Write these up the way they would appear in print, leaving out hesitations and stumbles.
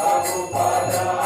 Prabhupada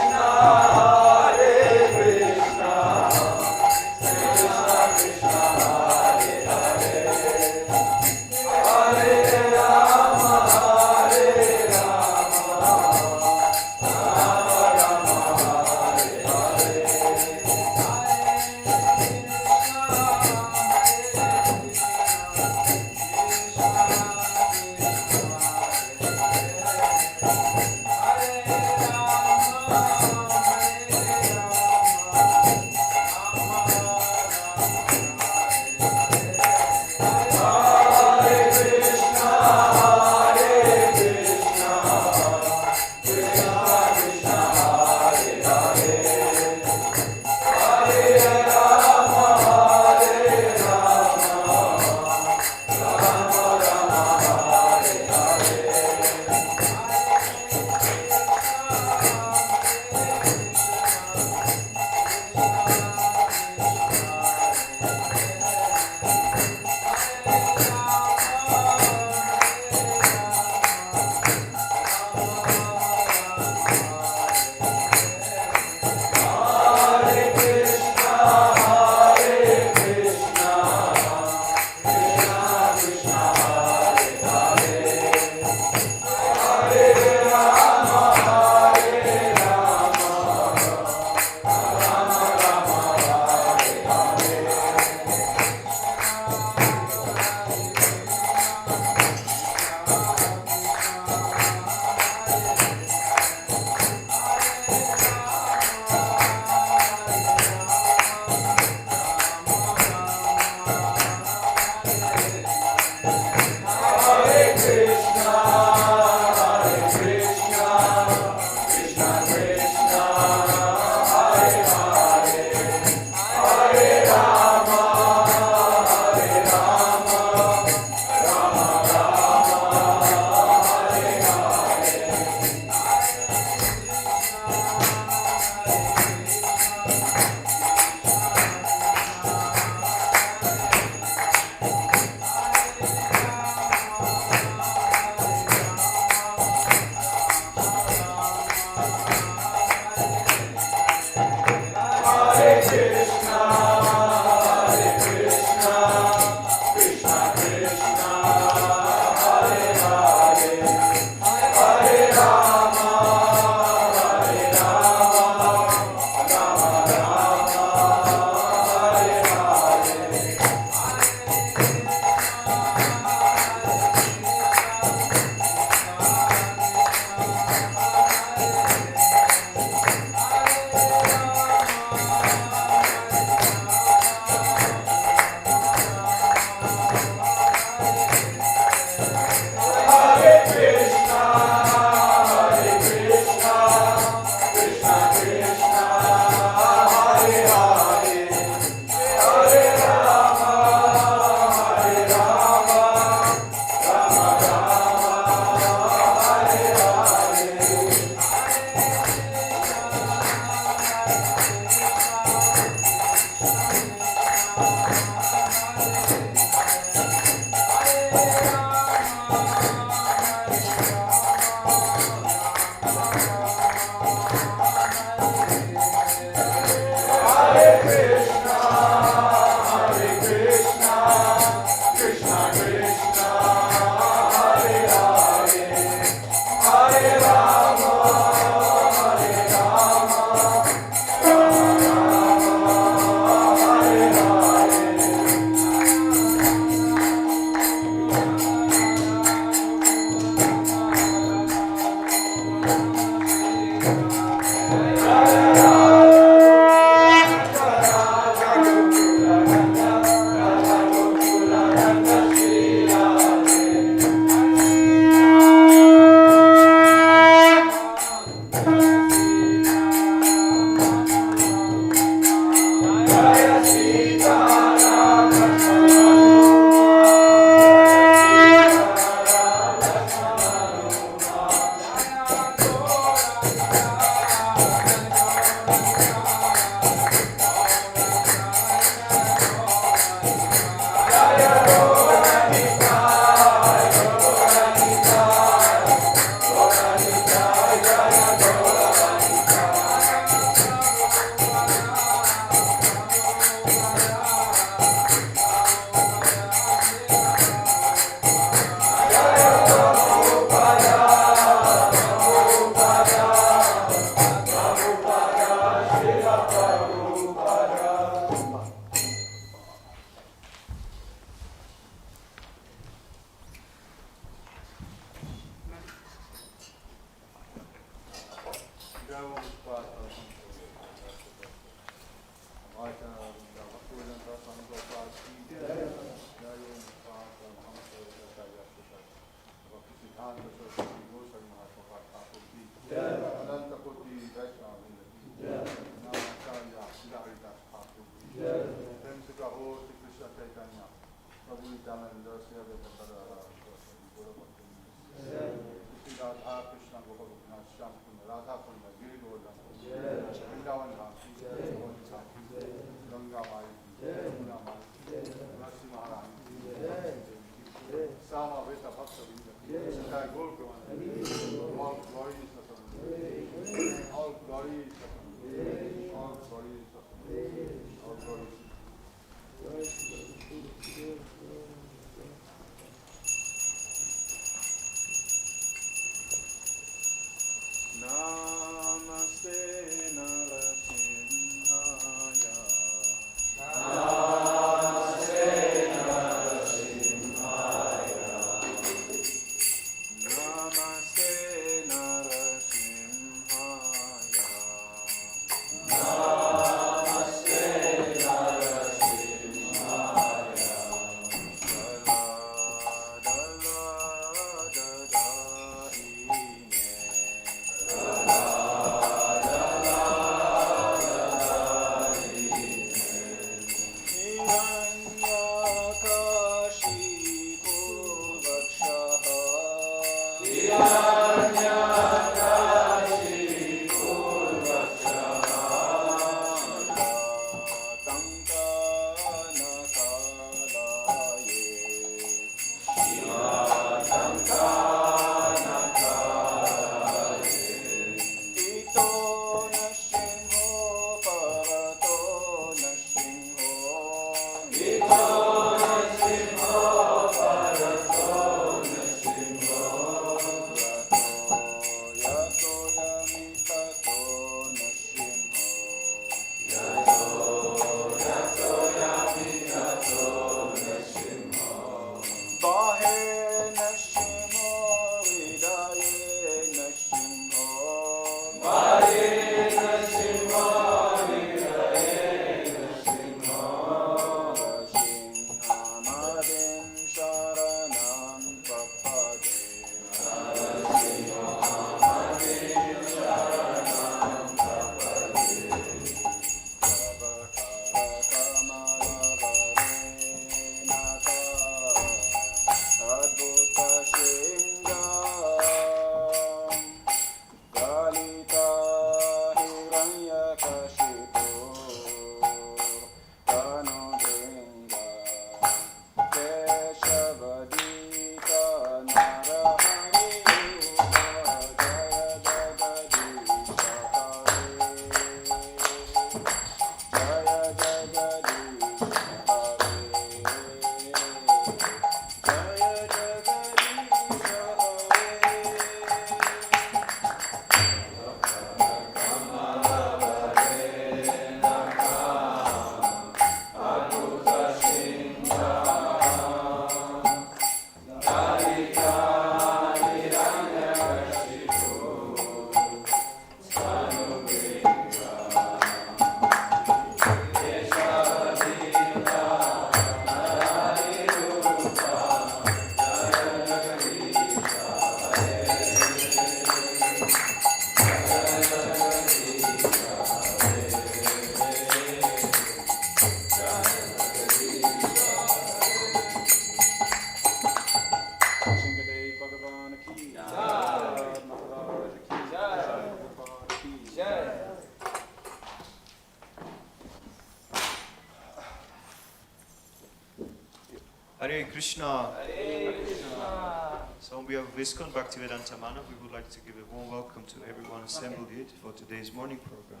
Hare Krishna. Hare Krishna. So on behalf of ISKCON Bhaktivedanta Manor, we would like to give a warm welcome to everyone assembled here for today's morning program.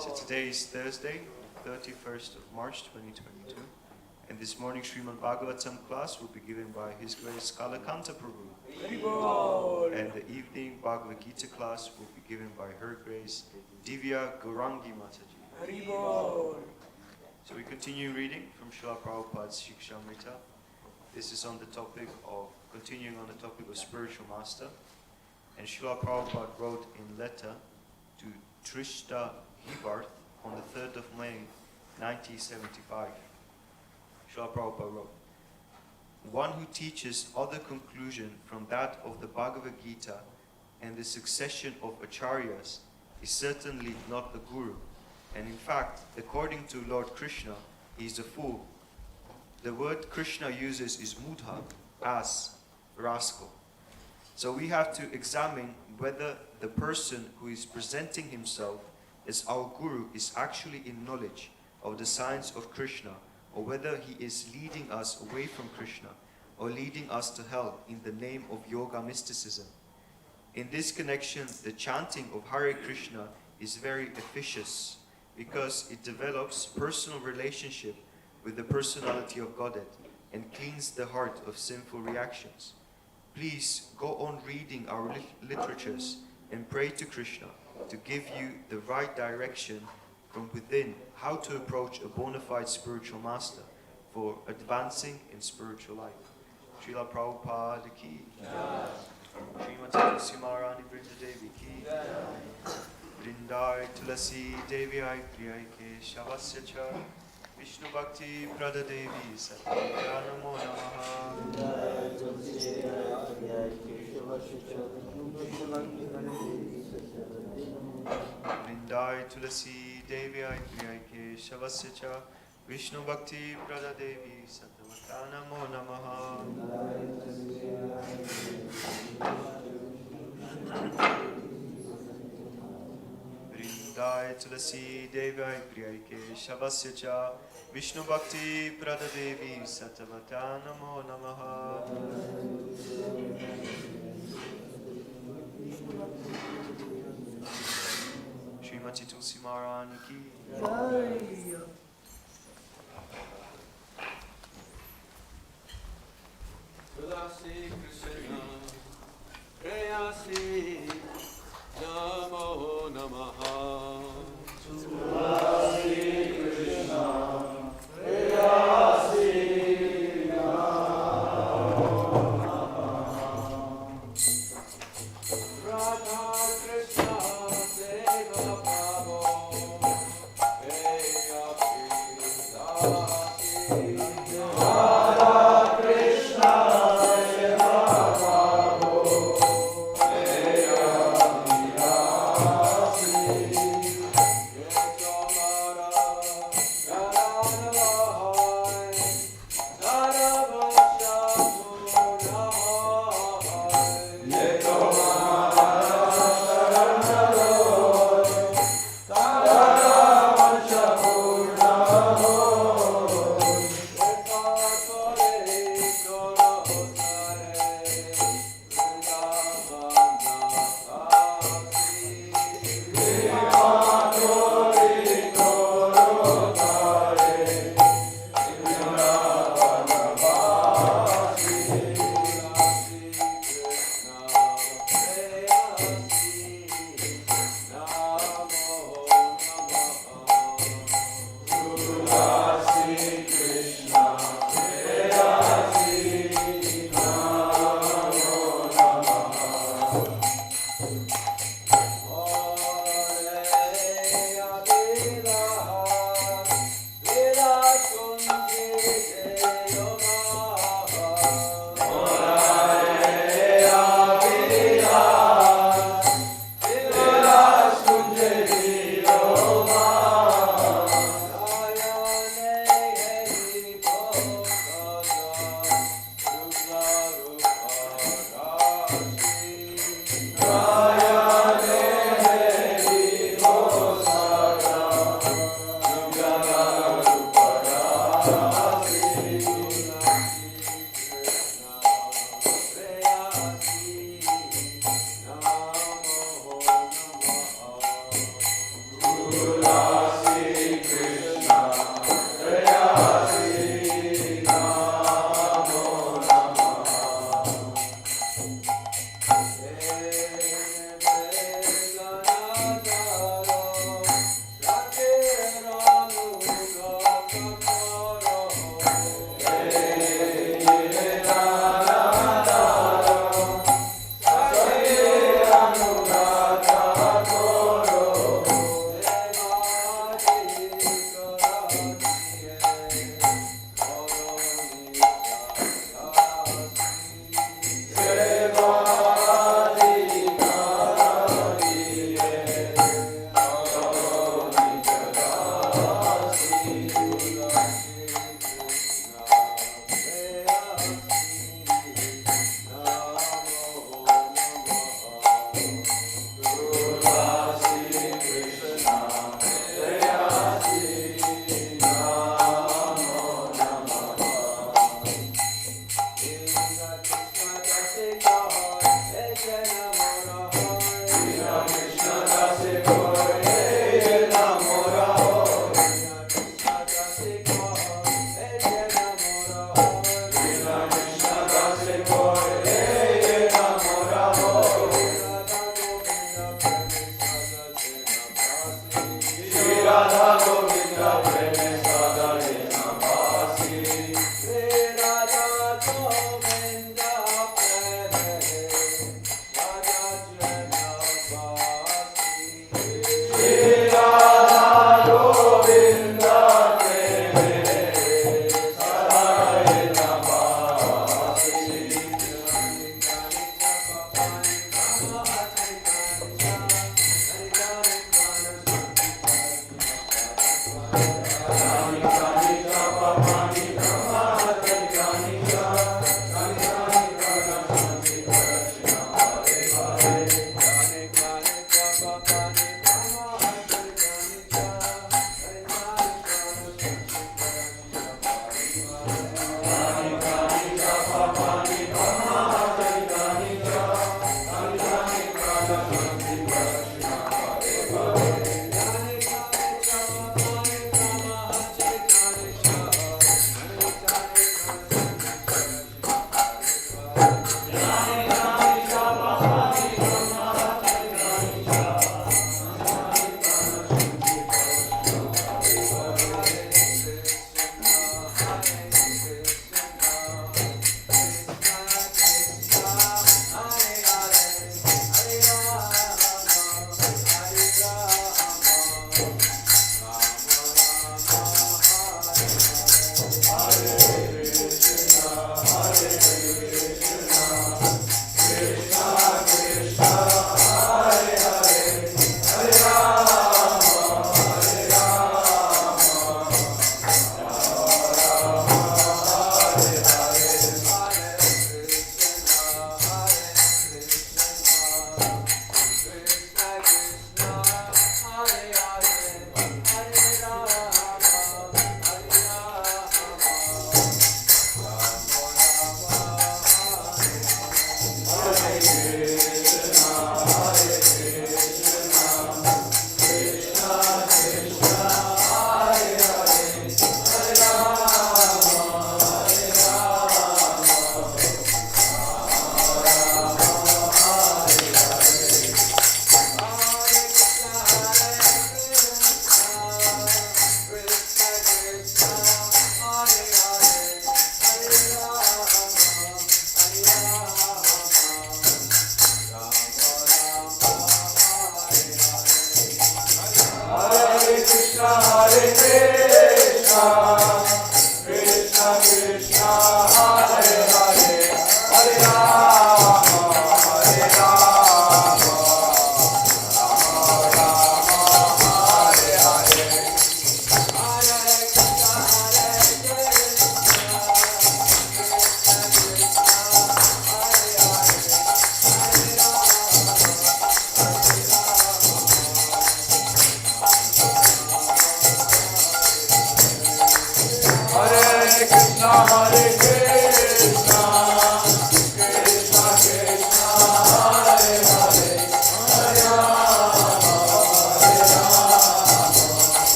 So today is Thursday, 31st of March 2022, and this morning Srimad Bhagavatam class will be given by His Grace Kalakanta Prabhu. And the evening Bhagavad Gita class will be given by Her Grace Divya Gaurangi Mataji. So we continue reading from Srila Prabhupada's Shikshamrita. This is on the topic of, continuing on the topic of spiritual master. And Srila Prabhupada wrote in letter to Trishta Hibarth on the 3rd of May, 1975. Srila Prabhupada wrote, One who teaches other conclusion from that of the Bhagavad Gita and the succession of acharyas is certainly not a guru, and in fact, according to Lord Krishna, he is a fool. The word Krishna uses is mudha, ass, rascal. So we have to examine whether the person who is presenting himself as our guru is actually in knowledge of the science of Krishna, or whether he is leading us away from Krishna or leading us to hell in the name of yoga mysticism. In this connection, the chanting of Hare Krishna is very efficacious because it develops personal relationship with the personality of Godhead and cleans the heart of sinful reactions. Please go on reading our literatures and pray to Krishna to give you the right direction from within how to approach a bona fide spiritual master for advancing in spiritual life. Srila Prabhupada ki Srimati Tulsi Maharani Vrinda Devi ki Vrindai Tulasi Devi Ai Priyai Ke Shavasya Cha Vishnu Bhakti Prada Devi Satya Namo Namaha Vrindai Tulasi Devi Ai Priyai Ke Shavasya Cha Vishnu Bhakti Prada Devi Satya Namo Namaha Vrindai Tulasi Devi Ai Priyai Ke Shavasya Cha Vishnu Bhakti Prada Devi Satya Namo Namaha Srimati Tulsi Maharani ki Tulasi Krishna Prayasi Namo Namaha Tulasi Krishna Prayasi Namo Namaha Radha Krishna Seva Prabhu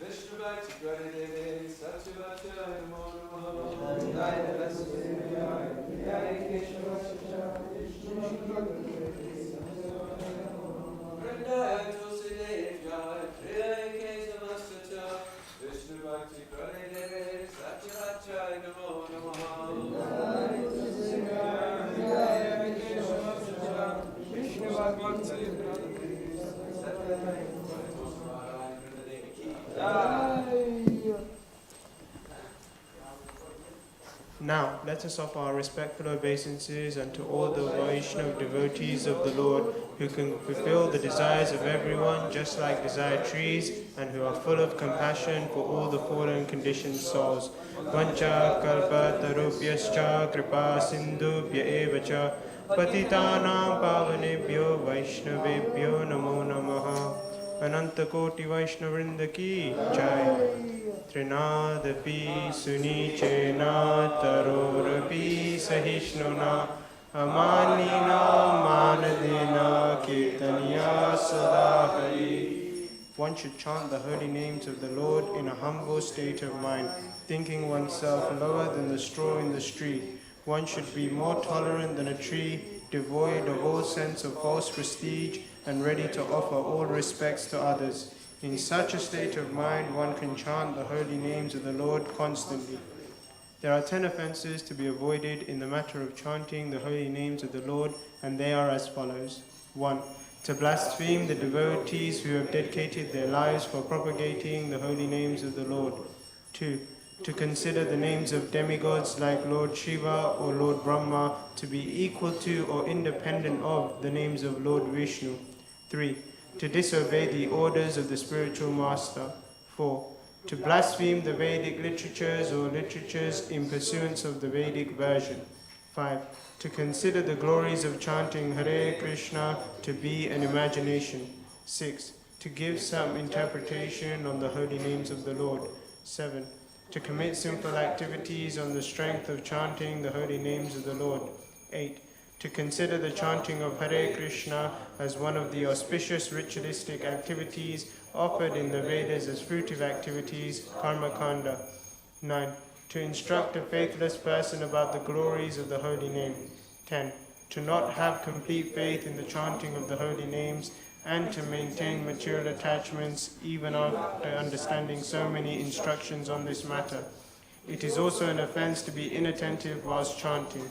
Vishnu Now, let us offer our respectful obeisances unto all the Vaishnava devotees of the Lord, who can fulfill the desires of everyone, just like desired trees, and who are full of compassion for all the fallen conditioned souls. Vancha kalpa tarupyascha kripa sindhubhya evacha patitanam pavanebhyo vaishnavebhyo namo namaha. Ananta Koti Vaishnavrinda ki jai. Trinadapi Sunichena Tarorapi Sahishnuna Amanina Manadena Kirtaniya Sadahari. One should chant the holy names of the Lord in a humble state of mind, thinking oneself lower than the straw in the street. One should be more tolerant than a tree, devoid of all sense of false prestige, and ready to offer all respects to others. In such a state of mind, one can chant the holy names of the Lord constantly. There are 10 offenses to be avoided in the matter of chanting the holy names of the Lord, and they are as follows. 1. To blaspheme the devotees who have dedicated their lives for propagating the holy names of the Lord. 2. To consider the names of demigods like Lord Shiva or Lord Brahma to be equal to or independent of the names of Lord Vishnu. 3. To disobey the orders of the spiritual master. 4. To blaspheme the Vedic literatures or literatures in pursuance of the Vedic version. 5. To consider the glories of chanting Hare Krishna to be an imagination. 6. To give some interpretation on the holy names of the Lord. 7. To commit sinful activities on the strength of chanting the holy names of the Lord. 8. To consider the chanting of Hare Krishna as one of the auspicious ritualistic activities offered in the Vedas as fruitive activities, karma kanda. 9. To instruct a faithless person about the glories of the holy name. 10. To not have complete faith in the chanting of the holy names, and to maintain material attachments even after understanding so many instructions on this matter. It is also an offense to be inattentive whilst chanting.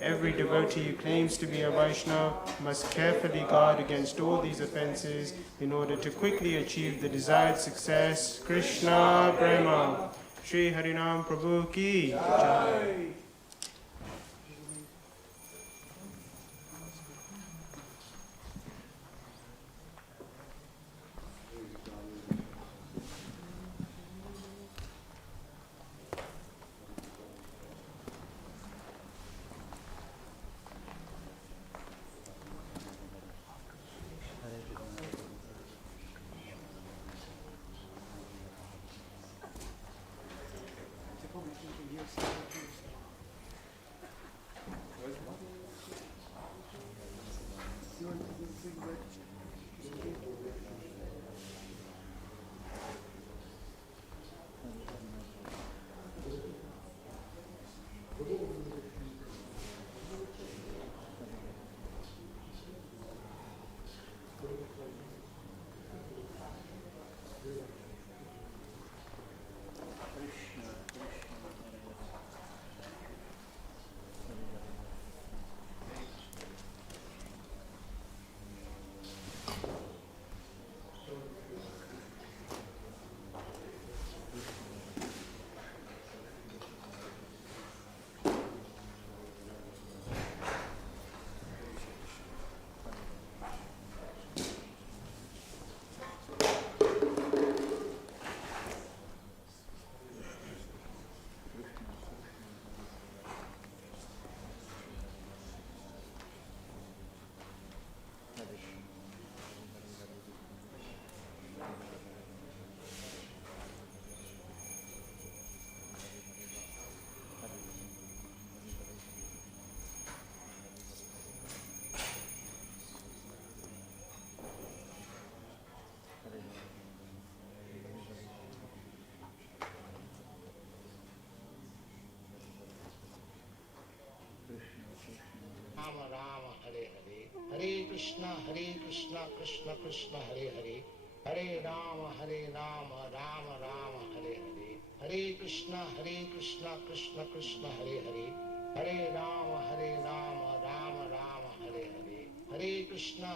Every devotee who claims to be a Vaishnava must carefully guard against all these offenses in order to quickly achieve the desired success. Krishna Prema. Shri Harinam Prabhu Ki Jai. Krishna Krishna Krishna Hare Hare Hare Rama Rama Rama Hare Hare Hare Krishna Krishna Krishna Hare Hare Hare Rama Rama Rama Hare Hare Hare Krishna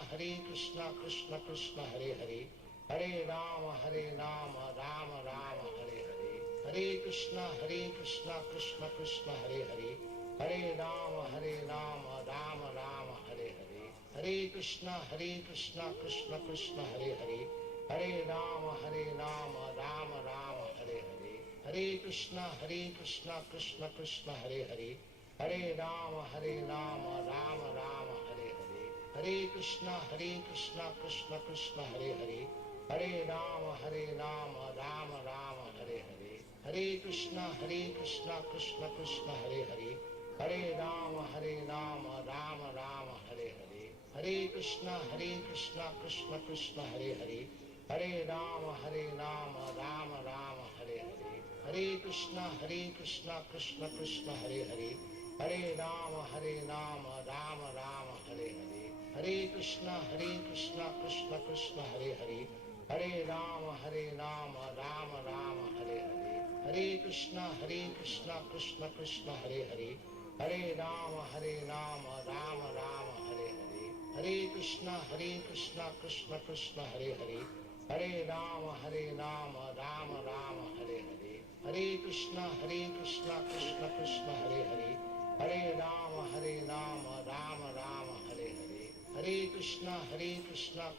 Krishna Krishna Hare Hare Hare Rama Rama Rama Hare Hare Hare Krishna Krishna Krishna Hare Hare Hare Rama Rama Rama Hare Hare Hare Krishna Krishna Krishna Hare Hare Hare Rama Rama Rama Hare Hare Hare Krishna Krishna Krishna Hare Hare Hare Rama Rama Rama Hare Hare Hare Krishna Krishna Krishna Hare Hare Hare Rama Rama Rama Hare Hare Hare Krishna Krishna Krishna Hare Hare Hare Rama Rama Rama Hare Hare Hare Krishna Krishna Krishna Hare Hare Hare Rama Rama Rama Hare Hare Hare Krishna Krishna Krishna Hare Hare Hare Rama Rama Rama Hare Hare Hare Krishna Krishna Krishna Hare Hare Hare Rama Rama Rama Hare Hare Hare Krishna Krishna Krishna Hare Hare Hare Rama Rama Rama Hare Hare Hare Krishna Krishna Krishna Hare Hare Hare Rama Rama Rama Hare Hare Hare Krishna Krishna Krishna Hare Hare Hare Rama Rama Rama Hare Hare Hare Krishna Krishna Krishna Hare Hare Hare Rama Rama Rama Hare Hare Hare Krishna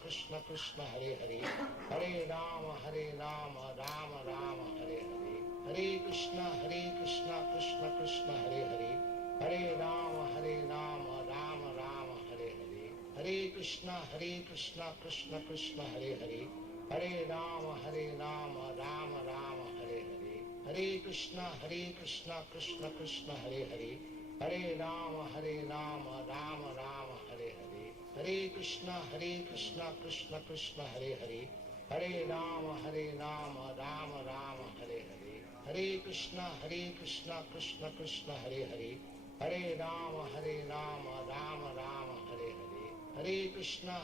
Krishna Krishna Hare Hare Hare Rama Rama Rama Hare Hare Hare Krishna Krishna Krishna Hare Hare Hare Rama Rama Rama Hare Hare Hare Krishna Krishna Krishna Hare Hare Hare Rama Rama Rama Hare Hare Hare Krishna Krishna Krishna Hare Hare Hare Rama Rama Rama Hare Hare Hare Krishna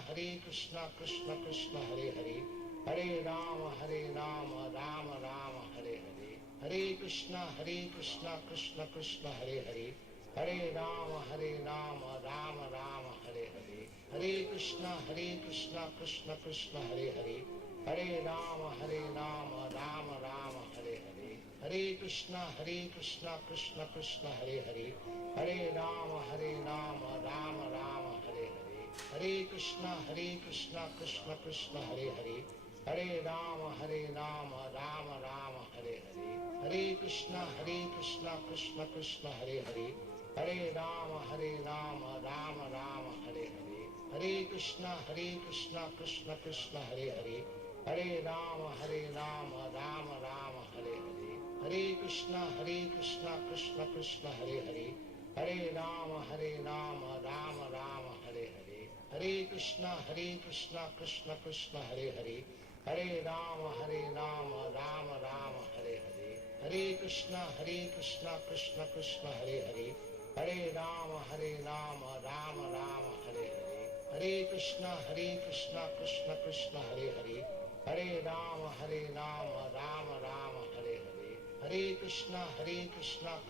Krishna Krishna Hare Hare Hare Rama Rama Rama Hare Hare Hare Krishna Krishna Krishna Hare Hare Hare Rama Rama Rama Hare Hare Hare Krishna Krishna Krishna Hare Hare Hare Rama Rama Rama Hare Hare Hare Krishna Krishna Krishna Hare Hare Hare Rama Rama Rama Hare Hare Hare Krishna Krishna Krishna Hare Hare Hare Rama Rama Rama Hare Hare Hare Krishna Krishna Krishna Hare Hare Hare Rama Rama Rama Hare Hare Hare Krishna Krishna Krishna Hare Hare Hare Rama Rama Rama Hare Hare Hare Krishna Krishna Krishna Hare Hare Hare Rama Rama Rama Hare Hare Hare Krishna Krishna Krishna Hare Hare Hare Rama Rama Rama Hare Hare Hare Krishna Krishna Krishna Hare Hare Hare Rama Rama Rama Hare Hare Hare Krishna Krishna Krishna Hare Hare Hare Rama Rama Rama Hare Hare Hare Krishna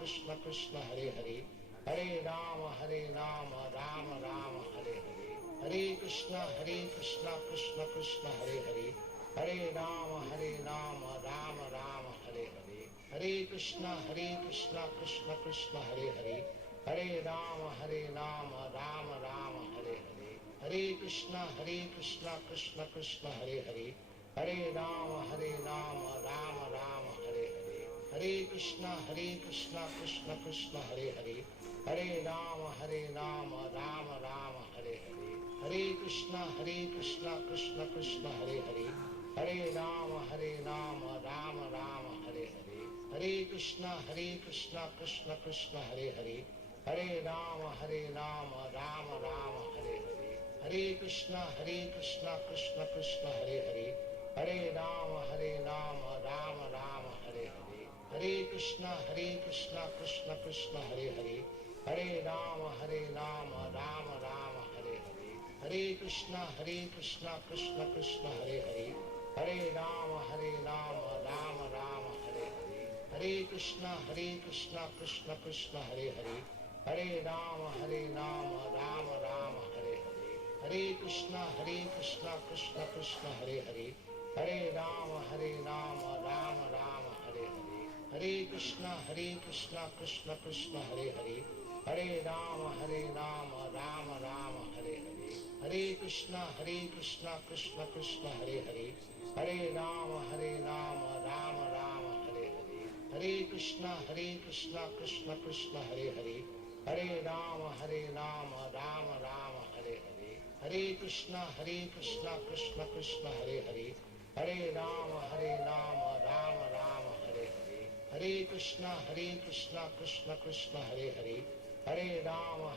Krishna Krishna Hare Hare Hare Rama Rama Rama Hare Hare Hare Krishna Krishna Krishna Hare Hare Hare Rama Rama Rama Hare Hare Hare Krishna Krishna Krishna Hare Hare Hare Rama Rama Rama Hare Hare Hare Krishna Krishna Krishna Hare Hare Hare Rama Rama Rama Hare Hare Hare Krishna Krishna Krishna Hare Hare Hare Rama Rama Rama Hare Hare Hare Krishna Krishna Krishna Hare Hare Hare Rama Rama Rama Hare Hare Hare Krishna Krishna Krishna Hare Hare Hare Rama Rama Rama Hare Hare Hare Krishna Krishna Krishna Hare Hare Hare Rama Rama Rama Hare Hare Hare Krishna Krishna Krishna Hare Hare Hare Rama Rama Rama Hare Hare Hare Krishna Krishna Krishna Hare Hare Hare Rama Rama Rama Hare Hare Hare Krishna Krishna Krishna Hare Hare, Hare Rama Rama Rama Hare Hare, Hare Krishna Krishna Krishna Hare Hare, Hare Rama Rama Rama Hare Hare, Hare Krishna Krishna Krishna Hare Hare, Hare Rama Rama Rama Hare Hare, Hare Krishna Krishna Krishna Hare Hare, Hare Rama Rama Rama Hare Hare, Hare Krishna Krishna Krishna Hare Hare, Hare Rama Rama Rama Hare Hare, Hare Krishna Krishna Krishna Hare Hare, Hare Rama Rama Rama Hare Hare, Hare Krishna Krishna Krishna Hare Hare, Hare Rama Rama Rama Hare Hare, Hare Krishna Krishna Krishna Hare Hare, Hare Rama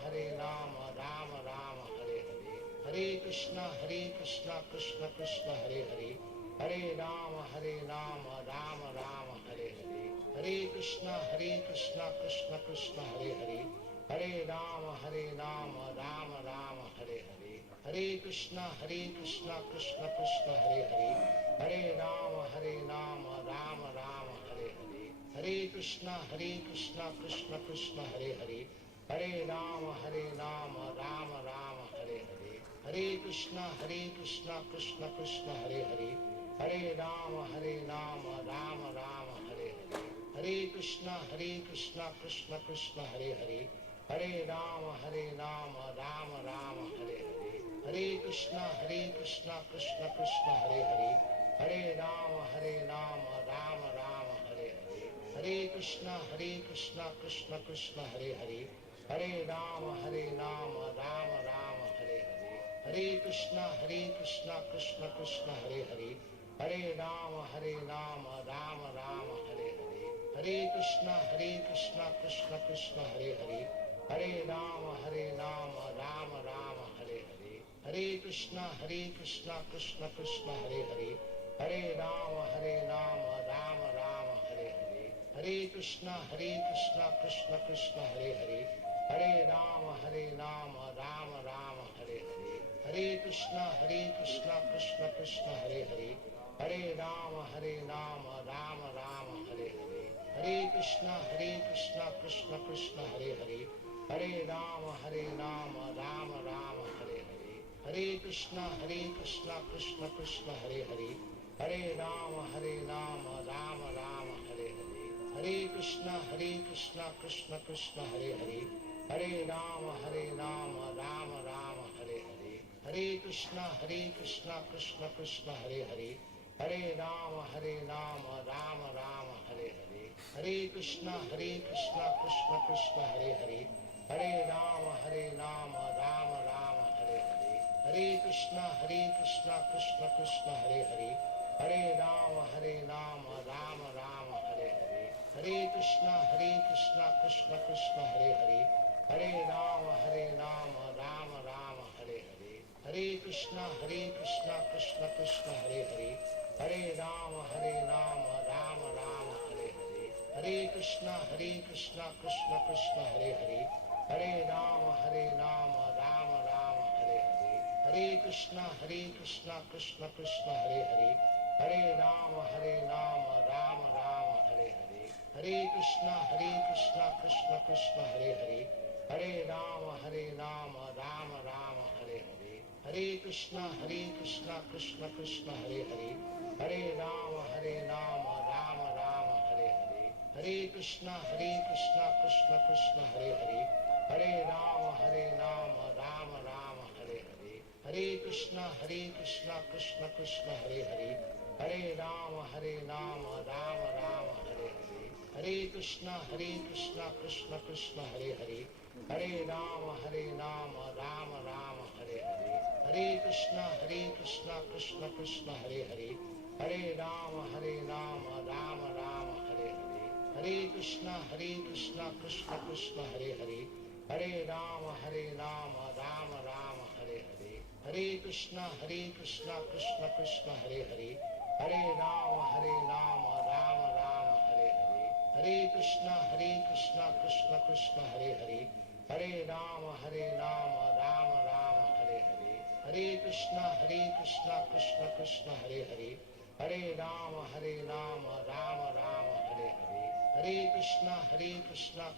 Rama Rama Hare Hare, Hare Krishna Krishna Krishna Hare Hare, Hare Rama Rama Rama Hare Hare, Hare Krishna Krishna Krishna Hare Hare, Hare Rama Rama Rama Hare Hare, Hare Krishna Krishna Krishna Hare Hare, Hare Rama Rama Rama Hare Hare, Hare Krishna Krishna Krishna Hare Hare, Hare Rama Rama Rama Hare Hare, Hare Krishna Krishna Krishna Hare Hare, Hare Rama Rama Rama Hare Hare, Hare Krishna Krishna Krishna Hare Hare, Hare Rama Rama Rama Hare Hare, Hare Krishna Krishna Krishna Hare Hare, Hare Rama Rama Rama Hare Hare, Hare Krishna Krishna Krishna Hare Hare, Hare Rama Rama Rama Hare Hare, Hare Krishna Krishna Krishna Hare Hare, Hare Rama Rama Rama Hare Hare, Hare Krishna Krishna Krishna Hare Hare, Hare Rama Rama Rama Hare Hare, Hare Krishna Krishna Krishna Hare Hare, Hare Rama Rama Rama Hare Hare, Hare Krishna Krishna Krishna Hare Hare, Hare Rama Rama Rama Hare Hare, Hare Krishna Krishna Krishna Hare Hare, Hare Rama Rama Rama Hare Hare, Hare Krishna Krishna Krishna Hare Hare, Hare Rama Rama Rama Hare Hare, Hare Krishna Krishna Krishna Hare Hare, Hare Rama Rama Rama Hare Hare, Hare Krishna Krishna Krishna Hare Hare, Hare Rama Rama Rama Hare Hare, Hare Krishna Krishna Krishna Hare Hare, Hare Rama Rama Rama Hare Hare, Hare Krishna Krishna Krishna Hare Hare, Hare Rama Rama Rama Hare Hare, Hare Krishna Krishna Hare Hare, Hare Rama Rama Rama Hare Hare, Hare Krishna Krishna Hare Hare, Hare Rama Rama Rama Hare Hare, Hare Krishna Krishna Hare Hare, Hare Rama Rama Rama Hare Hare, Hare Krishna Krishna Hare Hare, Hare Rama Rama Rama Hare Hare, Hare Krishna Krishna Hare Hare, Hare Rama Rama Rama Hare Hare, Hare Krishna Krishna Hare Hare, Hare Rama Rama Rama Hare Hare, Hare Krishna Krishna Hare Hare, Hare Rama Rama Rama Hare Hare, Hare Krishna Krishna Hare Hare, Hare Rama Rama Rama Hare Hare, Hare Krishna Krishna Hare Hare, Hare Rama Rama Rama Hare Hare, Hare Krishna Krishna Hare Hare, Hare Rama Rama Rama Hare Hare, Hare Krishna Krishna Hare Hare, Hare Rama Rama Rama Hare Hare, Hare Krishna Krishna Hare Hare, Hare Rama Rama Rama Hare Hare, Hare Krishna Krishna Hare Hare, Hare Rama Rama Rama Hare Hare, Hare Krishna Krishna Hare Hare, Hare Rama Rama Rama Hare Hare, Hare Krishna Krishna Krishna Hare Hare, Hare Rama Rama Rama Hare Hare, Hare Krishna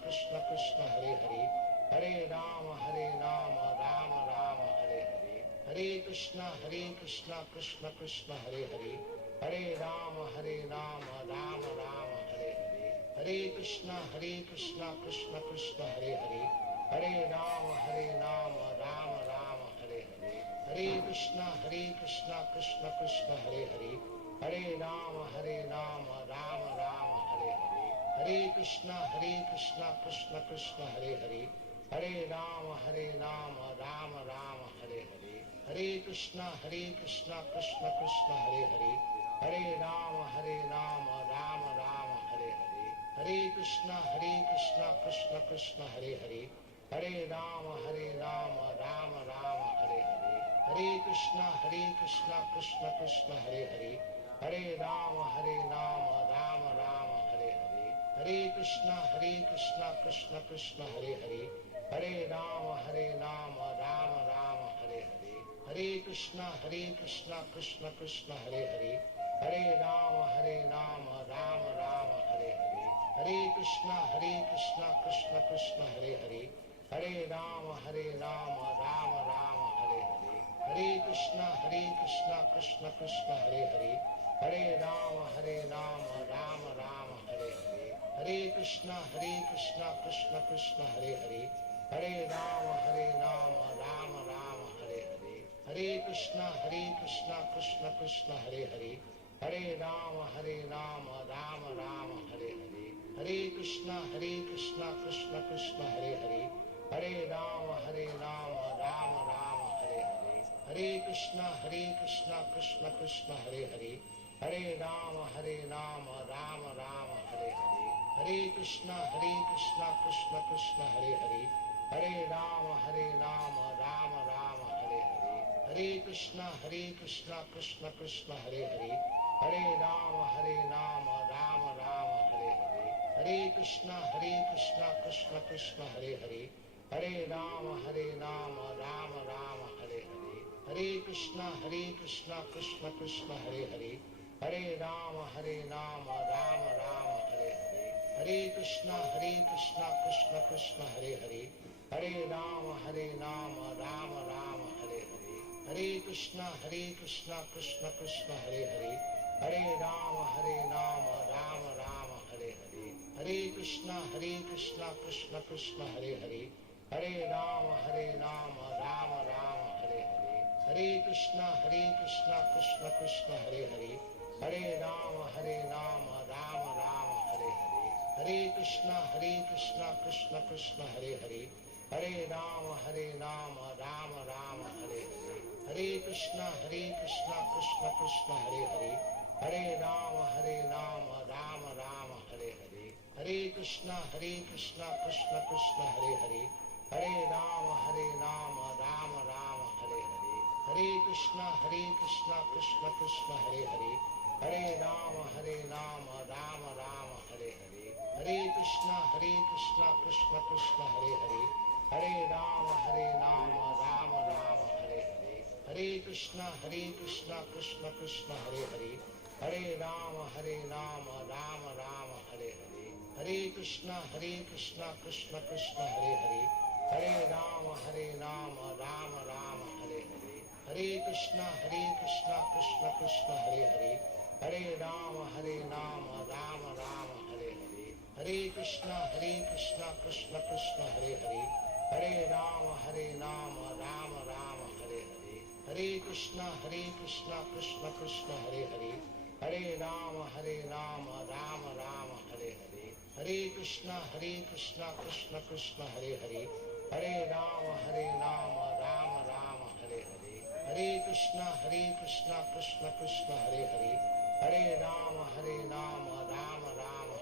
Krishna Krishna Hare Hare, Hare Rama Rama Rama Hare Hare, Hare Krishna Krishna Krishna Hare Hare, Hare Rama Rama Rama Hare Hare, Hare Krishna Krishna Krishna Hare Hare, Hare Rama Rama Rama Hare Hare, Hare Krishna Krishna Krishna Hare Hare, Hare Rama Rama Rama Hare Hare, Hare Krishna Krishna Krishna Hare Hare, Hare Rama Rama Rama Hare Hare, Hare Krishna Krishna Krishna Hare Hare, Hare Rama Rama Rama Hare Hare, Hare Krishna Krishna Krishna Hare Hare, Hare Rama Rama Rama Hare Hare, Hare Krishna Krishna Krishna Hare Hare, Hare Rama Rama Rama Hare Hare, Hare Krishna Krishna Krishna Hare Hare, Hare Rama Rama Rama Hare Hare, Hare Krishna Krishna Krishna Hare Hare, Hare Rama Rama Rama Hare Hare, Hare Krishna Krishna Krishna Hare Hare, Hare Rama Rama Rama Hare Hare, Hare Krishna Krishna Krishna Hare Hare, Hare Rama Rama Rama Hare Hare, Hare Krishna Krishna Krishna Hare Hare, Hare Rama Rama Rama Hare Hare, Hare Krishna Krishna Krishna Hare Hare, Hare Rama Rama Rama Hare Hare, Hare Krishna Krishna Krishna Hare Hare, Hare Rama Rama Rama Hare Hare, Hare Krishna Krishna Krishna Hare Hare, Hare Rama Rama Rama Hare Hare, Hare Krishna Krishna Krishna Hare Hare, Hare Rama Rama Rama Hare Hare, Hare Krishna Krishna Krishna Hare Hare, Hare Rama Rama Rama Hare Hare, Hare Krishna Krishna Krishna Hare Hare, Hare Rama Rama Rama Hare Hare, Hare Krishna Krishna Krishna Hare Hare, Hare Rama Rama Rama Hare Hare, Hare Krishna Krishna Krishna Hare Hare, Hare Rama Rama Rama Hare Hare, Hare Krishna Krishna Krishna Hare Hare, Hare Rama Rama Rama Hare Hare, Hare Krishna Krishna Krishna Hare Hare, Hare Rama Rama Rama Hare Hare, Hare Krishna Krishna Krishna Hare Hare, Hare Rama Rama Rama Hare Hare, Hare Krishna Krishna Krishna Hare Hare, Hare Rama Rama Rama Hare Hare, Hare Krishna Krishna Krishna Hare Hare, Hare Rama Rama Rama Hare Hare, Hare Krishna Krishna Krishna Hare Hare, Hare Rama Rama Rama Hare Hare, Hare Krishna Krishna Krishna Hare Hare, Hare Rama Rama Rama Hare Hare, Hare Krishna Krishna Krishna Hare Hare, Hare Rama Rama Rama Hare Hare, Hare Krishna Krishna Krishna Hare Hare, Hare Rama Rama Rama Hare Hare, Hare Krishna Krishna Krishna Hare Hare, Hare Rama Rama Rama Hare Hare, Hare Krishna Krishna Krishna Hare Hare, Hare Rama Rama Rama Hare Hare, Hare Krishna Krishna Krishna Hare Hare, Hare Rama Rama Rama Hare Hare, Hare Krishna Krishna Krishna Hare Hare, Hare Rama Rama Rama Hare Hare, Hare Krishna Krishna Krishna Hare Hare, Hare Rama Rama Rama Hare Hare, Hare Krishna Krishna Krishna Hare Hare, Hare Rama Rama Rama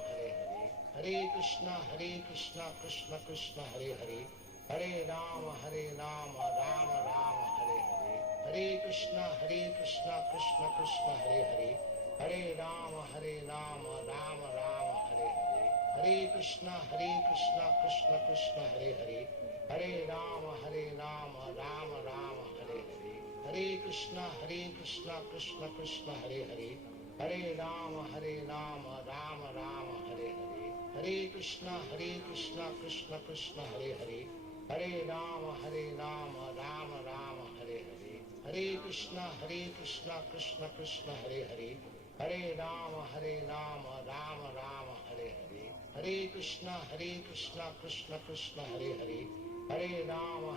Hare Hare, Hare Krishna Krishna Krishna Hare Hare, Hare Rama Rama Rama Hare Hare, Hare Krishna Krishna Krishna Hare Hare, Hare Rama Rama Rama Hare Hare, Hare Krishna Krishna Krishna Hare Hare, Hare Rama Rama Rama Hare Hare, Hare Krishna Krishna Krishna Hare Hare, Hare Rama Rama Rama Hare Hare, Hare Krishna Krishna Krishna Hare Hare, Hare Rama Rama Rama Hare Hare, Hare Krishna Krishna Krishna Hare Hare, Hare Rama Rama Rama Hare Hare, Hare Krishna Krishna Krishna Hare Hare, Hare Rama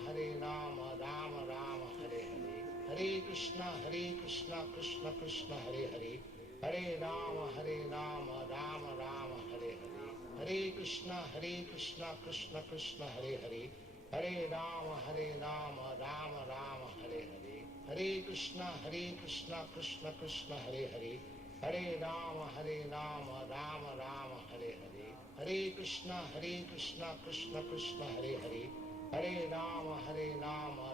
Rama Rama Hare Hare, Hare Krishna Krishna Krishna Hare Hare, Hare Rama Rama Rama Hare Hare, Hare Krishna Krishna Krishna Hare Hare, Hare Rama Rama Rama Hare Hare, Hare Krishna Krishna Krishna Hare Hare, Hare Rama Rama Rama Hare Hare, Hare Krishna Krishna Krishna Hare Hare, Hare Rama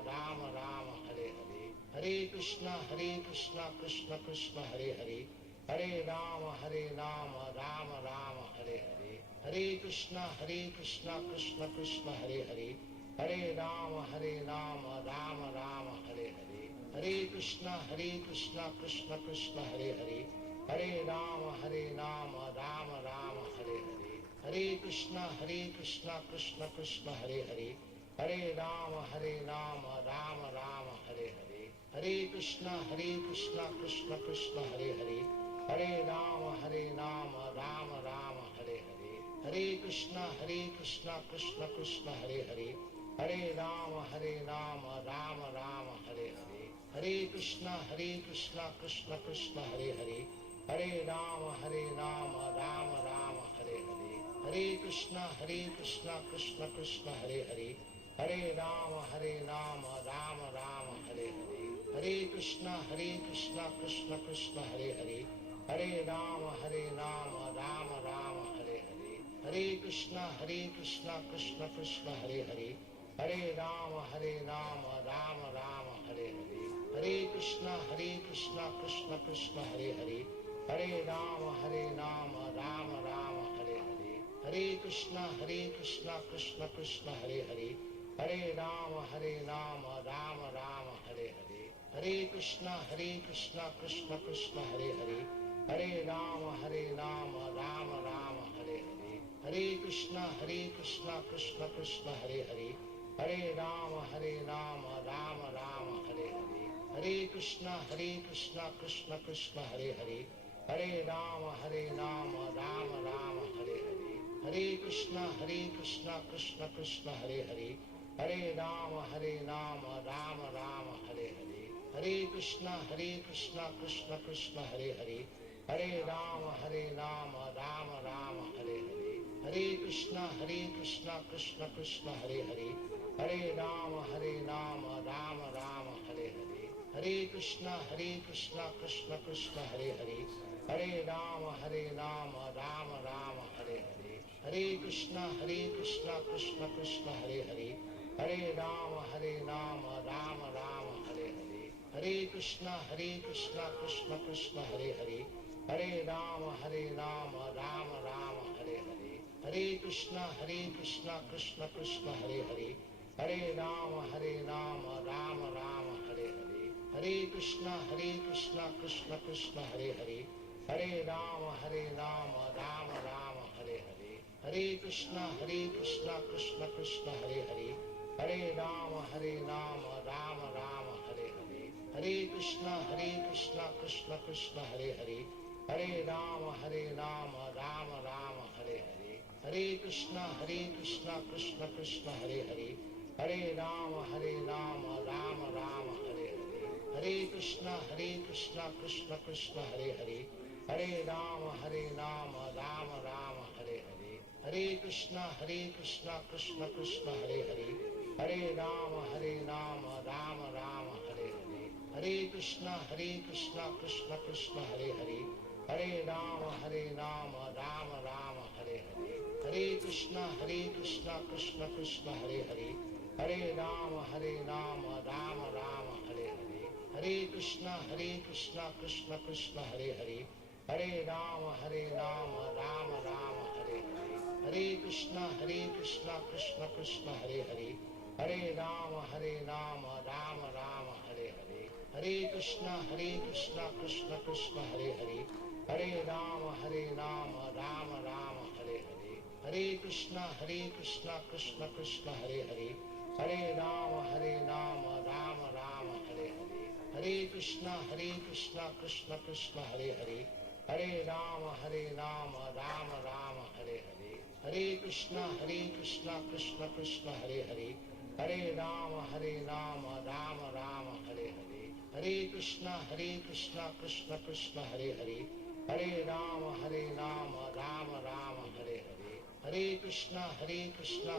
Rama Rama Hare Hare, Hare Krishna Krishna Krishna Hare Hare, Hare Rama Rama Rama Hare Hare, Hare Krishna Krishna Krishna Hare Hare, Hare Rama Rama Rama Hare Hare, Hare Krishna Krishna Krishna Hare Hare, Hare Rama Rama Rama Hare Hare, Hare Krishna Krishna Krishna Hare Hare, Hare Rama Rama Rama Hare Hare, Hare Krishna Krishna Krishna Hare Hare, Hare Rama Rama Rama Hare Hare, Hare Krishna Krishna Krishna Hare Hare, Hare Rama Rama Rama Hare Hare, Hare Krishna Krishna Krishna Hare Hare, Hare Rama Rama Rama Hare Hare, Hare Krishna Krishna Krishna Hare Hare, Hare Rama Rama Rama Hare Hare, Hare Krishna Krishna Krishna Hare Hare, Hare Rama Rama Rama Hare Hare, Hare Krishna Krishna Krishna Hare Hare, Hare Rama Rama Rama Hare Hare, Hare Krishna Krishna Krishna Hare Hare, Hare Rama Rama Rama Hare Hare, Hare Krishna Krishna Krishna Hare Hare, Hare Rama Rama Rama Hare Hare, Hare Krishna Krishna Krishna Hare Hare, Hare Rama Rama Rama Hare Hare, Hare Krishna Krishna Krishna Hare Hare, Hare Rama Rama Rama Hare Hare, Hare Krishna Krishna Krishna Hare Hare, Hare Rama Rama Rama Hare Hare, Hare Krishna Krishna Krishna Hare Hare, Hare Rama Rama Rama Hare Hare, Hare Krishna Krishna Krishna Hare Hare, Hare Rama Rama Rama Hare Hare, Hare Krishna Krishna Krishna Hare Hare, Hare Rama Rama Rama Hare Hare, Hare Krishna Krishna Krishna Hare Hare, Hare Rama Rama Rama Hare Hare, Hare Krishna Krishna Krishna Hare Hare, Hare Rama Rama Rama Hare Hare, Hare Krishna Krishna Krishna Hare Hare, Hare Rama Rama Rama Hare Hare, Hare Krishna Krishna Krishna Hare Hare, Hare Rama Rama Rama Hare Hare, Hare Krishna Krishna Krishna Hare Hare, Hare Rama Rama Rama Hare Hare, Hare Krishna Krishna Krishna Hare Hare, Hare Rama Rama Rama Hare Hare, Hare Krishna Krishna Krishna Hare Hare, Hare Rama Rama Rama Hare Hare, Hare Krishna Krishna Krishna Hare Hare, Hare Rama Rama Rama Hare Hare, Hare Krishna Krishna Krishna Hare Hare, Hare Rama Rama Rama Hare Hare, Hare Krishna Krishna Krishna Hare Hare, Hare Rama Rama Rama Hare Hare, Hare Krishna Krishna Krishna Hare Hare, Hare Rama Rama Rama Hare Hare, Hare Krishna Krishna Krishna Hare Hare, Hare Rama Rama Rama Hare Hare, Hare Krishna Krishna Krishna Hare Hare, Hare Rama Rama Rama Hare Hare, Hare Krishna Krishna Krishna Hare Hare, Hare Rama Rama Rama Hare Hare, Hare Krishna Krishna Krishna Hare Hare, Hare Rama Rama Rama Hare Hare, Hare Krishna Krishna Krishna Hare Hare, Hare Rama Rama Rama Hare Hare, Hare Krishna Krishna Krishna Hare Hare, Hare Rama Rama Rama Hare Hare, Hare Krishna Krishna Krishna Hare Hare, Hare Rama Rama Rama Hare Hare, Hare Krishna Krishna Krishna Hare Hare, Hare Rama Rama Rama Hare Hare, Hare Krishna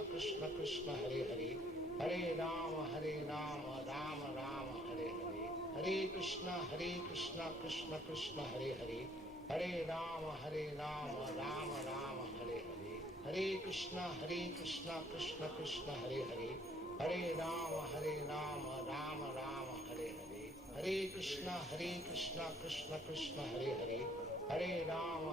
Krishna Krishna Hare Hare, Hare Rama Rama Rama Hare Hare, Hare Krishna Krishna Krishna Hare Hare, Hare Rama Rama Rama Hare Hare, Hare Krishna Krishna Krishna Hare Hare, Hare Rama Rama Rama Hare Hare, Hare Krishna Krishna Krishna Hare Hare, Hare Rama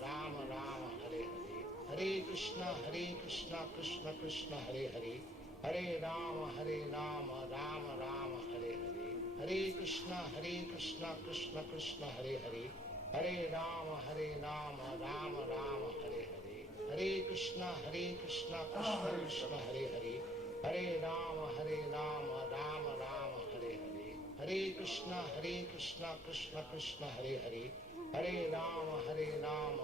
Rama Rama Hare Hare, Hare Krishna Krishna Krishna Hare Hare, Hare Rama Rama Rama Hare Hare, Hare Krishna Krishna Krishna Hare Hare, Hare Rama Rama Rama Hare Hare, Hare Krishna Krishna Krishna Hare Hare, Hare Rama Rama Rama Hare Hare, Hare Krishna Krishna Krishna Hare Hare, Hare Rama Rama Rama Hare Hare, Hare Krishna Krishna Krishna Hare Hare, Hare Rama Rama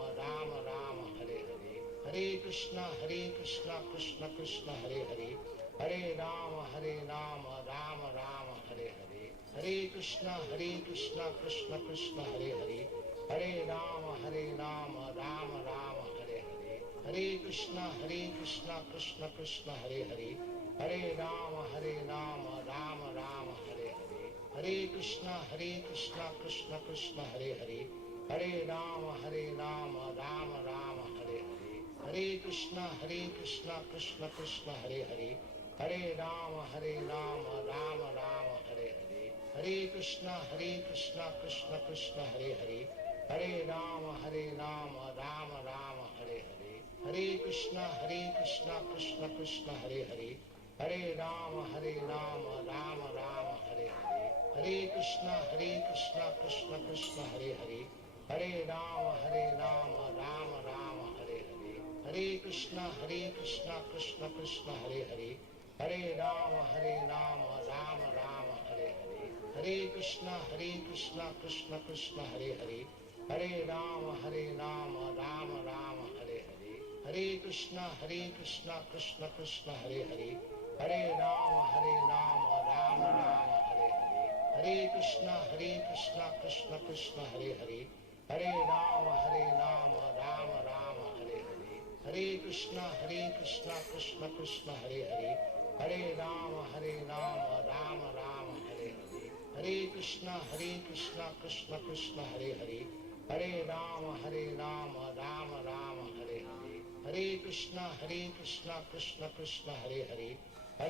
Rama Hare Hare, Hare Krishna Krishna Krishna Hare Hare, Hare Rama Rama Rama Hare Hare, Hare Krishna Krishna Krishna Hare Hare, Hare Rama Rama Rama Hare Hare, Hare Krishna Krishna Krishna Hare Hare, Hare Rama Rama Rama Hare Hare, Hare Krishna Krishna Krishna Hare Hare, Hare Rama Rama Rama Hare Hare, Hare Krishna Krishna Krishna Hare Hare, Hare Rama Rama Rama Hare Hare, Hare Krishna Krishna Krishna Hare Hare, Hare Rama Rama Rama Hare Hare, Hare Krishna Krishna Krishna Hare Hare, Hare Rama Rama Rama Hare Hare, Hare Krishna Krishna Krishna Hare Hare, Hare Rama Rama Rama Hare Hare, Hare Krishna Krishna Krishna Hare Hare, Hare Rama Rama Rama Hare Hare, Hare Krishna Krishna Krishna Hare Hare, Hare Rama Rama Rama Hare Hare, Hare Krishna Krishna Krishna Hare Hare, Hare Rama Rama Rama Hare Hare, Hare Krishna Krishna Krishna Hare Hare, Hare Rama Rama Rama Hare Hare, Hare Krishna Krishna Krishna Hare Hare,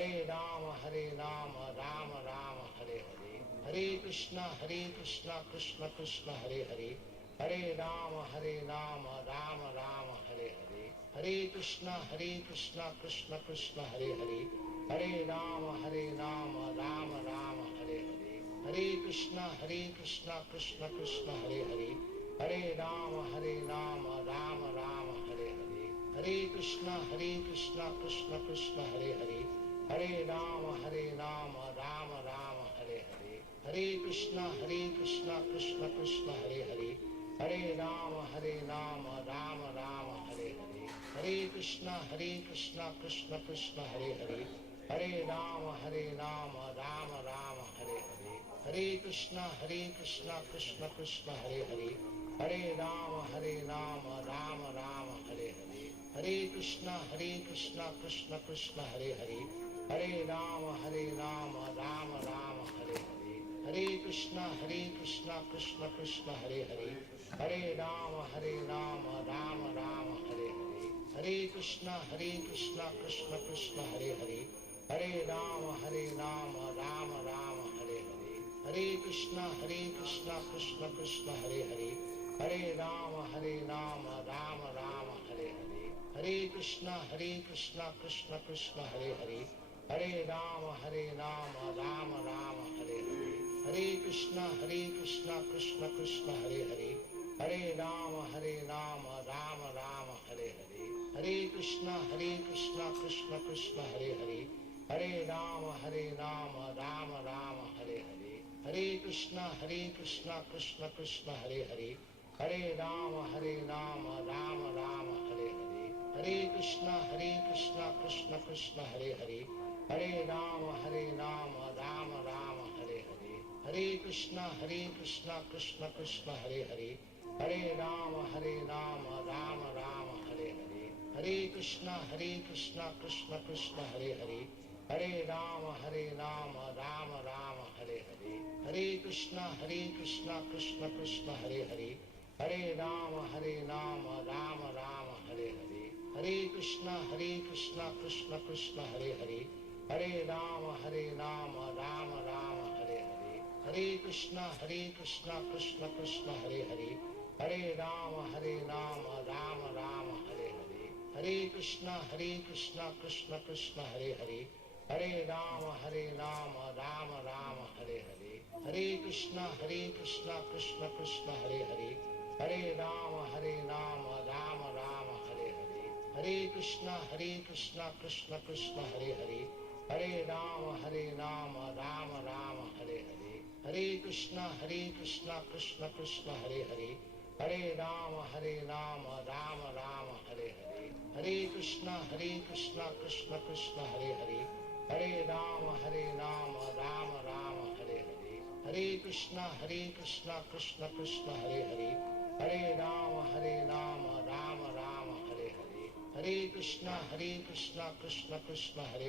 Hare Rama Rama Rama Hare Hare, Hare Krishna Krishna Krishna Hare Hare, Hare Rama Rama Rama Hare Hare, Hare Krishna Krishna Krishna Hare Hare, Hare Rama Rama Rama Hare Hare, Hare Krishna Krishna Krishna Hare Hare, Hare Rama Rama Rama Hare Hare, Hare Krishna Krishna Krishna Hare Hare, Hare Rama Rama Rama Hare Hare, Hare Krishna Krishna Krishna Hare Hare, Hare Rama Rama Rama Hare Hare, Hare Krishna Krishna Krishna Hare Hare, Hare Rama Rama Rama Hare Hare, Hare Krishna Krishna Krishna Hare Hare, Hare Rama Rama Rama Hare Hare, Hare Krishna Krishna Krishna Hare Hare, Hare Rama Rama Rama Hare Hare, Hare Krishna Krishna Krishna Hare Hare, Hare Rama Rama Rama Hare Hare, Hare Krishna Krishna Krishna Hare Hare, Hare Rama Rama Rama Hare Hare, Hare Krishna Krishna Krishna Hare Hare, Hare Rama Rama Rama Hare Hare, Hare Krishna Krishna Krishna Hare Hare, Hare Rama Rama Rama Hare Hare, Hare Krishna Krishna Krishna Hare Hare, Hare Rama Rama Rama Hare Hare, Hare Krishna Krishna Krishna Hare Hare, Hare Rama Rama Rama Hare Hare, Hare Krishna Krishna Krishna Hare Hare, Hare Rama Rama Rama Hare Hare, Hare Krishna Krishna Krishna Hare Hare, Hare Rama Rama Rama Hare Hare, Hare Krishna Krishna Krishna Hare Hare, Hare Rama Rama Rama Hare Hare, Hare Krishna Krishna Krishna Hare Hare, Hare Rama Rama Rama Hare Hare, Hare Krishna Krishna Krishna Hare Hare, Hare Rama Rama Rama Hare Hare, Hare Krishna Krishna Krishna Hare Hare, Hare Rama Rama Rama Hare Hare, Hare Krishna Krishna Krishna Hare Hare, Hare Rama Rama Rama Hare Hare, Hare Krishna Krishna Krishna Hare Hare, Hare Rama Rama Rama Hare Hare, Hare Krishna Krishna Krishna Hare Hare, Hare Rama Rama Rama Hare Hare, Hare Krishna Krishna Krishna Hare Hare, Hare Rama Rama Rama Hare Hare, Hare Krishna Krishna Krishna Hare Hare, Hare Rama Rama Rama Hare Hare, Hare Krishna Krishna Krishna Hare Hare, Hare Rama Rama Rama Hare Hare, Hare Krishna Krishna Krishna Hare Hare, Hare Rama Rama Rama Hare Hare, Hare Krishna Krishna Krishna Hare Hare, Hare Rama Rama Rama Hare Hare, Hare Krishna Krishna Krishna Hare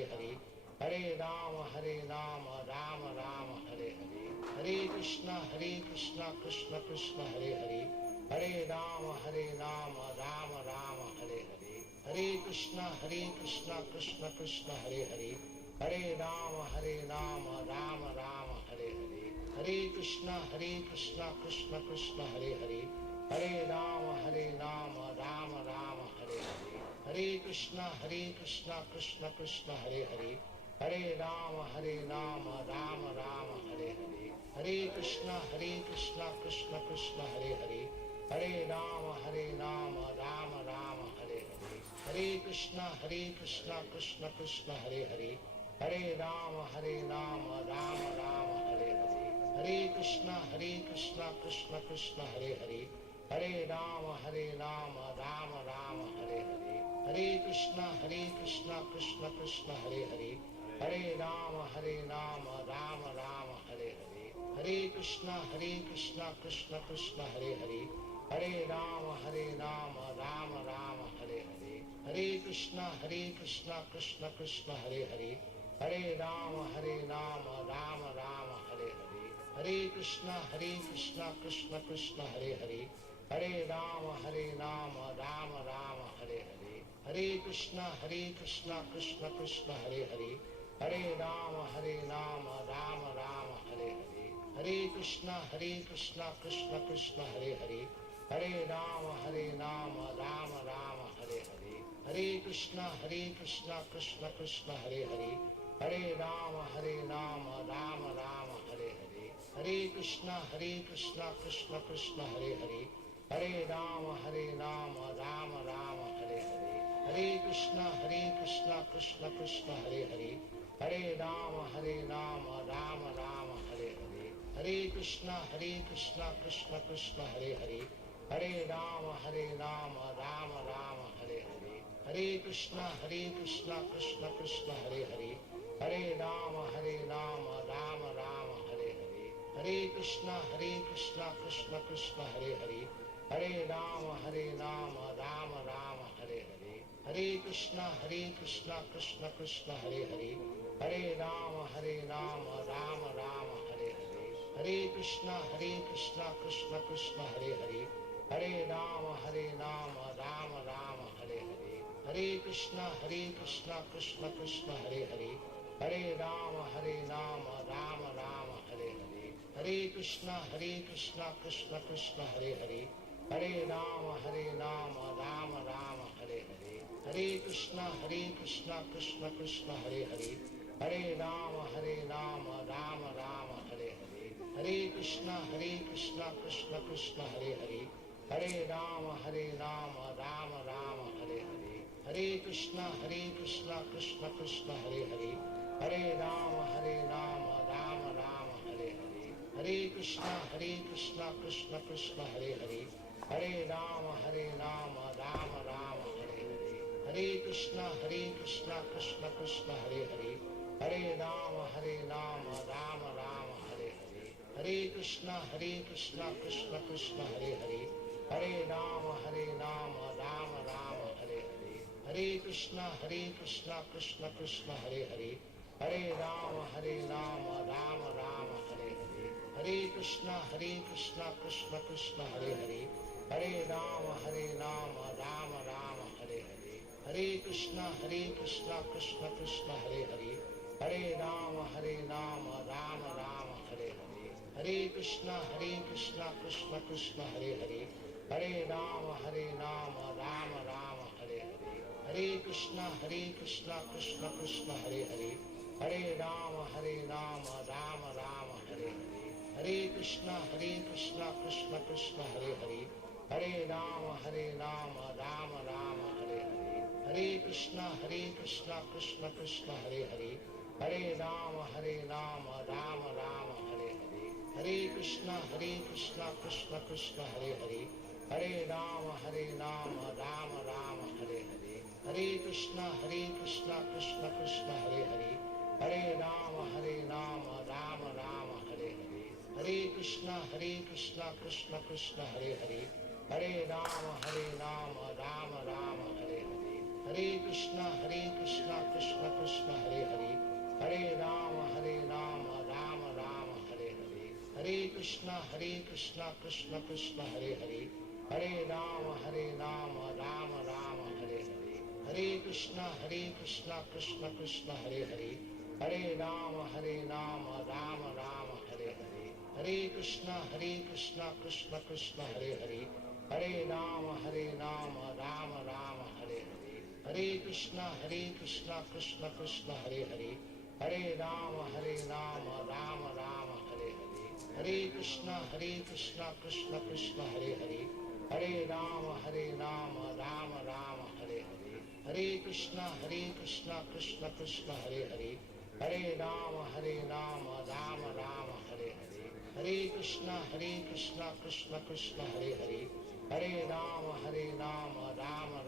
Hare, Hare Rama Rama Rama Hare Hare, Hare Krishna Krishna Krishna Hare Hare, Hare Rama Rama Rama Hare Hare, Hare Krishna Krishna Krishna Hare Hare, Hare Rama Rama Rama Hare Hare, Hare Krishna Krishna Krishna Hare Hare, Hare Rama Rama Rama Hare Hare, Hare Krishna Krishna Krishna Hare Hare, Hare Rama Rama Rama Hare Hare, Hare Krishna Krishna Krishna Hare Hare, Hare Rama Rama Rama Hare Hare, Hare Krishna Krishna Krishna Hare Hare, Hare Rama Rama Rama Hare Hare, Hare Krishna Krishna Krishna Hare Hare, Hare Rama Rama Rama Hare Hare, Hare Krishna Krishna Krishna Hare Hare, Hare Rama Rama Rama Hare Hare, Hare Krishna Krishna Krishna Hare Hare, Hare Rama Rama Rama Hare Hare, Hare Krishna Krishna Krishna Hare Hare, Hare Rama Rama Rama Hare Hare, Hare Krishna Krishna Krishna Hare Hare, Hare Rama Rama Rama Hare Hare, Hare Krishna Krishna Krishna Hare Hare, Hare Rama Rama Rama Hare Hare, Hare Krishna Krishna Krishna Hare Hare, Hare Rama Rama Rama Hare Hare, Hare Krishna Krishna Krishna Hare Hare, Hare Rama Rama Rama Hare Hare, Hare Krishna Krishna Krishna Hare Hare, Hare Rama Rama Rama Hare Hare, Hare Krishna Krishna Krishna Hare Hare, Hare Rama Rama Rama Hare Hare, Hare Krishna Krishna Krishna Hare Hare, Hare Rama Rama Rama Hare Hare, Hare Krishna Krishna Krishna Hare Hare, Hare Rama Rama Rama Hare Hare, Hare Krishna Krishna Krishna Hare Hare, Hare Rama Rama Rama Hare Hare, Hare Krishna Krishna Krishna Hare Hare, Hare Rama Rama Rama Hare Hare, Hare Krishna Krishna Krishna Hare Hare, Hare Rama Rama Rama Hare Hare, Hare Krishna Krishna Krishna Hare Hare, Hare Rama Rama Rama Hare Hare, Hare Krishna Krishna Krishna Hare Hare, Hare Rama Rama Rama Hare Hare, Hare Krishna Krishna Krishna Hare Hare, Hare Rama Rama Rama Hare Hare, Hare Krishna Krishna Krishna Hare Hare, Hare Rama Rama Rama Hare Hare, Hare Krishna Krishna Krishna Hare Hare, Hare Rama Rama Rama Hare Hare, Hare Krishna Krishna Krishna Hare Hare, Hare Rama Rama Rama Hare Hare, Hare Krishna Krishna Krishna Hare Hare, Hare Rama Rama Rama Hare Hare, Hare Krishna Krishna Krishna Hare Hare, Hare Rama Rama Rama Hare Hare, Hare Krishna Krishna Krishna Hare Hare, Hare Rama Rama Rama Hare Hare, Hare Krishna Krishna Krishna Hare Hare, Hare Rama Rama Rama Hare Hare, Hare Krishna Krishna Krishna Hare Hare, Hare Rama Rama Rama Hare Hare, Hare Krishna Krishna Krishna Hare Hare, Hare Rama Rama Rama Hare Hare, Hare Krishna Krishna Krishna Hare Hare, Hare Rama Rama Rama Hare Hare, Hare Krishna Krishna Krishna Hare Hare, Hare Rama Rama Rama Hare Hare, Hare Krishna Krishna Krishna Hare Hare, Hare Rama Rama Rama Hare Hare, Hare Krishna Krishna Krishna Hare Hare, Hare Rama Rama Rama Hare Hare, Hare Krishna Krishna Krishna Hare Hare, Hare Rama Rama Rama Hare Hare, Hare Krishna Krishna Krishna Hare Hare, Hare Rama Rama Rama Hare Hare, Hare Krishna Krishna Krishna Hare Hare, Hare Rama Rama Rama Hare Hare, Hare Krishna Krishna Krishna Hare Hare, Hare Rama Rama Rama Hare Hare, Hare Krishna Krishna Krishna Hare Hare, Hare Rama Rama Rama Hare Hare, Hare Krishna Krishna Krishna Hare Hare, Hare Rama Rama Rama Hare Hare, Hare Krishna Krishna Krishna Hare Hare, Hare Rama Rama Rama Hare Hare, Hare Krishna Krishna Krishna Hare Hare, Hare Rama Rama Rama Hare Hare, Hare Krishna Krishna Krishna Hare Hare, Hare Rama Rama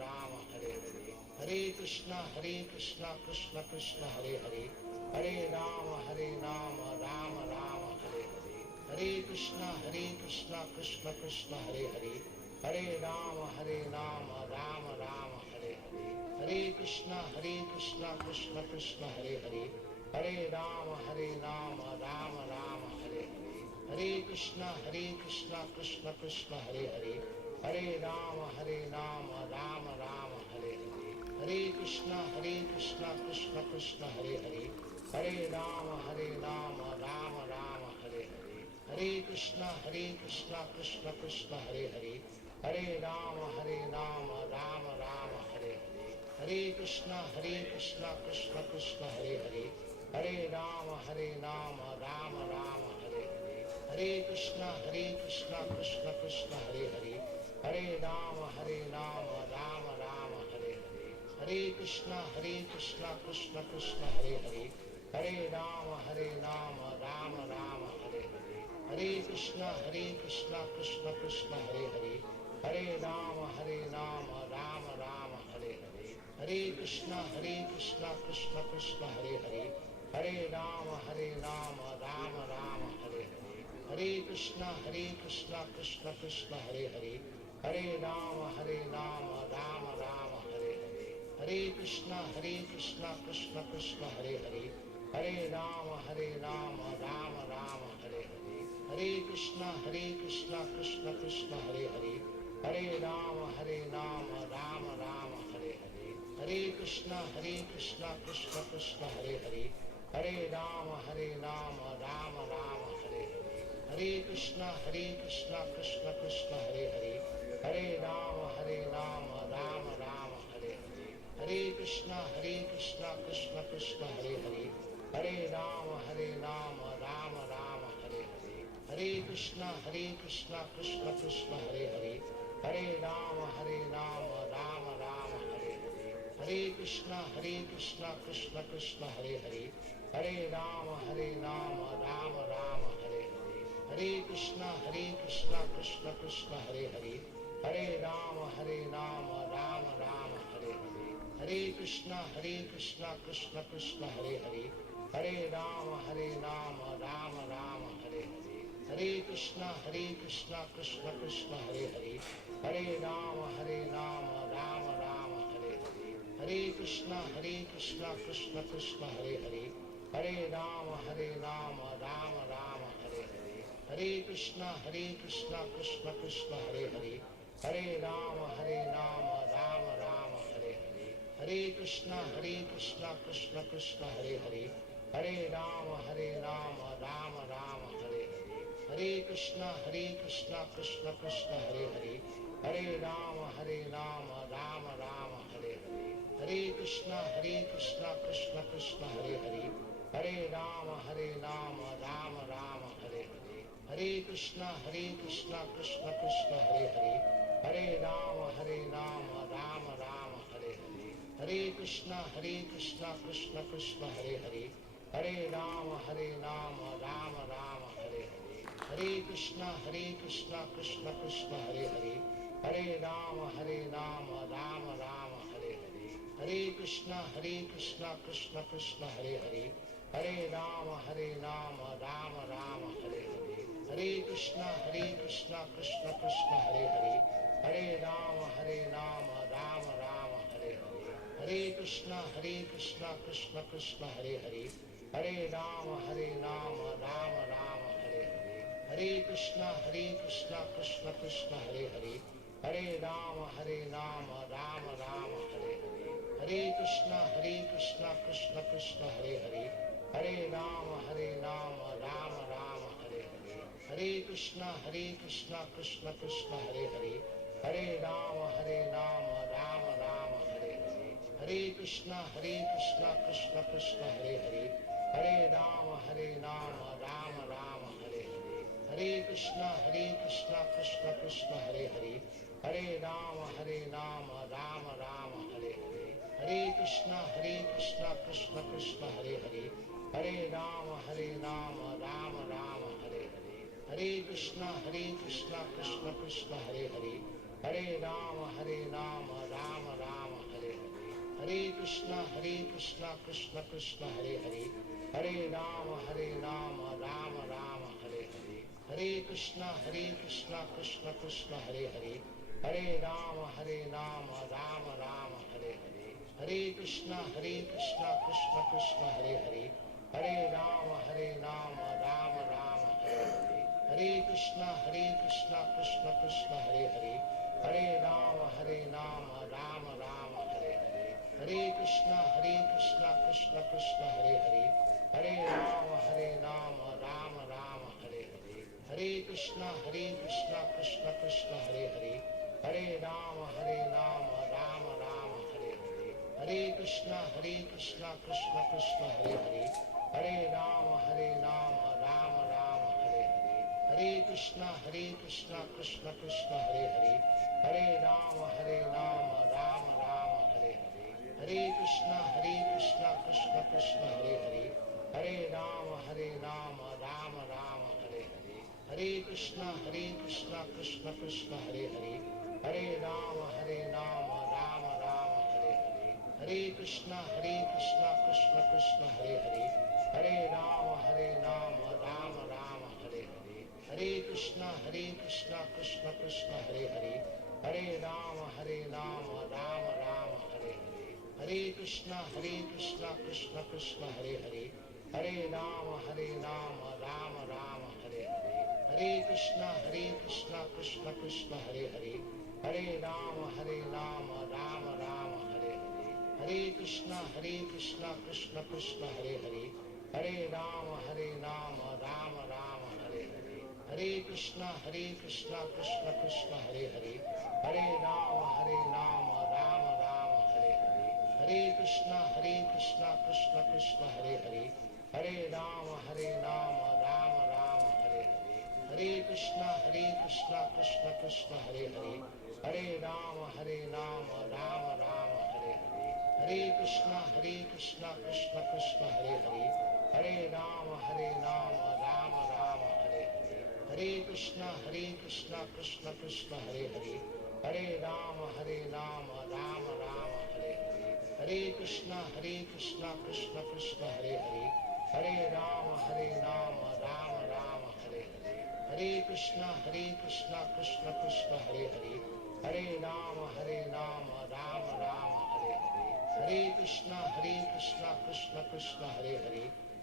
Rama Hare Hare, Hare Krishna Krishna Krishna Hare Hare, Hare Rama Rama Rama Hare Hare, Hare Krishna Krishna Krishna Hare Hare, Hare Rama Rama Rama Hare Hare, Hare Krishna Krishna Krishna Hare Hare, Hare Rama Rama Rama Hare Hare, Hare Krishna Krishna Krishna Hare Hare, Hare Rama Rama Rama Hare Hare, Hare Krishna Krishna Krishna Hare Hare, Hare Rama Rama Rama Hare Hare, Hare Krishna Krishna Krishna Hare Hare, Hare Rama Rama Rama Hare Hare, Hare Krishna Krishna Krishna Hare Hare, Hare Rama Rama Rama Hare Hare, Hare Krishna Krishna Krishna Hare Hare, Hare Rama Rama Rama Hare Hare, Hare Krishna Krishna Krishna Hare Hare, Hare Rama Rama Rama Hare Hare, Hare Krishna Krishna Krishna Hare Hare, Hare Rama Rama Rama Hare Hare, Hare Krishna Krishna Krishna Hare Hare, Hare Rama Rama Rama Hare Hare, Hare Krishna Krishna Krishna Hare Hare, Hare Rama Rama Rama Hare Hare, Hare Krishna Krishna Krishna Hare Hare, Hare Rama Rama Rama Hare Hare, Hare Krishna Krishna Krishna Hare Hare, Hare Rama Rama Rama Hare Hare, Hare Krishna Krishna Krishna Hare Hare, Hare Rama Rama Rama Hare Hare, Hare Krishna Krishna Krishna Hare Hare, Hare Rama Rama Rama Hare Hare, Hare Krishna Krishna Krishna Hare Hare, Hare Rama Rama Rama Hare Hare, Hare Krishna Krishna Krishna Hare Hare, Hare Rama Rama Rama Hare Hare, Hare Krishna Krishna Krishna Hare Hare, Hare Rama Rama Rama Hare Hare, Hare Krishna Krishna Krishna Hare Hare, Hare Rama Rama Rama Hare Hare, Hare Krishna Krishna Krishna Hare Hare, Hare Rama Rama Rama Hare Hare, Hare Krishna Krishna Krishna Hare Hare, Hare Rama Rama Rama Hare Hare, Hare Krishna Krishna Krishna Hare Hare, Hare Rama Rama Rama Hare Hare, Hare Krishna Krishna Krishna Hare Hare, Hare Rama Rama Rama Hare Hare, Hare Krishna Krishna Krishna Hare Hare, Hare Rama Rama Rama Hare Hare, Hare Krishna Krishna Krishna Hare Hare, Hare Rama Rama Rama Hare Hare, Hare Krishna Krishna Krishna Hare Hare, Hare Rama Rama Rama Hare Hare, Hare Krishna Krishna Krishna Hare Hare, Hare Rama Rama Rama Hare Hare, Hare Krishna Krishna Krishna Hare Hare, Hare Rama Rama Rama Hare Hare, Hare Krishna Krishna Krishna Hare Hare, Hare Rama Rama Rama Hare Hare, Hare Krishna Krishna Krishna Hare Hare, Hare Rama Rama Rama Hare Hare, Hare Krishna Krishna Krishna Hare Hare, Hare Rama Rama Rama Hare Hare, Hare Krishna Krishna Krishna Hare Hare, Hare Rama Rama Rama Hare Hare, Hare Krishna Krishna Krishna Hare Hare, Hare Rama Rama Rama Hare Hare, Hare Krishna Krishna Krishna Hare Hare, Hare Rama Rama Rama Hare Hare, Hare Krishna Krishna Krishna Hare Hare, Hare Rama Rama Rama Hare Hare, Hare Krishna Krishna Krishna Hare Hare, Hare Rama Rama Rama Hare Hare, Hare Krishna Krishna Krishna Hare Hare, Hare Rama Rama Rama Hare Hare, Hare Krishna Krishna Krishna Hare Hare, Hare Rama Rama Rama Hare Hare, Hare Krishna Krishna Krishna Hare Hare, Hare Rama Rama Rama Hare Hare, Hare Krishna Krishna Krishna Hare Hare, Hare Rama Rama Rama Hare Hare, Hare Krishna Krishna Krishna Hare Hare, Hare Rama Rama Rama Hare Hare, Hare Krishna Krishna Krishna Hare Hare, Hare Rama Rama Rama Hare Hare, Hare Krishna Krishna Krishna Hare Hare, Hare Rama Rama Rama Hare Hare, Hare Krishna Krishna Krishna Hare Hare, Hare Rama Rama Rama Hare Hare, Hare Krishna Krishna Krishna Hare Hare, Hare Rama Rama Rama Hare Hare, Hare Krishna Krishna Krishna Hare Hare, Hare Rama Rama Rama Hare Hare, Hare Krishna Krishna Krishna Hare Hare, Hare Rama Rama Rama Hare Hare, Hare Krishna Krishna Krishna Hare Hare, Hare Rama Rama Rama Hare Hare, Hare Krishna Krishna Krishna Hare Hare, Hare Rama Rama Rama Hare Hare, Hare Krishna Krishna Krishna Hare Hare, Hare Rama Rama Rama Hare Hare, Hare Krishna Krishna Krishna Hare Hare, Hare Rama Rama Rama Hare Hare, Hare Krishna Krishna Krishna Hare Hare, Hare Rama Rama Rama Hare Hare, Hare Krishna Krishna Krishna Hare Hare, Hare Rama Rama Rama Hare Hare, Hare Krishna Krishna Krishna Hare Hare, Hare Rama Rama Rama Hare Hare, Hare Krishna Krishna Krishna Hare Hare, Hare Rama Rama Rama Hare Hare, Hare Krishna Krishna Krishna Hare Hare, Hare Rama Rama Rama Hare Hare, Hare Krishna Krishna Krishna Hare Hare, Hare Rama Rama Rama Hare Hare, Hare Krishna Krishna Krishna Hare Hare, Hare Rama Rama Rama Hare Hare, Hare Krishna Krishna Krishna Hare Hare, Hare Rama Rama Rama Hare Hare, Hare Krishna Krishna Krishna Hare Hare, Hare Rama Rama Rama Hare Hare, Hare Krishna Krishna Krishna Hare Hare, Hare Rama Rama Rama Hare Hare, Hare Krishna Krishna Krishna Hare Hare,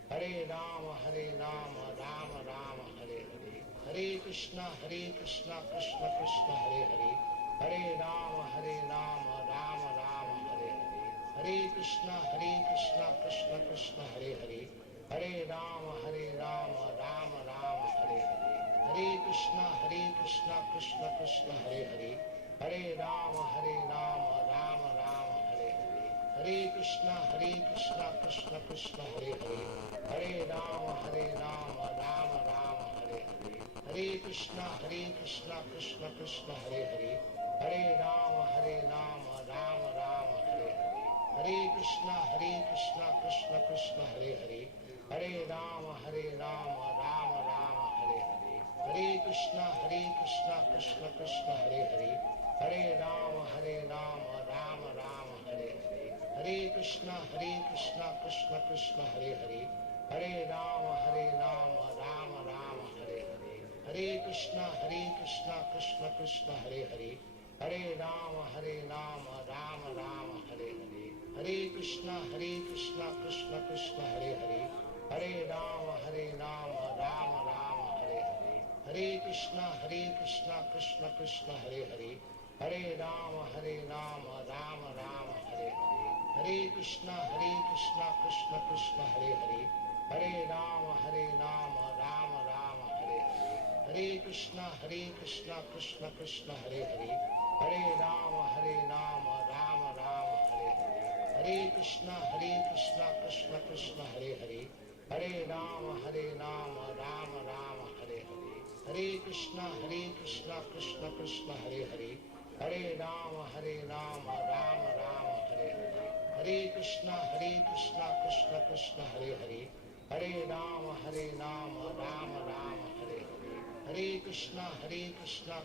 Hare Rama Rama Rama Hare Hare, Hare Krishna Krishna Krishna Hare Hare, Hare Rama Rama Rama Hare Hare, Hare Krishna Krishna Krishna Hare Hare, Hare Rama Rama Rama Hare Hare, Hare Krishna Krishna Krishna Hare Hare, Hare Rama Rama Rama Hare Hare, Hare Krishna Krishna Krishna Hare Hare, Hare Rama Rama Rama Hare Hare, Hare Krishna Krishna Krishna Hare Hare, Hare Rama Rama Rama Hare Hare, Hare Krishna Krishna Krishna Hare Hare, Hare Rama Rama Rama Hare Hare, Hare Krishna Krishna Hare Hare, Hare Rama Rama Rama Hare Hare, Hare Krishna Krishna Hare Hare, Hare Rama Rama Rama Hare Hare, Hare Krishna Krishna Hare Hare, Hare Rama Rama Rama Hare Hare, Hare Krishna Krishna Hare Hare, Hare Rama Rama Rama Hare Hare, Hare Krishna Krishna Hare Hare, Hare Rama Rama Rama Hare Hare, Hare Krishna Krishna Hare Hare, Hare Rama Rama Rama Hare Hare, Hare Krishna Krishna Hare Hare, Hare Rama Rama Rama Hare Hare, Hare Krishna Krishna Hare Hare, Hare Rama Rama Rama Hare Hare, Hare Krishna Krishna Hare Hare, Hare Rama Rama Rama Hare Hare, Hare Krishna Krishna Hare Hare, Hare Rama Rama Rama Hare Hare, Hare Krishna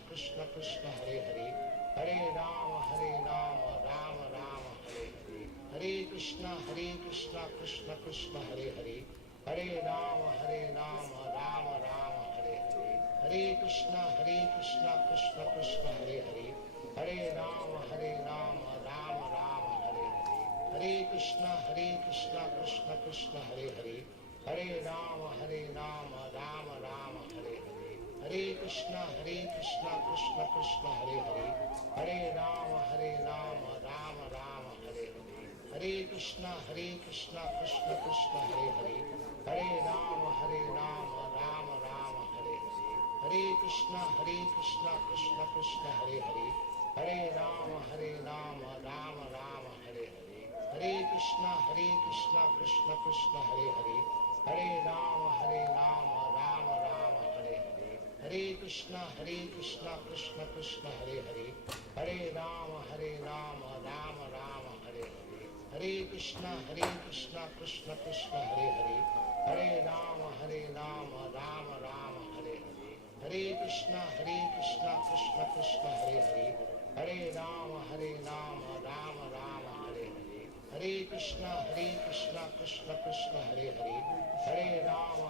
Krishna Hare Hare, Hare Rama Rama Rama Hare Hare, Hare Krishna Krishna Hare Hare, Hare Rama Rama Rama Hare Hare, Hare Krishna Krishna Hare Hare, Hare Rama Rama Rama Hare Hare, Hare Krishna Krishna Hare Hare, Hare Rama Rama Rama Hare Hare, Hare Krishna Krishna Hare Hare, Hare Rama Rama Rama Hare Hare, Hare Krishna Krishna Hare Hare, Hare Rama Rama Rama Hare Hare, Hare Krishna Krishna Hare Hare, Hare Rama Rama Rama Hare Hare, Hare Krishna Krishna Hare Hare, Hare Rama Rama Rama Hare Hare, Hare Krishna Krishna Hare Hare, Hare Rama Rama Rama Hare Hare, Hare Krishna Krishna Hare Hare, Hare Rama Rama Rama Hare Hare, Hare Krishna Krishna Hare Hare, Hare Rama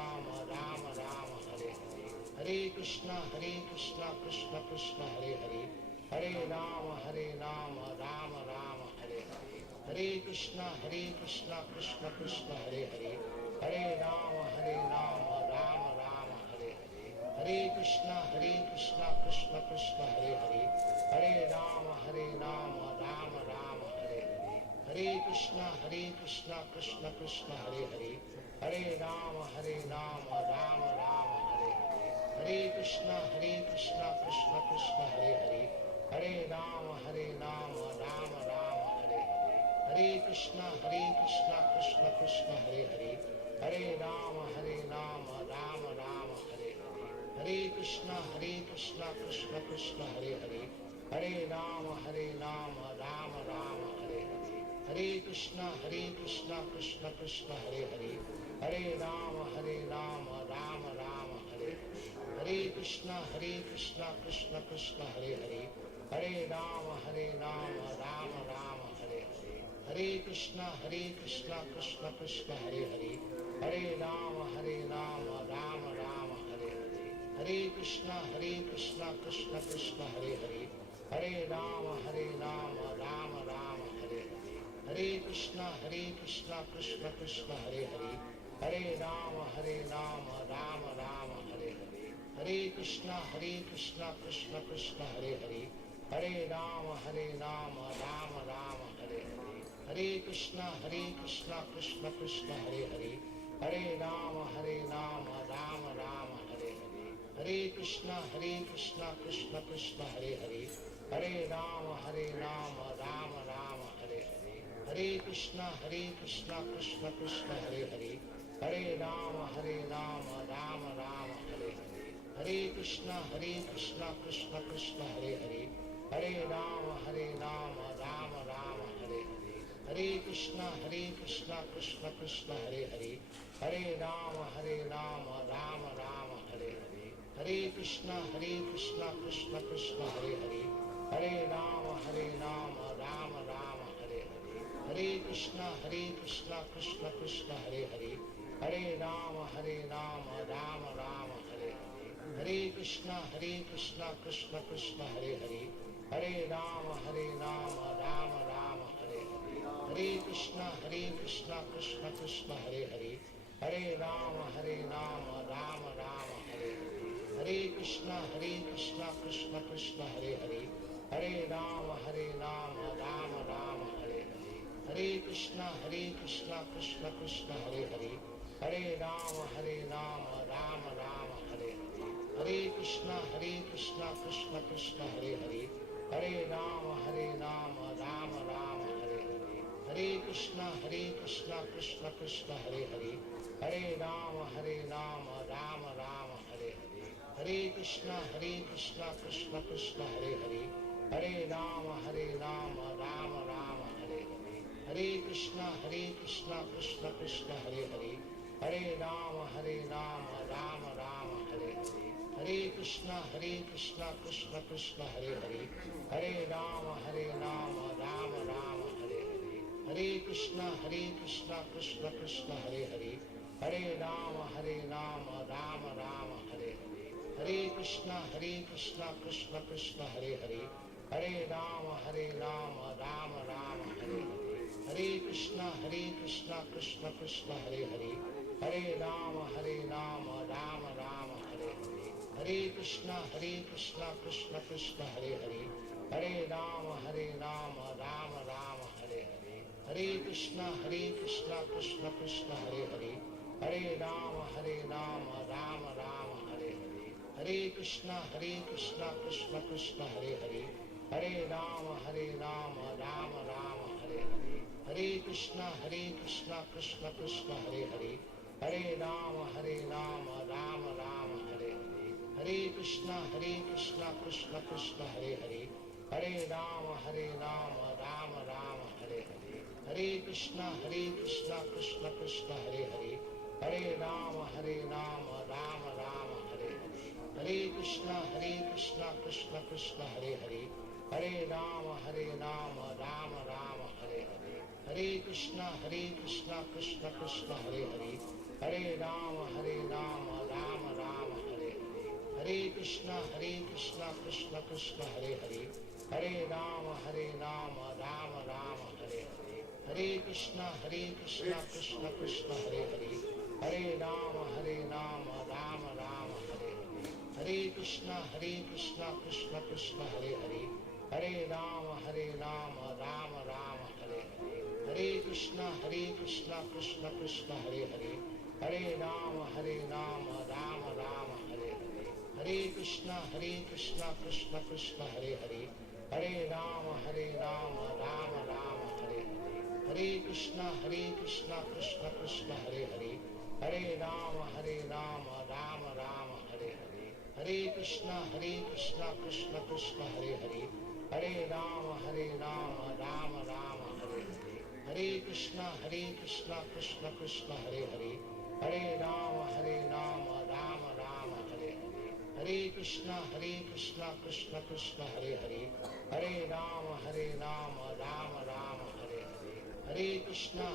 Rama Rama Hare Hare, Hare Krishna Krishna Hare Hare, Hare Rama Rama Rama Hare Hare, Hare Krishna Krishna Hare Hare, Hare Rama Rama Rama Hare Hare, Hare Krishna Krishna Hare Hare, Hare Rama Rama Rama Hare Hare, Hare Krishna Krishna Hare Hare, Hare Rama Rama Rama Hare Hare, Hare Krishna Krishna Hare Hare, Hare Rama Rama Rama Hare Hare, Hare Krishna Krishna Hare Hare, Hare Rama Rama Rama Hare Hare, Hare Krishna Krishna Hare Hare, Hare Rama Rama Rama Hare Hare, Hare Krishna Krishna Hare Hare, Hare Rama Rama Rama Hare Hare, Hare Krishna Krishna Krishna Hare Hare, Hare Rama Rama Rama Hare Hare, Hare Krishna Krishna Krishna Hare Hare, Hare Rama Rama Rama Hare Hare, Hare Krishna Krishna Krishna Hare Hare, Hare Rama Rama Rama Hare Hare, Hare Krishna Krishna Krishna Hare Hare, Hare Rama Rama Rama Hare Hare, Hare Krishna Krishna Krishna Hare Hare, Hare Rama Rama Rama Hare Hare, Hare Krishna Krishna Krishna Hare Hare, Hare Rama Rama Rama Hare Hare, Hare Krishna Krishna Krishna Hare Hare, Hare Rama Rama Rama Hare Hare, Hare Krishna Krishna Krishna Hare Hare, Hare Rama Rama Rama Hare Hare, Hare Krishna Krishna Krishna Hare Hare, Hare Rama Rama Rama Hare Hare, Hare Krishna Krishna Krishna Hare Hare, Hare Rama Rama Rama Hare Hare, Hare Krishna Krishna Krishna Hare Hare, Hare Rama Rama Rama Hare Hare, Hare Krishna Krishna Krishna Hare Hare, Hare Rama Rama Rama Hare Hare, Hare Krishna Krishna Krishna Hare Hare, Hare Rama Rama Rama Hare Hare, Hare Krishna Krishna Krishna Hare Hare, Hare Rama Rama Rama Hare Hare, Hare Krishna Krishna Krishna Hare Hare, Hare Rama Rama Rama Hare Hare, Hare Krishna Krishna Krishna Hare Hare, Hare Rama Rama Rama Hare Hare, Hare Krishna Krishna Krishna Hare Hare, Hare Rama Rama Rama Hare Hare, Hare Krishna Krishna Krishna Hare Hare, Hare Rama Rama Rama Hare Hare, Hare Krishna Krishna Krishna Hare Hare, Hare Rama Rama Rama Hare Hare, Hare Krishna Krishna Krishna Hare Hare, Hare Rama Rama Rama Hare Hare, Hare Krishna Krishna Krishna Hare Hare, Hare Rama Rama Rama Hare Hare, Hare Krishna Krishna Krishna Hare Hare, Hare Rama Rama Rama Hare Hare, Hare Krishna Krishna Krishna Hare Hare, Hare Rama Rama Rama Hare Hare, Hare Krishna Krishna Krishna Hare Hare, Hare Rama Rama Rama Hare Hare, Hare Krishna Krishna Krishna Hare Hare, Hare Rama Rama Rama Hare Hare, Hare Krishna Krishna Krishna Hare Hare, Hare Rama Rama Rama Hare Hare, Hare Krishna Krishna Krishna Hare Hare, Hare Rama Rama Rama Hare Hare, Hare Krishna Krishna Krishna Hare Hare, Hare Rama Rama Rama Hare Hare, Hare Krishna Krishna Krishna Hare Hare, Hare Rama Rama Rama Hare Hare, Hare Krishna Krishna Krishna Hare Hare, Hare Rama Rama Rama Hare Hare, Hare Krishna Krishna Krishna Hare Hare, Hare Rama Rama Rama Hare Hare, Hare Krishna Krishna Krishna Hare Hare, Hare Rama Rama Rama Hare Hare, Hare Krishna Krishna Krishna Hare Hare, Hare Rama Rama Rama Hare Hare, Hare Krishna Krishna Krishna Hare Hare, Hare Rama Rama Rama Hare Hare, Hare Krishna Krishna Krishna Hare Hare, Hare Rama Rama Rama Hare Hare, Hare Krishna Krishna Krishna Hare Hare, Hare Rama Rama Rama Hare Hare, Hare Krishna Krishna Krishna Hare Hare, Hare Rama Rama Rama Hare Hare, Hare Krishna Krishna Krishna Hare Hare, Hare Rama Rama Rama Hare Hare, Hare Krishna Krishna Krishna Hare Hare, Hare Rama Rama Rama Hare Hare, Hare Krishna Krishna Krishna Hare Hare, Hare Rama Rama Rama Hare Hare, Hare Krishna Krishna Krishna Hare Hare, Hare Rama Rama Rama Hare Hare, Hare Krishna Krishna Krishna Hare Hare, Hare Rama Rama Rama Hare Hare, Hare Krishna Krishna Krishna Hare Hare, Hare Rama Rama Rama Hare Hare, Hare Krishna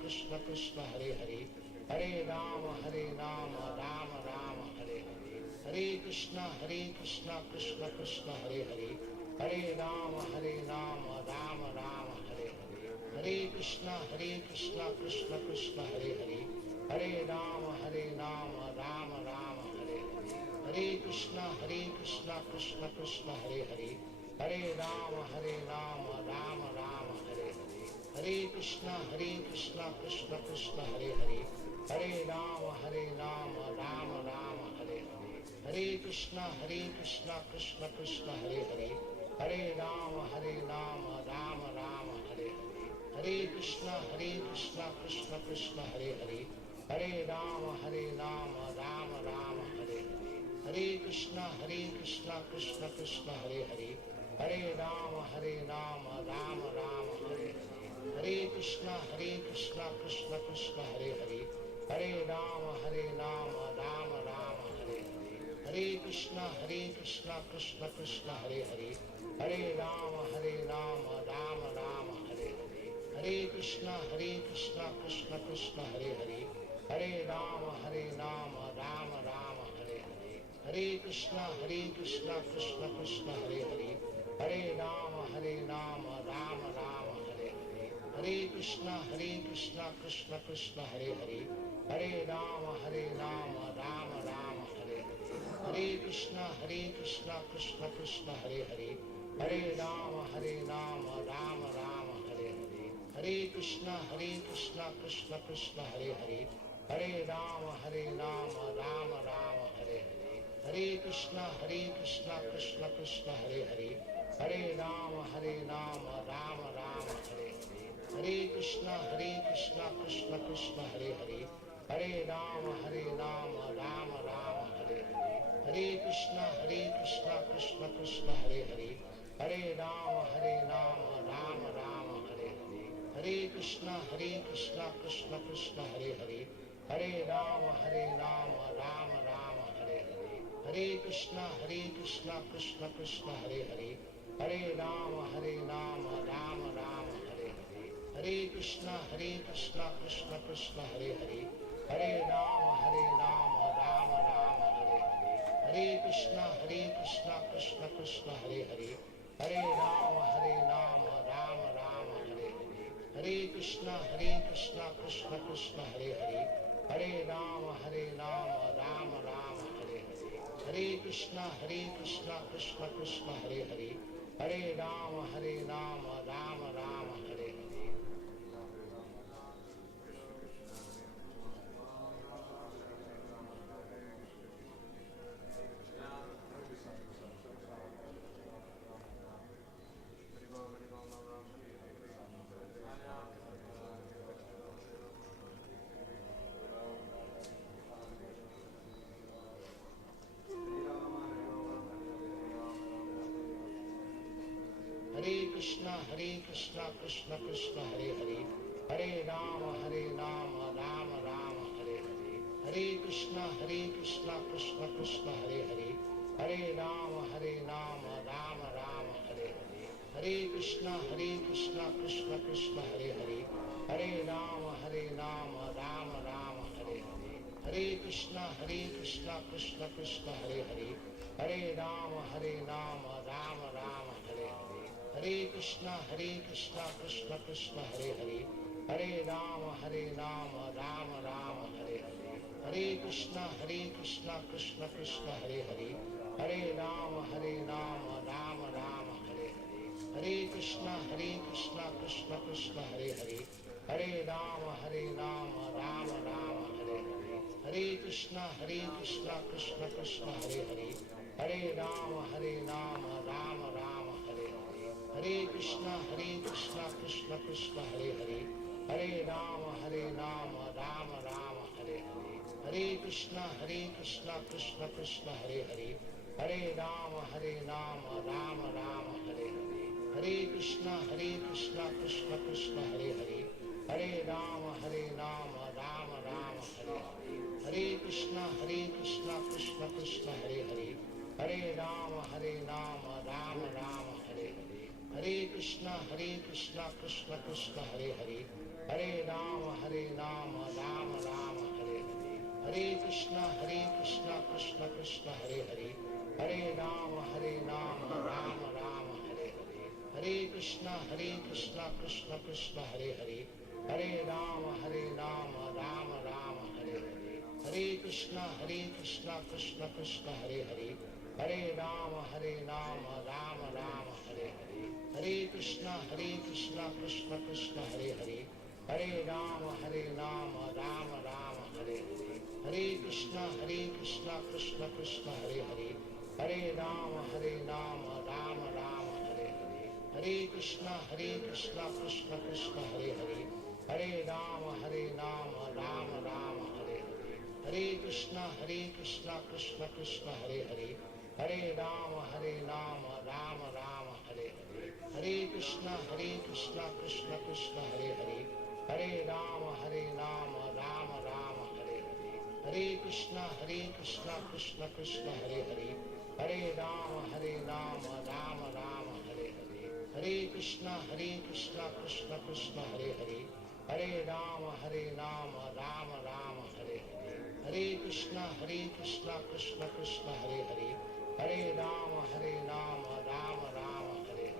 Krishna Krishna Hare Hare, Hare Rama Rama Rama Hare Hare, Hare Krishna Krishna Krishna Hare Hare, Hare Rama Rama Rama Hare Hare, Hare Krishna Krishna Krishna Hare Hare, Hare Rama Rama Rama Hare Hare, Hare Krishna Krishna Krishna Hare Hare, Hare Rama Rama Rama Hare Hare, Hare Krishna Krishna Krishna Hare Hare, Hare Rama Rama Rama Hare Hare, Hare Krishna Krishna Krishna Hare Hare, Hare Rama Rama Rama Hare Hare, Hare Krishna Krishna Krishna Hare Hare, Hare Rama Rama Rama Hare Hare, Hare Krishna Krishna Krishna Hare Hare, Hare Rama Rama Rama Hare Hare, Hare Krishna Krishna Krishna Hare Hare, Hare Rama Rama Rama Hare Hare, Hare Krishna Krishna Krishna Hare Hare, Hare Rama Rama Rama Hare Hare, Hare Krishna Krishna Krishna Hare Hare, Hare Rama Rama Rama Hare Hare, Hare Krishna Krishna Krishna Hare Hare, Hare Rama Rama Rama Hare Hare, Hare Krishna Krishna Krishna Hare Hare, Hare Rama Rama Rama Hare Hare, Hare Krishna Krishna Krishna Hare Hare, Hare Rama Rama Rama Hare Hare, Hare Krishna Krishna Krishna Hare Hare, Hare Rama Rama Rama Hare Hare, Hare Krishna Krishna Krishna Hare Hare, Hare Rama Rama Rama Hare Hare, Hare Krishna Krishna Krishna Hare Hare, Hare Rama Rama Rama Hare Hare, Hare Krishna Krishna Krishna Hare Hare, Hare Rama Rama Rama Hare Hare, Hare Krishna Krishna Krishna Hare Hare, Hare Rama Rama Rama Hare Hare, Hare Krishna Krishna Krishna Hare Hare, Hare Rama Rama Rama Hare Hare, Hare Krishna Krishna Krishna Hare Hare, Hare Rama Rama Rama Hare Hare, Hare Krishna Krishna Krishna Hare Hare, Hare Rama Rama Rama Hare Hare, Hare Krishna Krishna Krishna Hare Hare, Hare Rama Rama Rama Hare Hare, Hare Krishna Krishna Krishna Hare Hare, Hare Rama Rama Rama Hare Hare. Krishna Krishna Krishna Hare Hare, Hare Rama Rama Rama Hare Hare, Hare Krishna Krishna Krishna Hare Hare, Hare Rama Rama Rama Hare Hare, Hare Krishna Krishna Krishna Hare Hare, Hare Rama Rama Rama Hare Hare, Hare Krishna Krishna Krishna Hare Hare, Hare Rama Rama Rama Hare Hare, Hare Krishna Krishna Hare Hare, Hare Rama Rama Rama Hare Hare, Hare Krishna Krishna Krishna Hare Hare, Hare Rama Rama Rama Hare Hare, Hare Krishna Krishna Krishna Hare Hare, Hare Rama Rama Rama Hare Hare, Hare Krishna Krishna Krishna Hare Hare, Hare Rama Rama Rama Hare Hare, Hare Krishna Krishna Hare Hare, Hare Rama Rama Rama Hare Hare, Hare Krishna Krishna Krishna Hare Hare, Hare Rama Rama Rama Hare Hare, Hare Krishna Krishna Krishna Hare Hare, Hare Rama Rama Rama Hare Hare, Hare Krishna Krishna Krishna Hare Hare, Hare Rama Rama Rama Hare Hare, Hare Krishna Krishna Krishna Hare Hare, Hare Rama Rama Rama Hare Hare, Hare Krishna Krishna Krishna Hare Hare, Hare Rama Rama Rama Hare Hare, Hare Krishna Krishna Krishna Hare Hare, Hare Rama Rama Rama Hare Hare, Hare Krishna Krishna Krishna Hare Hare, Hare Rama Rama Rama Hare Hare, Hare Krishna Krishna Krishna Hare Hare, Hare Rama Rama Rama Hare Hare, Hare Krishna Krishna Krishna Hare Hare, Hare Rama Rama Rama Hare Hare, Hare Krishna Krishna Krishna Hare Hare, Hare Rama Rama Rama Hare Hare, Hare Krishna Krishna Krishna Hare Hare, Hare Rama Rama Rama Hare Hare, Hare Krishna Krishna Krishna Hare Hare, Hare Rama Rama Rama Hare Hare, Hare Krishna Krishna Krishna Hare Hare, Hare Rama Rama Rama Hare Hare, Hare Krishna Krishna Krishna Hare Hare, Hare Rama Rama Rama Hare Hare, Hare Krishna Krishna Krishna Hare Hare, Hare Rama Rama Rama Hare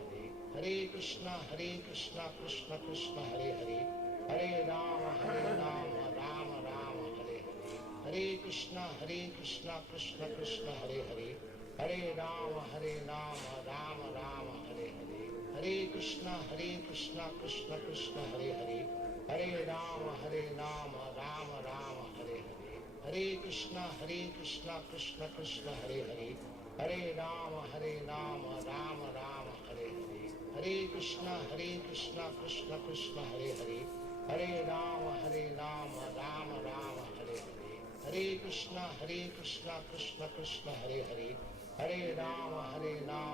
Hare, Hare Krishna Krishna Krishna Hare Hare, Hare Rama Rama Rama Hare Hare, Hare Krishna Krishna Krishna Hare Hare, Hare Rama Rama Rama Hare Hare, Hare Krishna Krishna Krishna Hare Hare, Hare Rama Rama Rama Hare Hare, Hare Krishna Krishna Krishna Hare Hare, Hare Rama Rama Rama Hare Hare, Hare Krishna Krishna Krishna Hare Hare, Hare Rama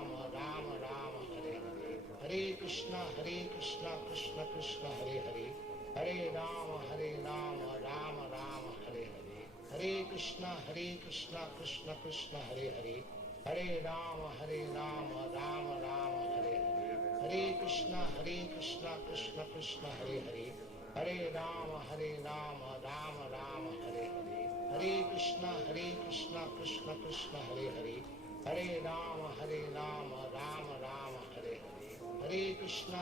Rama Rama Hare Hare, Hare Krishna Krishna Krishna Hare Hare, Hare Rama Rama Rama Hare Hare, Hare Krishna Krishna Krishna Hare Hare, Hare Rama Rama Rama Hare Hare, Hare Krishna Krishna Krishna Hare Hare, Hare Rama Rama Rama Hare Hare, Hare Krishna Krishna Krishna Hare Hare, Hare Rama Rama Rama Hare Hare, Hare Krishna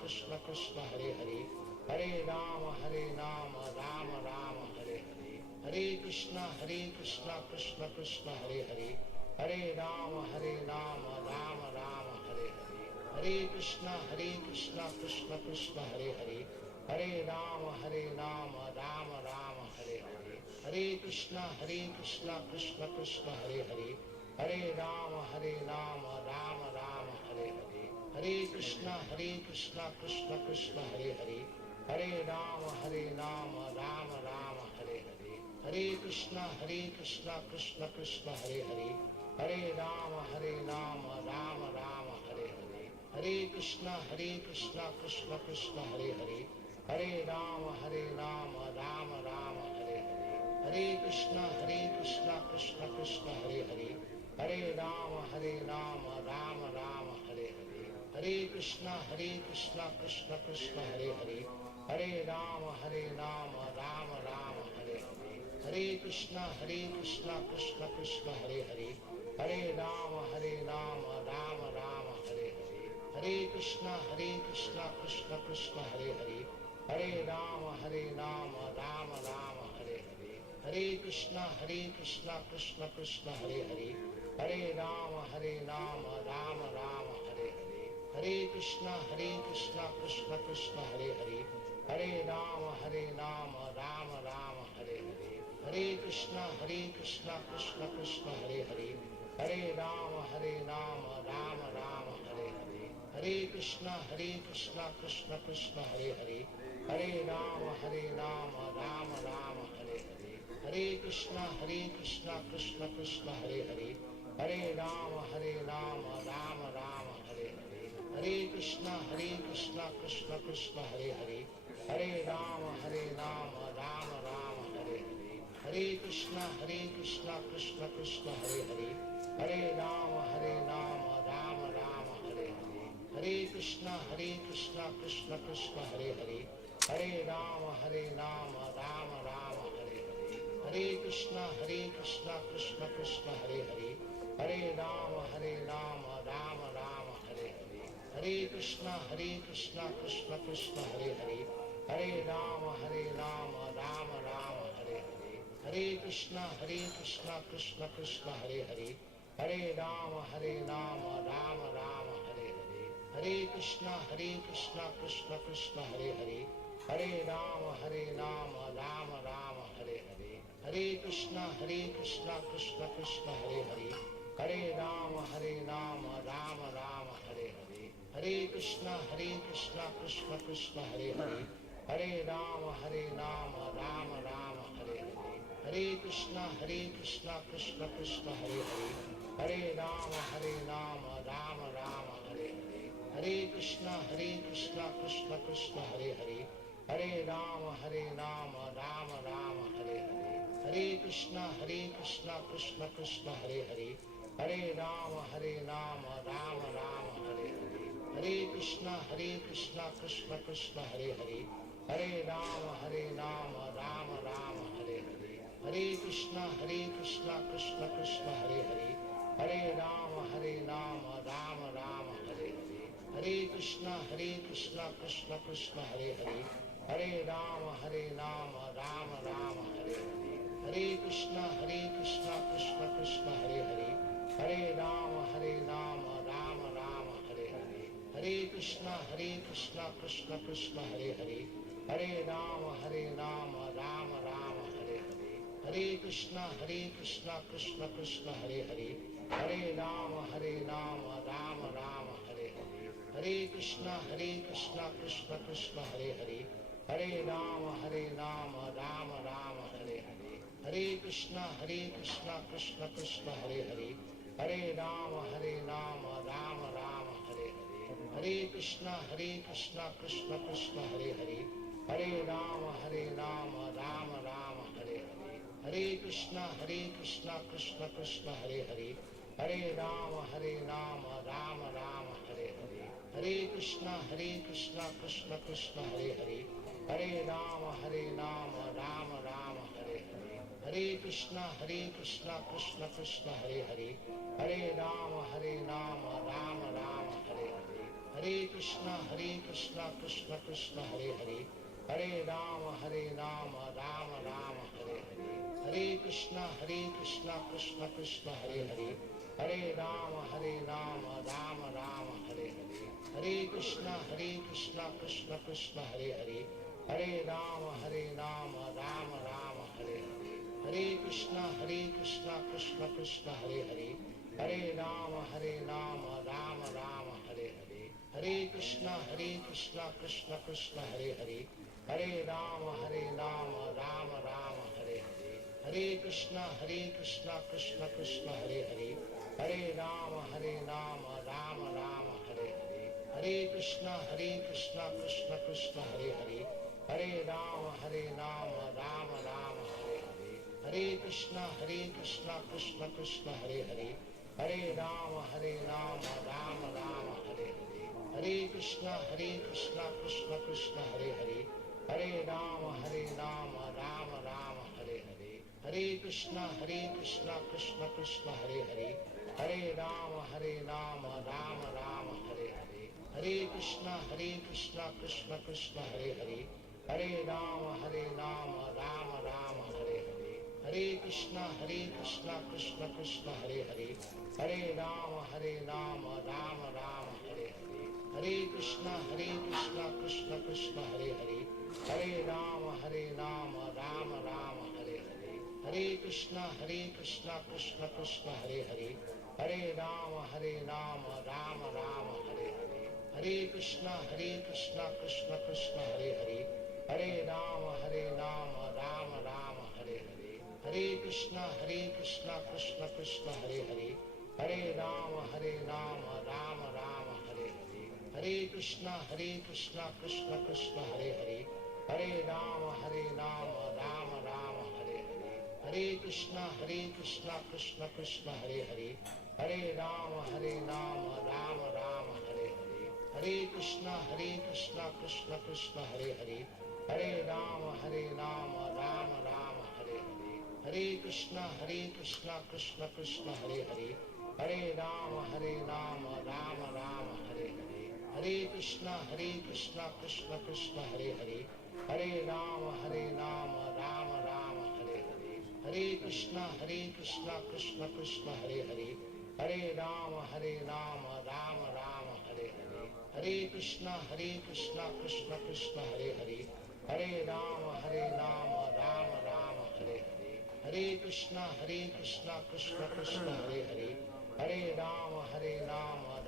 Krishna Krishna Hare Hare, Hare Rama Rama Rama Hare Hare, Hare Krishna Krishna Krishna Hare Hare, Hare Rama Rama Rama Hare Hare, Hare Krishna Krishna Krishna Hare Hare, Hare Rama Rama Rama Hare Hare, Hare Krishna Krishna Krishna Hare Hare, Hare Rama Rama Rama Hare Hare, Hare Krishna Krishna Krishna Hare Hare, Hare Rama Rama Rama Hare Hare, Hare Krishna Krishna Krishna Hare Hare, Hare Rama Rama Rama Hare Hare, Hare Krishna Krishna Krishna Hare Hare, Hare Rama Rama Rama Hare Hare, Hare Krishna Krishna Krishna Hare Hare, Hare Rama Rama Rama Hare Hare, Hare Krishna Krishna Krishna Hare Hare, Hare Rama Rama Rama Hare Hare, Hare Krishna Krishna Krishna Hare Hare, Hare Rama Rama Rama Hare Hare, Hare Krishna Krishna Krishna Hare Hare, Hare Rama Rama Rama Hare Hare, Hare Krishna Krishna Krishna Hare Hare, Hare Rama Rama Rama Hare Hare, Hare Krishna Krishna Krishna Hare Hare, Hare Rama Rama Rama Hare Hare, Hare Krishna Krishna Krishna Hare Hare, Hare Rama Rama Rama Hare Hare, Hare Krishna Krishna Krishna Hare Hare, Hare Rama Rama Rama Hare Hare, Hare Krishna Krishna Krishna Hare Hare, Hare Rama Rama Rama Hare Hare, Hare Krishna Krishna Krishna Hare Hare, Hare Rama Rama Rama Hare Hare, Hare Krishna Krishna Krishna Hare Hare, Hare Rama Rama Rama Hare Hare, Hare Krishna Krishna Krishna Hare Hare, Hare Rama Rama Rama Hare Hare, Hare Krishna Krishna Krishna Hare Hare, Hare Rama Rama Rama Hare Hare, Hare Krishna Krishna Krishna Hare Hare, Hare Rama Rama Rama Hare Hare, Hare Krishna Krishna Krishna Hare Hare, Hare Rama Rama Rama Hare Hare, Hare Krishna Krishna Krishna Hare Hare, Hare Rama Rama Rama Hare Hare, Hare Krishna Krishna Krishna Hare Hare, Hare Rama Rama Rama Hare Hare, Hare Krishna Krishna Krishna Hare Hare, Hare Rama Rama Rama Hare Hare, Hare Krishna Krishna Krishna Hare Hare, Hare Rama Rama Rama Hare Hare, Hare Krishna Krishna Krishna Hare Hare, Hare Rama Rama Rama Hare Hare, Hare Krishna Krishna Krishna Hare Hare, Hare Rama Rama Rama Hare Hare, Hare Krishna Krishna Krishna Hare Hare, Hare Rama Rama Rama Hare Hare, Hare Krishna Krishna Krishna Hare Hare, Hare Rama Rama Rama Hare Hare, Hare Krishna Krishna Krishna Hare Hare, Hare Rama Rama Rama Hare Hare, Hare Krishna Krishna Krishna Hare Hare, Hare Rama Rama Rama Hare Hare, Hare Krishna Krishna Krishna Hare Hare, Hare Rama Rama Rama Hare Hare, Hare Krishna Krishna Krishna Hare Hare, Hare Rama Rama Rama Hare Hare, Hare Krishna Krishna Krishna Hare Hare, Hare Rama Rama Rama Hare Hare, Hare Krishna Krishna Krishna Hare Hare, Hare Rama Rama Rama Hare Hare, Hare Krishna Krishna Krishna Hare Hare, Hare Rama Rama Rama Hare Hare, Hare Krishna Krishna Krishna Hare Hare, Hare Rama Rama Rama Hare Hare, Hare Krishna Krishna Krishna Hare Hare, Hare Rama Rama Rama Hare Hare, Hare Krishna Krishna Krishna Hare Hare, Hare Rama Rama Rama Hare Hare, Hare Krishna Krishna Krishna Hare Hare, Hare Rama Rama Rama Hare Hare, Hare Krishna Krishna Krishna Hare Hare, Hare Rama Rama Rama Hare Hare, Hare Krishna Krishna Krishna Hare Hare, Hare Rama Rama Rama Hare Hare, Hare Krishna Krishna Krishna Hare Hare, Hare Rama Rama Rama Hare Hare, Hare Krishna Krishna Krishna Hare Hare, Hare Rama Rama Rama Hare Hare, Hare Krishna Krishna Krishna Hare Hare, Hare Rama Rama Rama Hare Hare, Hare Krishna Krishna Krishna Hare Hare, Hare Rama Rama Rama Hare Hare, Hare Krishna Krishna Krishna Hare Hare, Hare Rama Rama Rama Hare Hare, Hare Krishna Krishna Krishna Hare Hare, Hare Rama Rama Rama Hare Hare, Hare Krishna Krishna Krishna Hare Hare, Hare Rama Rama Rama Hare Hare, Hare Krishna Krishna Krishna Hare Hare, Hare Rama Rama Rama Hare Hare, Hare Krishna Krishna Krishna Hare Hare, Hare Rama Rama Rama Hare Hare, Hare Krishna Krishna Krishna Hare Hare, Hare Rama Rama Rama Hare Hare, Hare Krishna Krishna Krishna Hare Hare, Hare Rama Rama Rama Hare Hare, Hare Krishna Krishna Krishna Hare Hare, Hare Rama Rama Rama Hare Hare, Hare Krishna Krishna Krishna Hare Hare, Hare Rama Rama Rama Hare Hare, Krishna Hare Hare, Hare Rama Rama Rama Hare Hare, Hare Krishna Krishna Krishna Hare Hare, Hare Rama Rama Rama Hare Hare, Hare Krishna Krishna Krishna Hare Hare, Hare Rama Rama Rama Hare Hare, Hare Krishna Krishna Krishna Hare Hare, Hare Rama Rama Rama Hare Hare, Hare Krishna Krishna Krishna Hare Hare, Hare Rama Rama Rama Hare Hare, Hare Krishna Krishna Krishna Hare Hare, Hare Rama Rama Rama Hare Hare, Hare Krishna Krishna Krishna Hare Hare, Hare Rama Rama Rama Hare Hare, Hare Krishna Krishna Krishna Hare Hare, Hare Rama Rama Rama Hare Hare, Hare Krishna Krishna Krishna Hare Hare, Hare Rama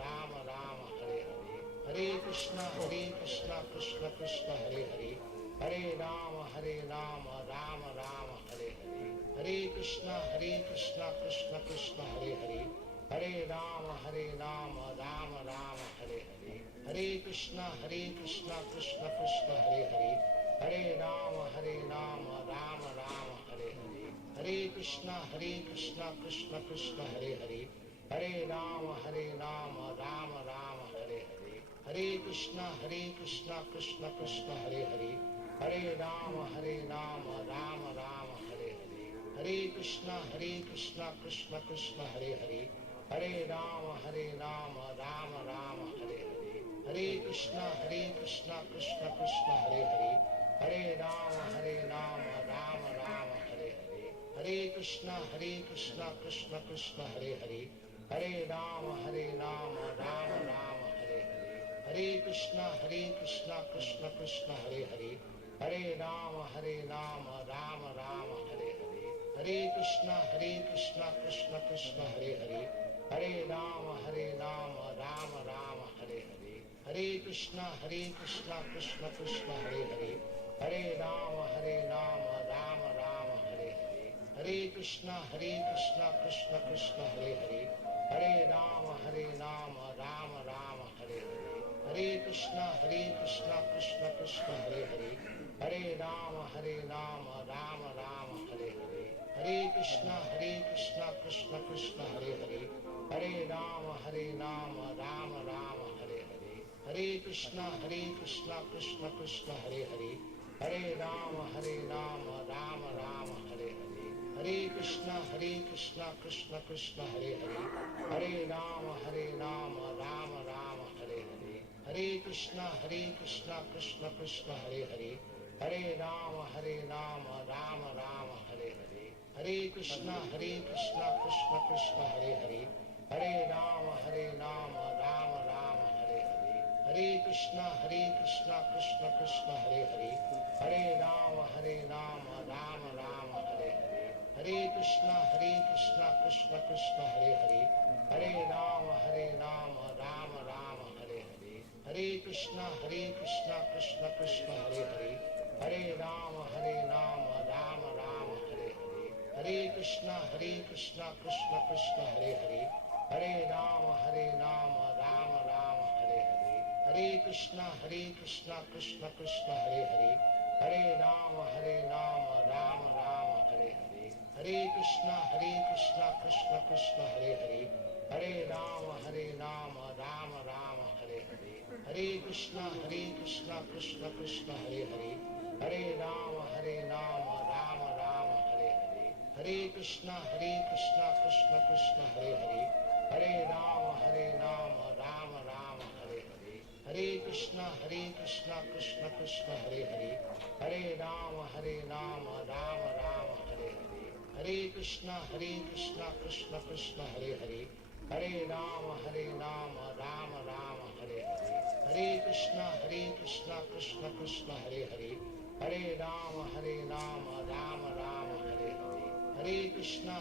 Rama Rama Hare Hare, Hare Krishna Krishna Krishna Hare Hare, Hare Rama Rama Rama Hare Hare, Hare Krishna Krishna Krishna Hare Hare, Hare Rama Rama Rama Hare Hare, Hare Krishna Krishna Krishna Hare Hare, Hare Rama Rama Rama Hare Hare, Hare Krishna Krishna Krishna Hare Hare, Hare Rama Rama Rama Hare Hare, Hare Krishna Krishna Krishna Hare Hare, Hare Rama Rama Rama Hare Hare, Hare Krishna Krishna Krishna Hare Hare, Hare Rama Rama Rama Hare Hare, Hare Krishna Krishna Krishna Hare Hare, Hare Rama Rama Rama Hare Hare, Hare Krishna Krishna Krishna Hare Hare, Hare Rama Rama Rama Hare Hare, Hare Krishna Krishna Krishna Hare Hare, Hare Rama Rama Rama Hare Hare, Hare Krishna Krishna Krishna Hare Hare, Hare Rama Rama Rama Hare Hare, Hare Krishna Krishna Krishna Hare Hare, Hare Rama Rama Rama Hare Hare, Hare Krishna Krishna Krishna Hare Hare, Hare Rama Rama Rama Hare Hare, Hare Krishna Krishna Krishna Hare Hare, Hare Rama Rama Rama Hare Hare, Hare Krishna Krishna Krishna Hare Hare, Hare Rama Rama Rama Hare Hare, Hare Krishna Krishna Krishna Hare Hare, Hare Rama Rama Rama Hare Hare, Hare Krishna Krishna Krishna Hare Hare, Hare Rama Rama Rama Hare Hare, Hare Krishna Krishna Krishna Hare Hare, Hare Rama Rama Rama Hare Hare, Hare Krishna Krishna Krishna Hare Hare, Hare Rama Rama Rama Hare Hare, Hare Krishna Krishna Krishna Hare Hare, Hare Rama Rama Rama Hare Hare, Hare Krishna Krishna Krishna Hare Hare, Hare Rama Rama Rama Hare Hare, Hare Krishna Krishna Krishna Hare Hare, Hare Rama Rama Rama Hare Hare, Hare Krishna Krishna Krishna Hare Hare, Hare Rama Rama Rama Hare Hare, Hare Krishna Krishna Krishna Hare Hare, Hare Rama Rama Rama Hare Hare, Hare Krishna Krishna Krishna Hare Hare, Hare Rama Rama Rama Hare Hare, Hare Krishna Krishna Krishna Hare Hare, Hare Rama Rama Rama Hare Hare, Hare Krishna Krishna Krishna Hare Hare, Hare Rama Rama Rama Hare Hare, Hare Krishna Krishna Krishna Hare Hare, Hare Rama Rama Rama Hare Hare, Hare Krishna Krishna Krishna Hare Hare, Hare Rama Rama Rama Hare Hare, Hare Krishna Krishna Krishna Hare Hare, Hare Rama Rama Rama Hare Hare, Hare Krishna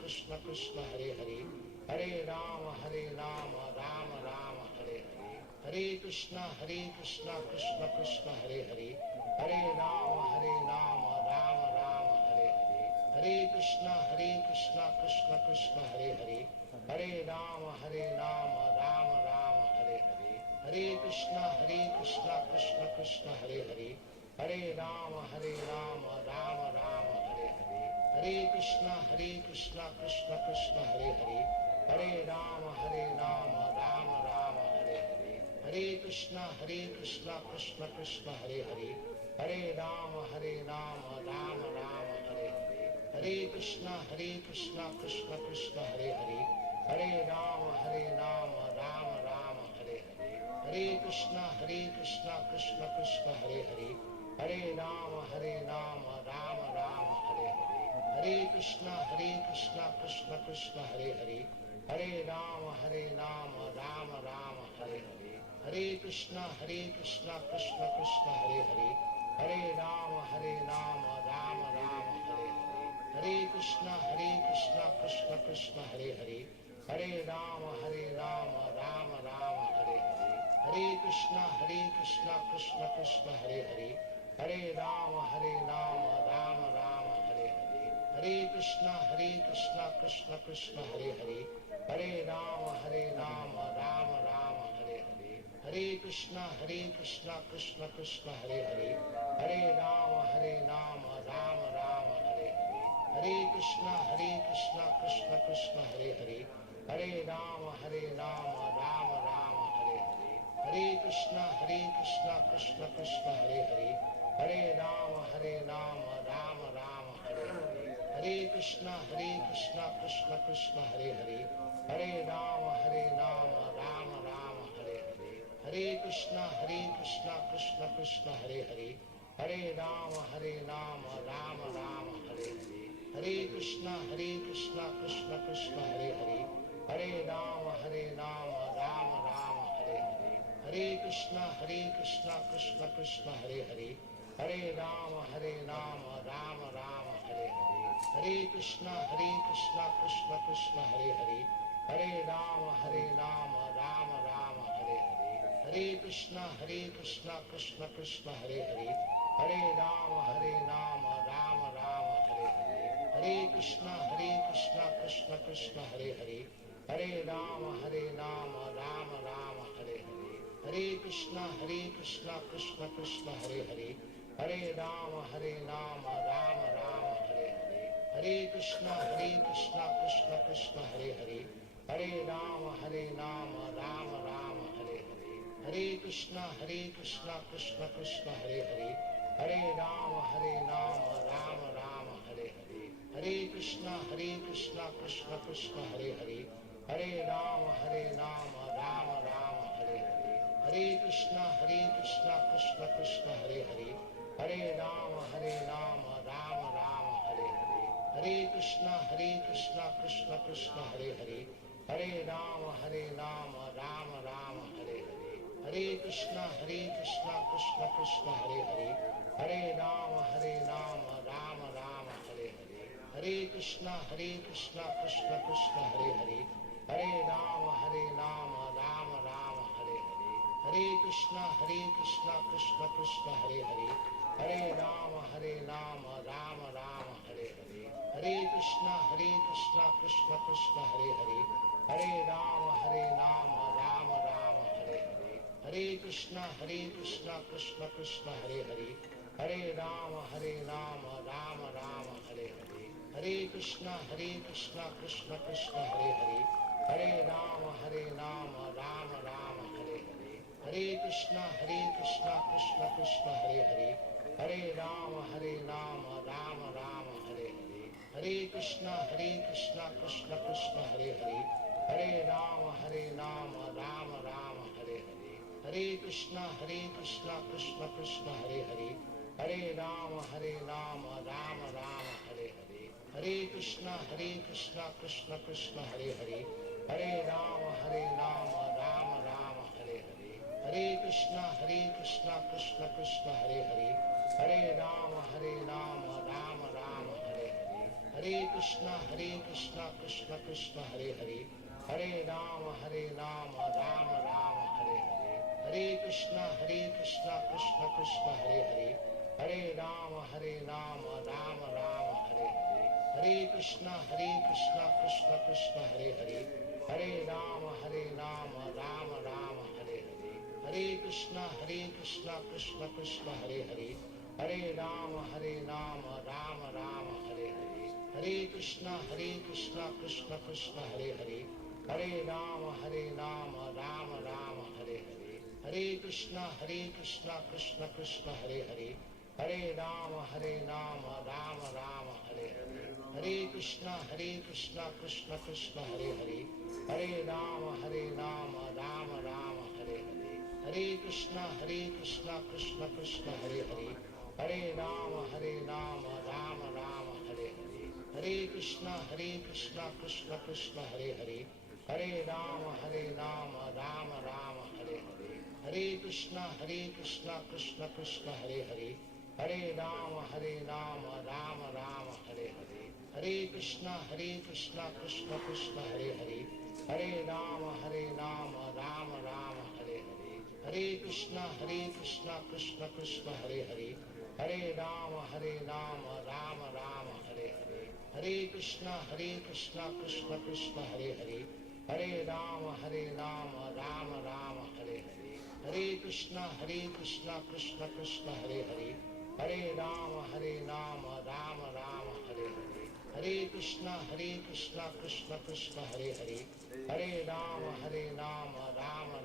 Krishna Krishna Hare Hare, Hare Rama Rama Rama Hare Hare, Hare Krishna Krishna Krishna Hare Hare, Hare Rama Rama Rama Hare Hare, Hare Krishna Krishna Krishna Hare Hare, Hare Rama Rama Rama Hare Hare, Hare Krishna Krishna Krishna Hare Hare, Hare Rama Rama Rama Hare Hare, Hare Krishna Krishna Krishna Hare Hare, Hare Rama Rama Rama Hare Hare, Hare Krishna Krishna Krishna Hare Hare, Hare Rama Rama Rama Hare Hare, Hare Krishna Krishna Krishna Hare Hare, Hare Rama Rama Rama Hare Hare, Hare Krishna Krishna Krishna Hare Hare, Hare Rama Rama Rama Hare Hare, Hare Krishna Krishna Krishna Hare Hare, Hare Rama Rama Rama Hare Hare, Hare Krishna Krishna Krishna Hare Hare, Hare Rama Rama Rama Hare Hare, Hare Krishna Krishna Hare Hare, Hare Rama Rama Rama Hare Hare, Hare Krishna Krishna Hare Hare, Hare Rama Rama Rama Hare Hare, Hare Krishna Krishna Hare Hare, Hare Rama Rama Rama Hare Hare, Hare Krishna Krishna Hare Hare, Hare Rama Rama Rama Hare Hare, Hare Krishna Krishna Hare Hare, Hare Rama Rama Rama Hare Hare, Hare Krishna Krishna Hare Hare, Hare Rama Rama Rama Hare Hare, Hare Krishna Krishna Hare Hare, Hare Rama Rama Rama Hare Hare, Hare Krishna Krishna Hare Hare, Hare Rama Rama Rama Hare Hare, Hare Krishna Krishna Hare Hare, Hare Rama Rama Rama Hare Hare, Hare Krishna Krishna Hare Hare, Hare Rama Rama Rama Hare Hare, Hare Krishna Krishna Hare Hare, Hare Rama Rama Rama Hare Hare, Hare Krishna Krishna Hare Hare, Hare Rama Rama Rama Hare Hare, Hare Krishna Krishna Hare Hare, Hare Rama Rama Rama Hare Hare, Hare Krishna Krishna Hare Hare, Hare Rama Rama Rama Hare Hare, Hare Krishna Krishna Hare Hare, Hare Rama Rama Rama Hare Hare, Hare Krishna Krishna Hare Hare, Hare Rama Rama Rama Hare Hare, Hare Krishna Krishna Hare Hare, Hare Rama Rama Rama Hare Hare, Hare Krishna Krishna Hare Hare, Hare Rama Rama Rama Hare Hare, Hare Krishna Krishna Hare Hare, Hare Rama Rama Rama Hare Hare, Hare Krishna Krishna Hare Hare, Hare Rama Rama Rama Hare Hare, Hare Krishna Krishna Hare Hare, Hare Rama Rama Rama Hare Hare, Hare Krishna Krishna Hare Hare, Hare Rama Rama Rama Hare Hare, Hare Krishna Krishna Hare Hare, Hare Rama Rama Rama Hare Hare, Hare Krishna Krishna Hare Hare, Hare Rama Rama Rama Hare Hare, Hare Krishna Krishna Hare Hare, Hare Rama Rama Rama Hare Hare, Hare Krishna Krishna Hare Hare, Hare Rama Rama Rama Hare Hare, Hare Krishna Krishna Hare Hare, Hare Rama Rama Rama Hare Hare, Hare Krishna Krishna Hare Hare, Hare Rama Rama Rama Hare Hare, Hare Krishna Krishna Hare Hare, Hare Rama Rama Rama Hare Hare, Hare Krishna Krishna Hare Hare, Hare Rama Rama Rama Hare Hare, Hare Krishna Krishna Hare Hare, Hare Rama Rama Rama Hare Hare, Hare Krishna Krishna Hare Hare, Hare Rama Rama Rama Hare Hare, Hare Krishna Krishna Krishna Hare Hare Hare Rama Rama Rama Hare Hare Hare Krishna Krishna Krishna Hare Hare Hare Rama Rama Rama Hare Hare Hare Krishna Krishna Krishna Hare Hare Hare Rama Rama Rama Hare Hare Hare Krishna Krishna Krishna Hare Hare Hare Rama Rama Rama Hare Hare Hare Krishna Krishna Krishna Hare Hare Hare Rama Rama Rama Hare Hare Hare Krishna Krishna Krishna Hare Hare Hare Rama Rama Rama Hare Hare Hare Krishna Krishna Krishna Hare Hare Hare Rama Rama Rama Hare Hare Hare Krishna Krishna Krishna Hare Hare Hare Rama Rama Rama Hare Hare Hare Krishna Krishna Krishna Hare Hare Hare Rama Rama Rama Hare Hare Hare Krishna Krishna Krishna Hare Hare Hare Rama Rama Rama Hare Hare Hare Krishna Krishna Krishna Hare Hare Hare Rama Rama Rama Hare Hare Hare Krishna Krishna Krishna Hare Hare Hare Rama Rama Rama Hare Hare Hare Krishna Krishna Krishna Hare Hare Hare Rama Rama Rama Hare Hare Hare Krishna Krishna Krishna Hare Hare Hare Rama Rama Rama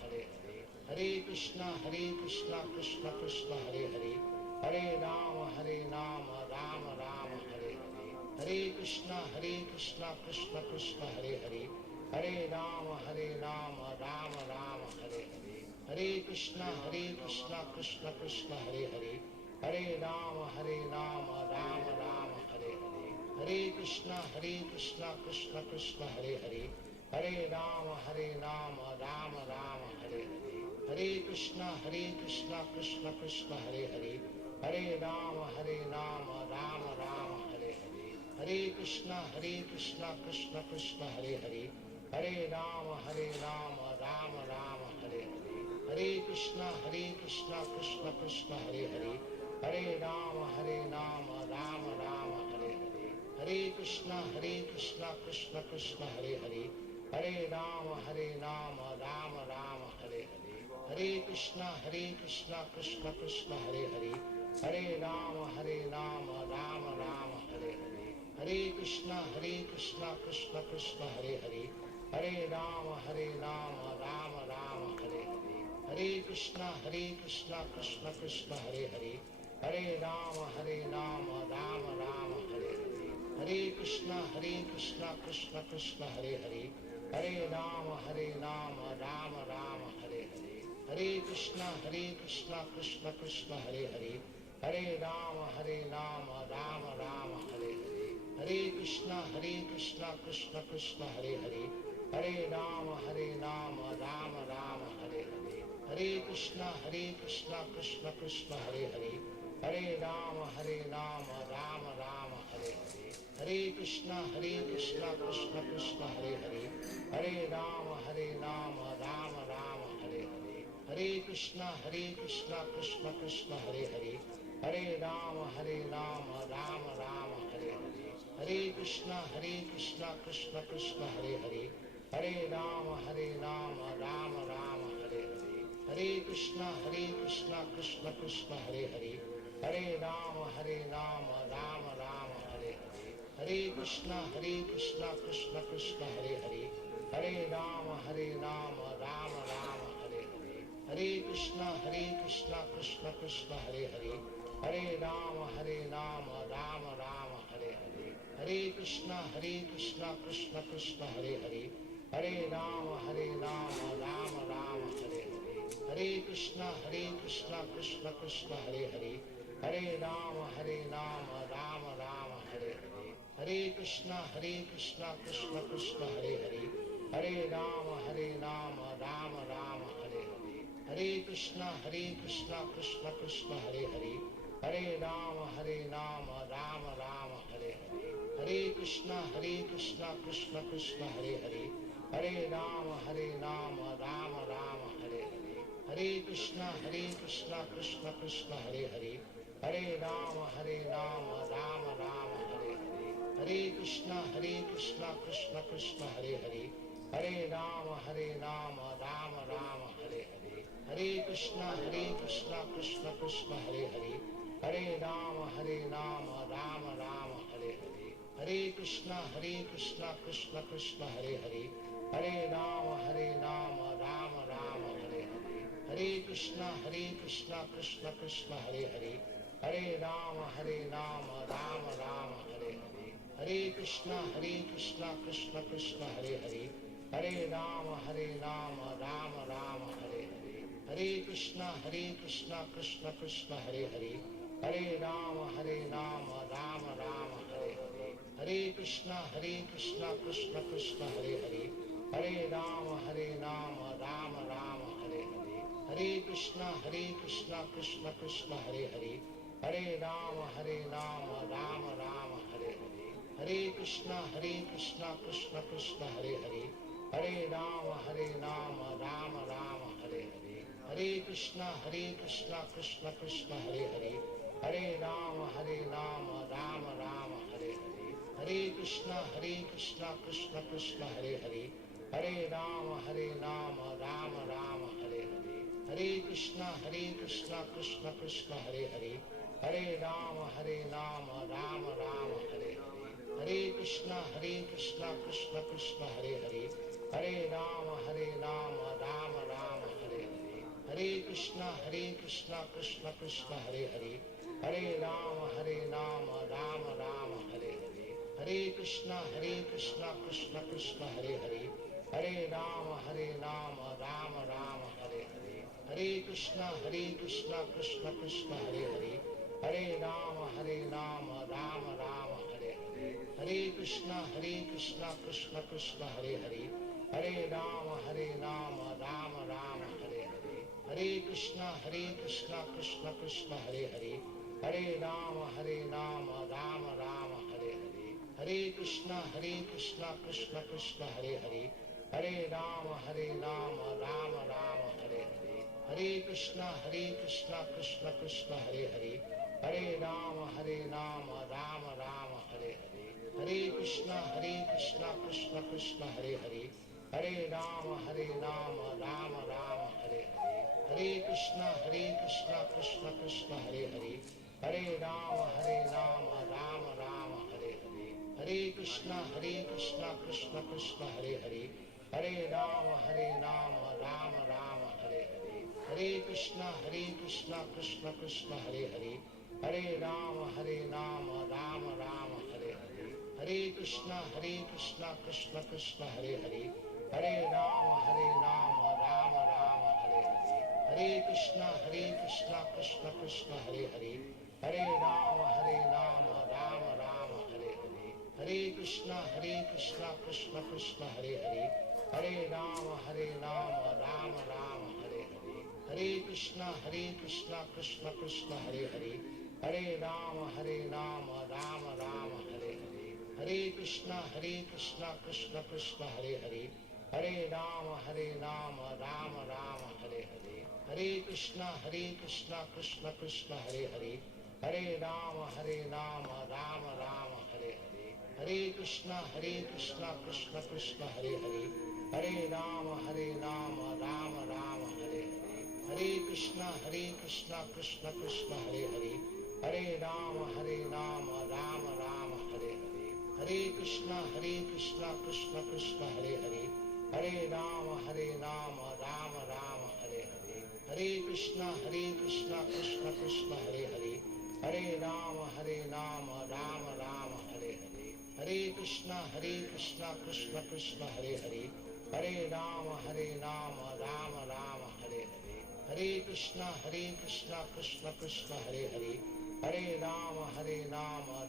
Hare Hare Hare Krishna Krishna Krishna Hare Hare Hare Rama Rama Rama Hare Hare Hare Krishna Krishna Krishna Hare Hare Hare Rama Rama Rama Hare Hare Hare Krishna Krishna Krishna Hare Hare Hare Rama Rama Rama Hare Hare Hare Krishna Krishna Krishna Hare Hare Hare Rama Rama Rama Hare Hare Hare Krishna Krishna Krishna Hare Hare Hare Rama Rama Rama Hare Hare Hare Krishna Krishna Krishna Hare Hare Hare Rama Rama Rama Hare Hare Hare Krishna Krishna Krishna Hare Hare Hare Rama Rama Rama Hare Hare Hare Krishna Krishna Krishna Hare Hare Hare Rama Rama Rama Hare Hare Hare Krishna Krishna Krishna Hare Hare Hare Rama Rama Rama Hare Hare Hare Krishna Krishna Krishna Hare Hare Hare Rama Rama Rama Hare Hare Hare Krishna Krishna Krishna Hare Hare Hare Rama Rama Rama Hare Hare Hare Krishna Krishna Krishna Hare Hare Hare Rama Rama Rama Hare Hare Hare Krishna Krishna Krishna Hare Hare Hare Rama Rama Rama Hare Hare Hare Krishna Krishna Krishna Hare Hare Hare Rama Rama Rama Hare Hare Hare Krishna Krishna Krishna Hare Hare Hare Rama Rama Rama Hare Hare Hare Krishna Krishna Krishna Hare Hare Hare Rama Rama Rama Hare Hare Hare Krishna Krishna Krishna Hare Hare Hare Rama Rama Rama Hare Hare Hare Krishna Krishna Krishna Hare Hare Hare Rama Rama Rama Hare Hare Hare Krishna Krishna Krishna Hare Hare Hare Rama Rama Rama Hare Hare Hare Krishna Krishna Krishna Hare Hare Hare Rama Rama Rama Hare Hare Hare Krishna Krishna Krishna Hare Hare Hare Rama Rama Rama Hare Hare Hare Krishna Krishna Krishna Hare Hare Hare Rama Rama Rama Hare Hare Hare Krishna Krishna Krishna Hare Hare Hare Rama Rama Rama Hare Hare Hare Krishna Krishna Krishna Hare Hare Hare Rama Rama Rama Hare Hare Hare Krishna Krishna Krishna Hare Hare Hare Rama Rama Rama Hare Hare Hare Krishna Krishna Krishna Hare Hare Hare Rama, Rama Rama, Hare Hare. Hare Krishna, Krishna Krishna, Hare Hare. Hare Rama, Rama Rama, Hare Hare. Hare Krishna, Krishna Krishna, Hare Hare. Hare Rama, Rama Rama, Hare Hare. Hare Krishna, Krishna Krishna, Hare Hare. Hare Rama, Rama Rama, Hare Hare. Hare Krishna, Krishna Krishna, Hare Hare. Hare Rama, Rama Rama, Hare Hare. Hare Krishna, Krishna Krishna, Hare Hare. Hare Rama, Rama Rama, Hare Hare. Hare Krishna, Krishna Krishna, Hare Hare. Hare Rama, Rama Rama, Hare Hare. Hare Krishna, Krishna Krishna, Hare Hare. Hare Rama, Rama Rama, Hare Hare. Hare Krishna, Krishna Krishna, Hare Hare. Hare Rama, Rama Rama, Hare Hare. Hare Krishna, Krishna Krishna, Hare Hare. Hare Rama, Rama Rama, Hare Hare. Hare Krishna, Krishna Krishna, Hare Hare. Hare Rama, Rama Rama, Hare Hare. Hare Krishna, Krishna Krishna, Hare Hare. Hare Rama, Rama Rama, Hare Hare. Hare Krishna, Krishna Krishna, Hare Hare. Hare Rama, Rama Rama, Hare Hare. Hare Krishna, Krishna Krishna, Hare Hare. Hare Rama, Rama Rama, Hare Hare. Hare Krishna, Krishna Krishna, Hare Hare. Hare Rama, Rama Rama, Hare Hare. Hare Krishna, Krishna Krishna, Hare Hare. Hare Rama, Rama Rama, Hare Hare. Hare Krishna, Krishna Krishna, Hare Hare. Hare Rama, Rama Rama, Hare Hare. Hare Krishna, Krishna Krishna, Hare Hare. Hare Rama, Rama Rama, Hare Hare. Hare Krishna, Krishna Krishna, Hare Hare. Hare Rama, Rama Rama, Hare Hare. Hare Krishna, Krishna Krishna, Hare Hare. Hare Rama, Rama Rama, Hare Hare. Hare Krishna, Krishna Krishna, Hare Hare. Hare Rama, Rama Rama, Hare Hare. Hare Krishna, Krishna Krishna, Hare Hare. Hare Rama, Rama Rama, Hare Hare. Hare Krishna, Krishna Krishna, Hare Hare. Hare Rama, Rama Rama, Hare Hare. Hare Krishna, Krishna Krishna, Hare Hare. Hare Rama, Rama Rama, Hare Hare. Hare Krishna, Krishna Krishna, Hare Hare. Hare Rama, Rama Rama, Hare Hare. Hare Krishna, Krishna Krishna, Hare Hare. Hare Rama, Rama Rama, Hare Hare. Hare Krishna, Krishna Krishna, Hare Hare. Hare Rama, Rama Rama, Hare Hare. Hare Krishna, Krishna Krishna, Hare Hare. Hare Rama, Rama Rama, Hare Hare. Hare Krishna, Krishna Krishna, Hare Hare. Hare Rama, Rama Rama, Hare Hare. Hare Krishna, Krishna Krishna, Hare Hare. Hare Rama, Rama Rama, Hare Hare. Hare Krishna, Krishna Krishna, Hare Hare. Hare Rama, Rama Rama, Hare Hare. Hare Krishna, Krishna Krishna, Hare Hare. Hare Rama, Rama Rama, Hare Hare. Hare Krishna, Krishna Krishna, Hare Hare. Hare Rama, Rama Rama, Hare Hare. Hare Krishna, Krishna Krishna, Hare Hare. Hare Rama, Rama Rama, Hare Hare. Hare Krishna, Krishna Krishna, Hare Hare. Hare Rama, Rama Rama, Hare Hare. Hare Krishna, Krishna Krishna, Hare Hare. Hare Rama, Rama Rama, Hare Hare. Hare Krishna, Krishna Krishna, Hare Hare. Hare Rama,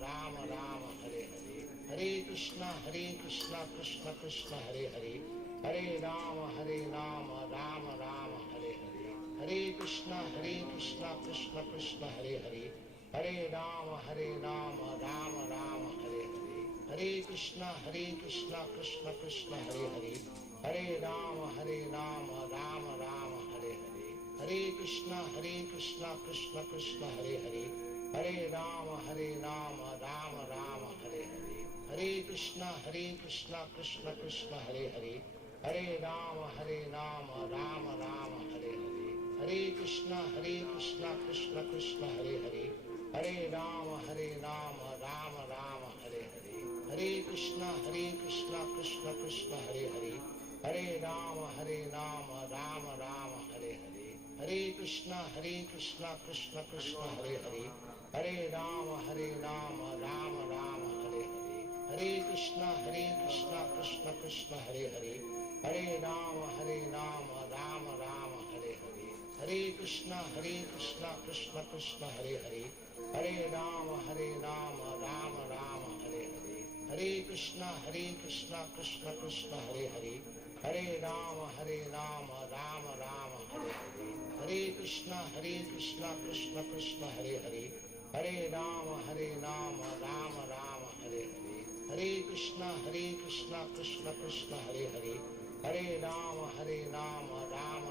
Rama Rama, Hare Hare. Hare Krishna, Krishna Krishna, Hare Hare. Hare Rama, Rama Rama, Hare Hare. Hare Krishna, Krishna Krishna, Hare Hare. Hare Rama, Rama Rama, Hare Hare. Hare Krishna, Krishna Krishna, Hare Hare. Hare Rama, Rama Rama, Hare Hare. Hare Krishna, Krishna Krishna, Hare Hare. Hare Rama, Rama Rama, Hare Hare. Hare Krishna, Krishna Krishna, Hare Hare. Hare Rama, Rama Rama, Hare Hare. Hare Krishna, Krishna Krishna, Hare Hare. Hare Rama, Rama Rama, Hare Hare. Hare Krishna, Krishna Krishna, Hare Hare. Hare Rama, Rama Rama, Hare Hare. Hare Krishna, Krishna Krishna, Hare Hare. Hare Rama, Rama Rama, Hare Hare. Hare Krishna, Krishna Krishna, Hare Hare. Hare Rama, Rama Rama, Hare Hare. Hare Krishna, Krishna Krishna, Hare Hare. Hare Rama, Rama Rama, Hare Hare. Hare Krishna, Krishna Krishna, Hare Hare. Hare Rama, Rama Rama, Hare Hare. Hare Krishna, Krishna Krishna, Hare Hare. Hare Rama, Rama Rama, Hare Hare. Hare Krishna, Krishna Krishna, Hare Hare. Hare Rama, Rama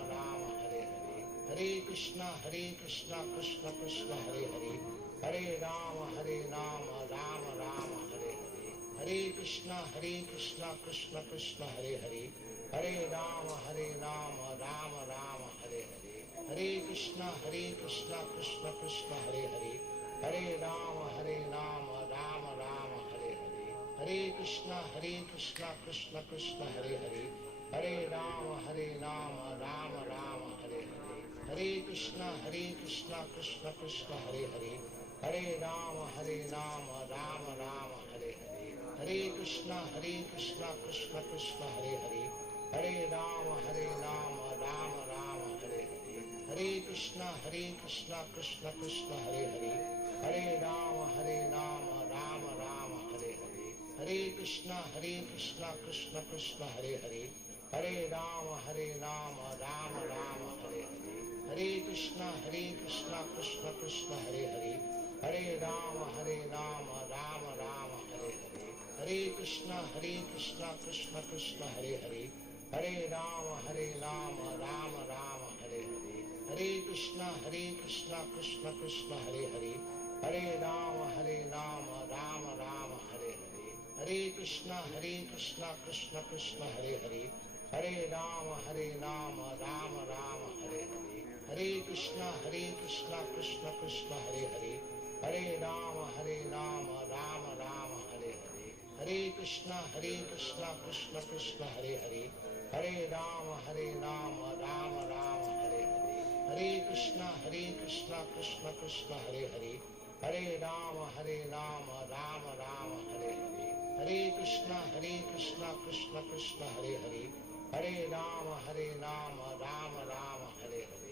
Rama, Hare Hare. Hare Krishna, Krishna Krishna, Hare Hare. Hare Rama, Rama Rama, Hare Hare. Hare Krishna, Krishna Krishna, Hare Hare. Hare Rama, Rama Rama, Hare Hare. Hare Krishna, Krishna Krishna, Hare Hare. Hare Rama, Rama Rama, Hare Hare. Hare Krishna, Krishna Krishna, Hare Hare. Hare Rama, Rama Rama, Hare Hare. Hare Krishna, Krishna Krishna, Hare Hare. Hare Rama, Rama Rama, Hare Hare. Hare Krishna, Krishna Krishna, Hare Hare. Hare Rama, Rama Rama, Hare Hare. Hare Krishna, Krishna Krishna, Hare Hare. Hare Rama, Rama Rama, Hare Hare. Hare Krishna, Krishna Krishna, Hare Hare. Hare Rama, Rama Rama, Hare Hare. Hare Krishna, Krishna Krishna, Hare Hare. Hare Rama, Rama Rama, Hare Hare. Hare Krishna, Krishna Krishna, Hare Hare. Hare Rama, Rama Rama, Hare Hare. Hare Krishna, Krishna Krishna, Hare Hare. Hare Rama, Rama Rama, Hare Hare. Hare Krishna, Krishna Krishna, Hare Hare. Hare Rama, Rama Rama, Hare Hare. Hare Krishna, Krishna Krishna, Hare Hare. Hare Rama, Rama Rama, Hare Hare. Hare Krishna, Krishna Krishna, Hare Hare. Hare Rama, Rama Rama, Hare Hare. Hare Krishna, Krishna Krishna, Hare Hare. Hare Rama, Rama Rama, Hare Hare. Hare Krishna, Krishna Krishna, Hare Hare. Hare Rama, Rama Rama, Hare Hare.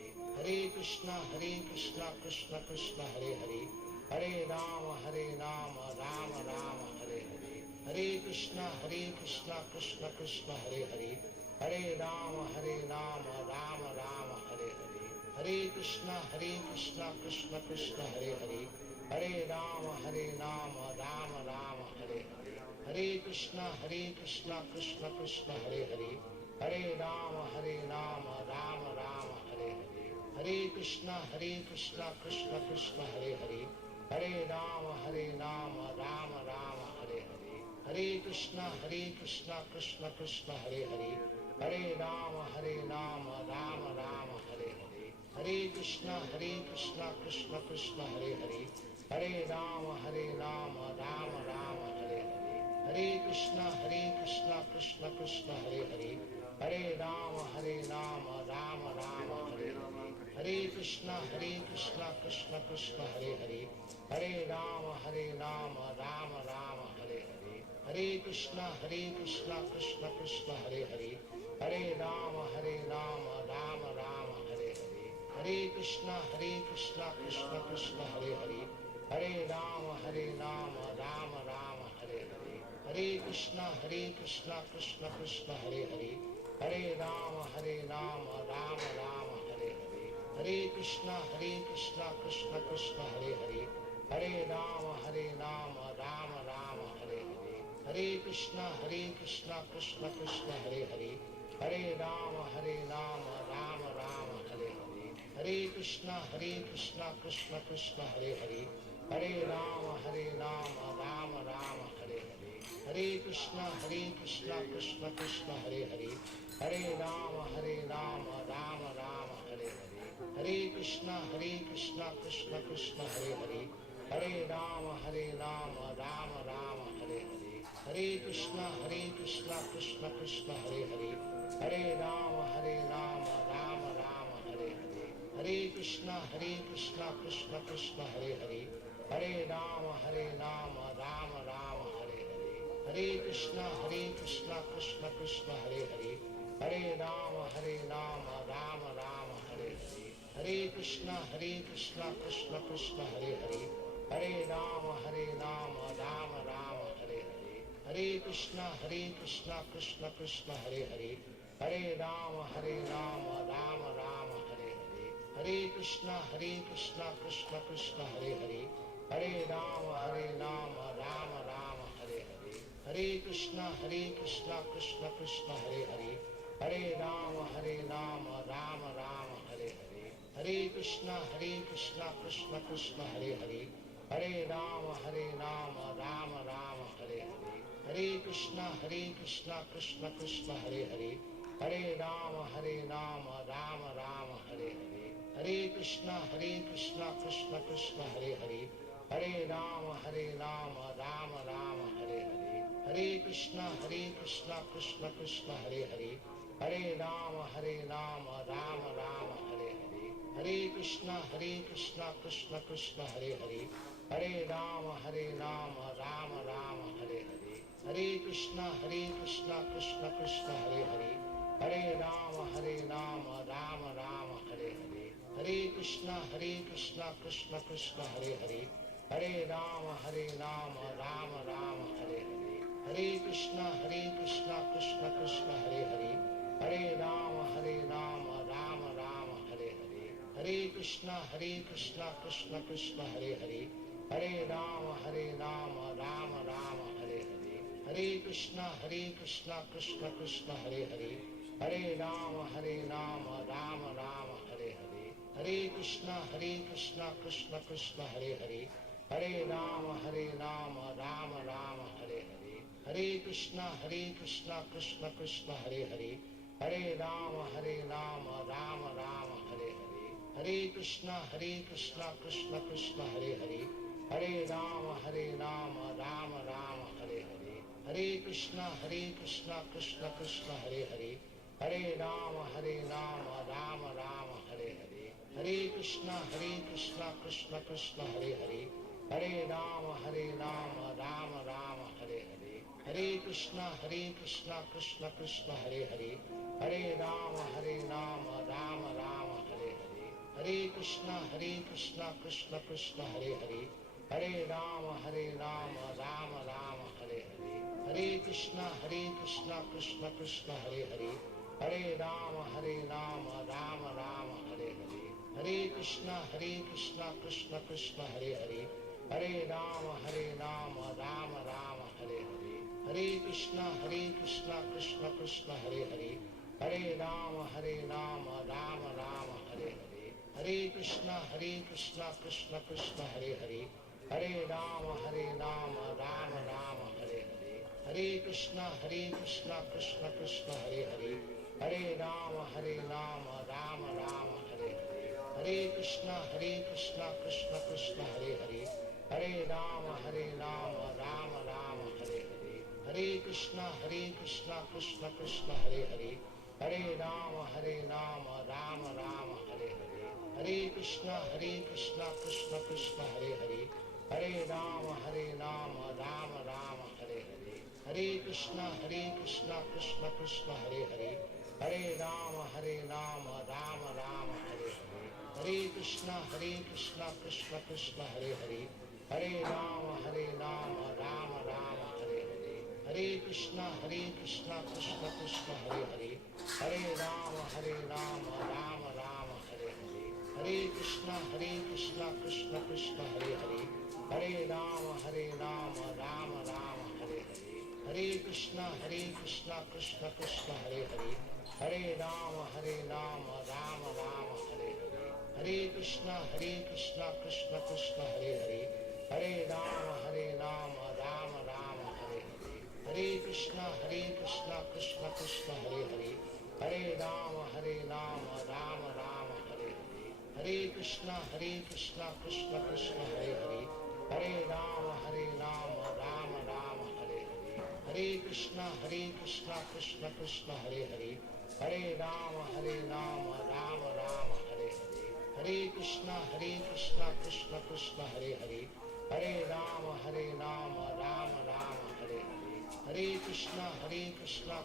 Hare Krishna, Krishna Krishna, Hare Hare. Hare Rama, Rama Rama, Hare Hare. Hare Krishna, Krishna Krishna, Hare Hare. Hare Rama, Rama Rama, Hare Hare. Hare Krishna, Krishna Krishna, Hare Hare. Hare Rama, Rama Rama, Hare Hare. Hare Krishna, Krishna Krishna, Hare Hare. Hare Rama, Rama Rama, Hare Hare. Hare Krishna, Krishna Krishna, Hare Hare. Hare Rama, Rama Rama, Hare Hare. Hare Krishna, Krishna Krishna, Hare Hare. Hare Rama, Rama Rama, Hare Hare. Hare Krishna, Krishna Krishna, Hare Hare. Hare Rama, Rama Rama, Hare Hare. Hare Krishna, Krishna Krishna, Hare Hare. Hare Rama, Rama Rama, Hare Hare. Hare Krishna, Krishna Krishna, Hare Hare. Hare Rama, Rama Rama, Hare Hare. Hare Krishna, Krishna Krishna, Hare Hare. Hare Rama, Rama Rama, Hare Hare. Hare Krishna, Krishna Krishna, Hare Hare. Hare Rama, Rama Rama, Hare Hare. Hare Krishna, Krishna Krishna, Hare Hare. Hare Rama, Rama Rama, Hare Hare. Hare Krishna, Krishna Krishna, Hare Hare. Hare Rama, Rama Rama, Hare Hare. Hare Krishna, Krishna Krishna, Hare Hare. Hare Rama, Rama Rama, Hare Hare. Hare Krishna, Krishna Krishna, Hare Hare. Hare Rama, Rama Rama, Hare Hare. Hare Krishna, Krishna Krishna, Hare Hare. Hare Rama, Rama Rama, Hare Hare. Hare Krishna, Krishna Krishna, Hare Hare. Hare Rama, Rama Rama, Hare Hare. Hare Krishna, Krishna Krishna, Hare Hare. Hare Rama, Rama Rama, Hare Hare. Hare Krishna, Krishna Krishna, Hare Hare. Hare Rama, Rama Rama, Hare Hare. Hare Krishna, Krishna Krishna, Hare Hare. Hare Rama, Rama Rama, Hare Hare. Hare Krishna, Krishna Krishna, Hare Hare. Hare Rama, Rama Rama, Hare Hare. Hare Krishna, Krishna Krishna, Hare Hare. Hare Rama, Rama Rama, Hare Hare. Hare Krishna, Krishna Krishna, Hare Hare. Hare Rama, Rama Rama, Hare Hare. Hare Krishna, Krishna Krishna, Hare Hare. Hare Rama, Rama Rama, Hare Hare. Hare Krishna, Krishna Krishna, Hare Hare. Hare Rama, Rama Rama, Hare Hare. Hare Krishna, Krishna Krishna, Hare Hare. Hare Rama, Rama Rama, Hare Hare. Hare Krishna, Krishna Krishna, Hare Hare. Hare Rama, Rama Rama, Hare Hare. Hare Krishna, Krishna Krishna, Hare Hare. Hare Rama, Rama Rama, Hare Hare. Hare Krishna, Krishna Krishna, Hare Hare. Hare Rama, Rama Rama, Hare Hare. Hare Krishna, Krishna Krishna, Hare Hare. Hare Rama, Rama Rama, Hare Hare. Hare Krishna, Krishna Krishna, Hare Hare. Hare Rama, Rama Rama, Hare Hare. Hare Krishna, Krishna Krishna, Hare Hare. Hare Rama, Rama Rama, Hare Hare. Hare Krishna, Krishna Krishna, Hare Hare. Hare Rama, Rama Rama, Hare Hare. Hare Krishna, Krishna Krishna, Hare Hare. Hare Rama, Rama Rama, Hare Hare. Hare Krishna, Krishna Krishna, Hare Hare. Hare Rama, Rama Rama, Hare Hare. Hare Krishna, Krishna Krishna, Hare Hare. Hare Rama, Rama Rama, Hare Hare. Hare Krishna, Krishna Krishna, Hare Hare. Hare Rama, Rama Rama, Hare Hare. Hare Krishna, Krishna Krishna, Hare Hare. Hare Rama, Rama Rama, Hare Hare. Hare Krishna, Krishna Krishna, Hare Hare. Hare Rama, Rama Rama, Hare Hare. Hare Krishna, Krishna Krishna, Hare Hare. Hare Rama, Rama Rama, Hare Hare. Hare Krishna, Krishna Krishna, Hare Hare. Hare Rama, Rama Rama, Hare Hare. Hare Krishna, Krishna Krishna, Hare Hare. Hare Rama, Rama Rama, Hare Hare. Hare Krishna, Krishna Krishna, Hare Hare. Hare Rama, Rama Rama, Hare Hare. Hare Krishna, Krishna Krishna, Hare Hare. Hare Rama, Rama Rama, Hare Hare. Hare Krishna, Krishna Krishna, Hare Hare. Hare Rama, Rama Rama, Hare Hare. Hare Krishna, Krishna Krishna, Hare Hare. Hare Rama, Rama Rama, Hare Hare. Hare Krishna, Krishna Krishna, Hare Hare. Hare Rama, Rama Rama, Hare Hare. Hare Krishna, Krishna Krishna, Hare Hare. Hare Rama, Rama Rama, Hare Hare. Hare Krishna, Krishna Krishna, Hare Hare. Hare Rama, Rama Rama, Hare Hare. Hare Krishna, Krishna Krishna, Hare Hare. Hare Rama, Rama Rama, Hare Hare. Hare Krishna, Krishna Krishna, Hare Hare. Hare Rama, Rama Rama, Hare Hare. Hare Krishna, Krishna Krishna, Hare Hare. Hare Rama, Rama Rama, Hare Hare. Hare Krishna, Krishna Krishna, Hare Hare. Hare Rama, Rama Rama, Hare Hare. Hare Krishna, Krishna Krishna, Hare Hare. Hare Rama, Rama Rama, Hare Hare. Hare Krishna, Krishna Krishna, Hare Hare. Hare Rama, Rama Rama, Hare Hare. Hare Krishna, Krishna Krishna, Hare Hare. Hare Rama, Rama Rama, Hare Hare. Hare Krishna, Krishna Krishna, Hare Hare. Hare Rama, Rama Rama, Hare Hare. Hare Krishna, Krishna Krishna, Hare Hare. Hare Rama, Rama Rama, Hare Hare. Hare Krishna,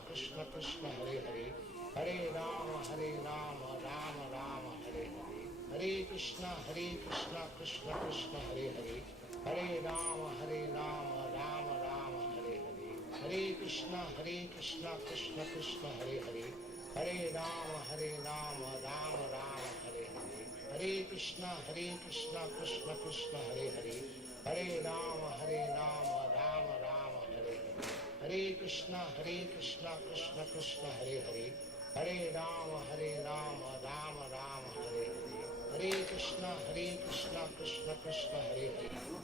Krishna Krishna, Hare Hare. Hare Rama, Rama Rama, Hare Hare. Hare Krishna, Krishna Krishna, Hare Hare. Hare Rama, Rama Rama, Hare Hare. Hare Krishna, Krishna Krishna, Hare Hare. Hare Rama, Rama Rama, Hare Hare. Hare Krishna, Krishna Krishna, Hare Hare. Hare Rama, Rama Rama, Hare Hare. Hare Krishna, Krishna Krishna, Hare Hare. Hare Rama, Rama Rama, Hare Hare. Hare Krishna, Krishna Hare Hare.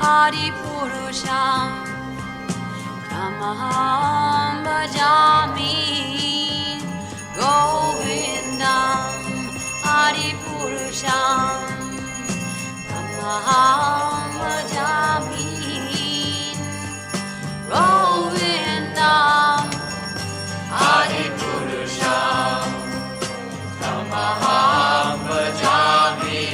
Adipurusham Tamaham Bhajami Govindam Adipurusham Tamaham Bhajami Govindam Adipurusham Tamaham Bhajami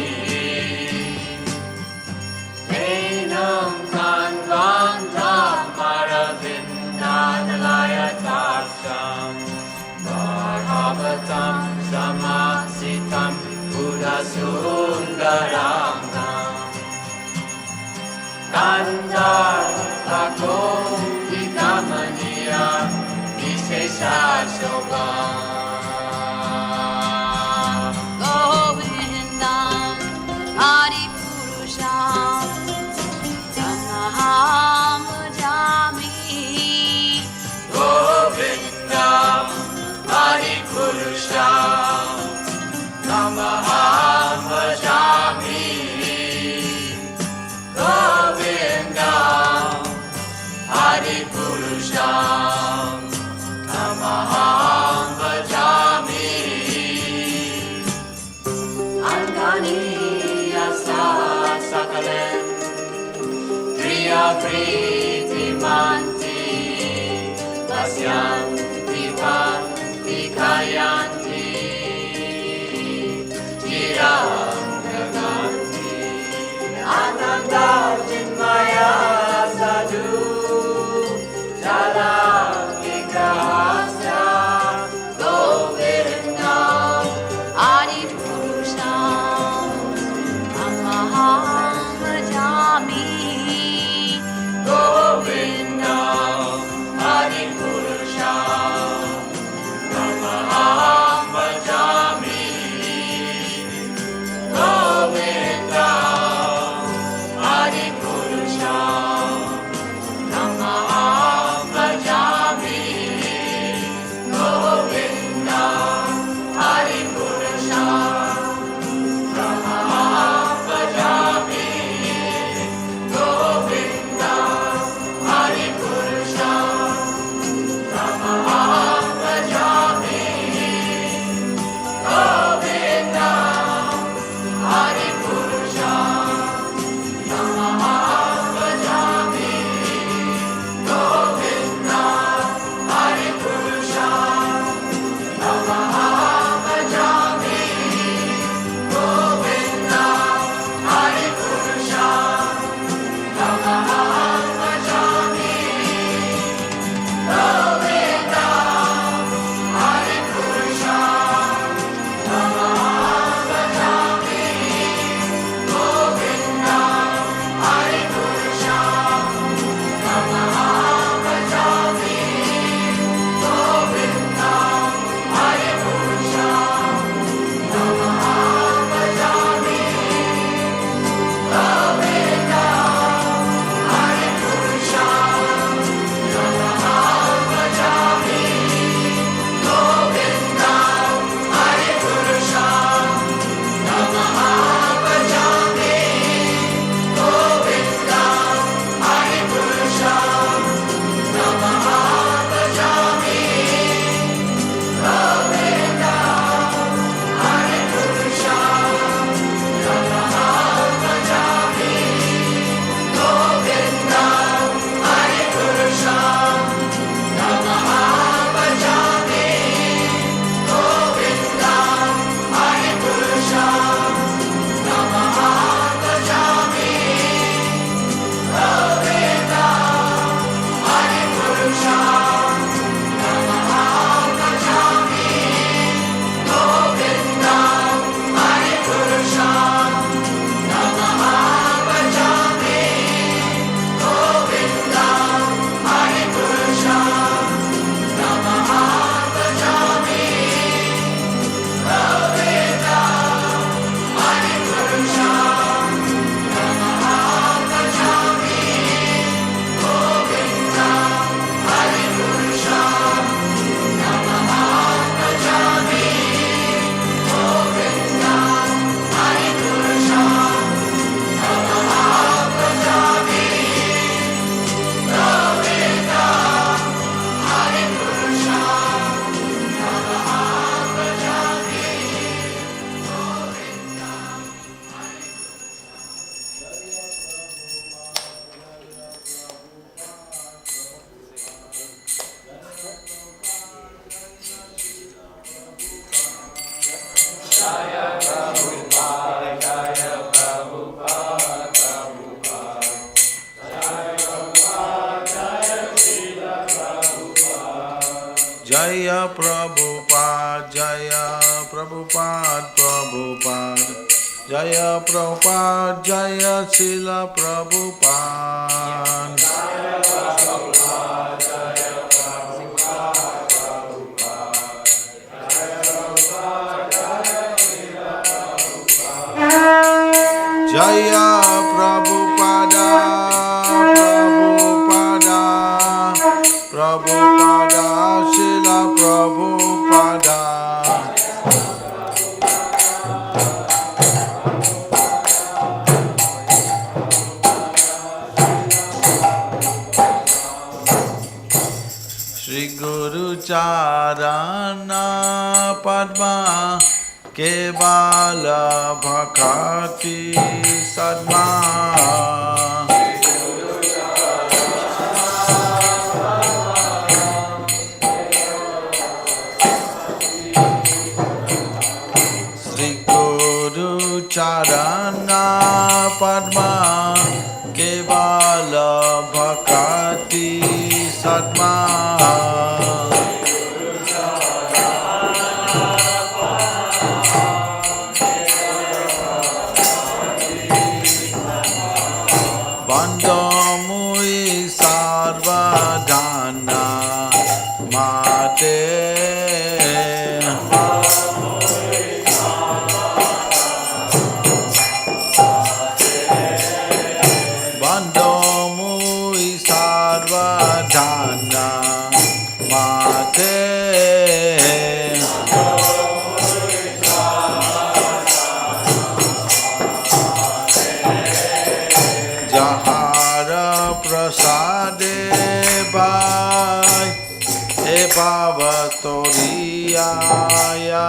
Venam Kanvantam Aravindanalayataksam Bhagavatam Samasitam Buddhasundaram Kandartakom Vikamaniya Visheshashobham Govindam Adipurusham Tamaham Bhajami Govindam Adipurusham Tamaham Bhajami Govindam Adipurusham Tamaham Bhajami Anganiya Sakalem Priya Priti Manti Pasyanti Bhakti Kayanti Chiragaganti Ananda Chinmaya Sadhu Jalam Vigrahasya Govindam Adipurusham Tamaham Bhajami Govindam Jaya Prabhupada, Jaya Prabhupada, Prabhupada. Jaya Prabhupada, Jaya Srila Prabhupada. Jaya Prabhupada, Prabhupada, Prabhupada, Srila Prabhupada. Shri Guru Charana Padma Kevala Bhakati Sadma. Shri Guru Charana Padma Kevala Bhakati Sadma. Bandhamui sarvadhana mate. Bandhamui sarvadhana mate. Jahara prasade bhai e bhavatoriyaya.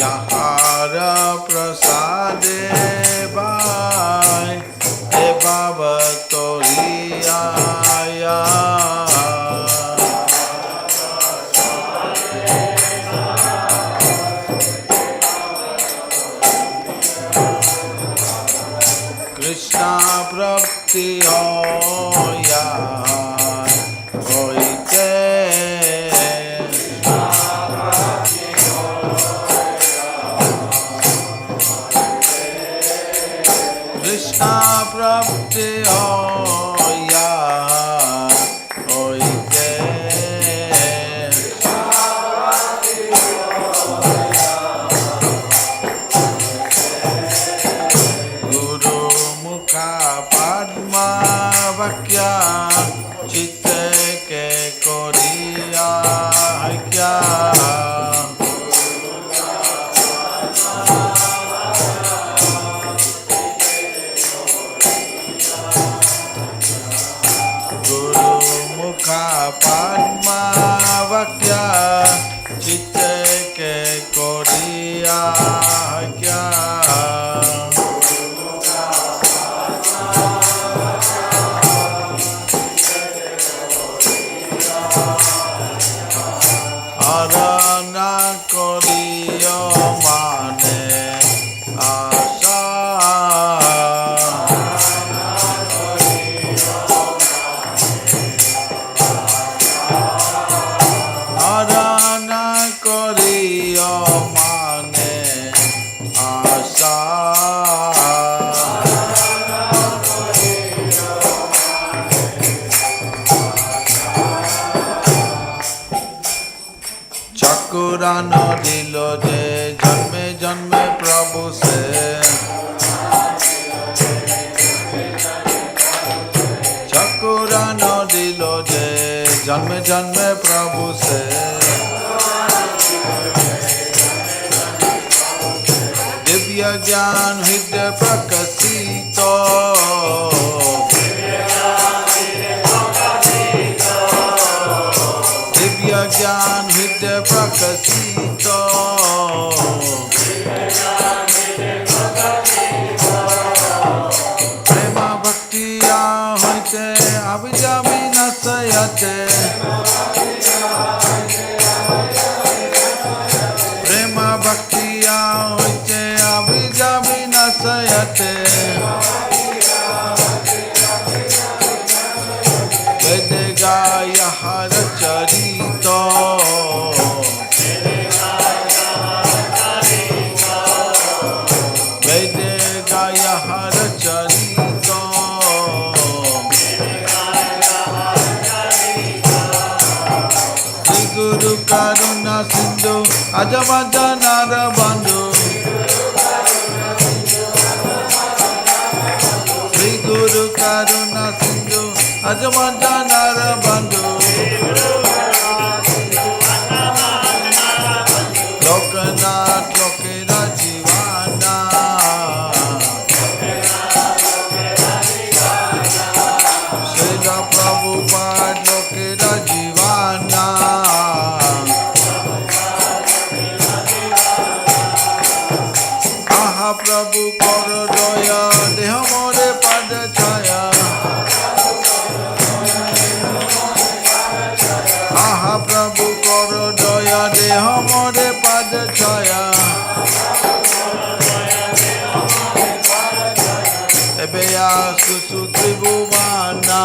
Jahara prasade bhai e bhavatoriyaya. Krishna Prapti Hoya Hoite. Krishna Prapti Hoya Hoite. Guru Mukha Padma Vakya Chitte Ke Koriya Hakya. Guru Mukha Padma Vakya Chitte Ke Koriya Hakya. Arana Koriyo Mane Asa. Arana Koriyo Mane Asa. Chakurano dilo je janme janme Prabhu se. Chakurano dilo je janme janme Prabhu se. Divya Gyan Hridaya Prakasito. Divya Gyan Hridaya Prakasito. Prema Bhaktiya Hoite Abhijami Nasayate. Prema Bhaktiya Hoite Karuna Sindhu Ajamajanara Bandhu Sri Guru Karuna Sindhu Ajamajanara Bandhu Lokanath Lokera Jivana Srila Prabhupada Lokera Jivana Aha Prabhu Koro Doya Deha More Pada Chaya Aha Prabhu Koro Doya Deha More Pada Chaya Ebeya Susu Tribhuvana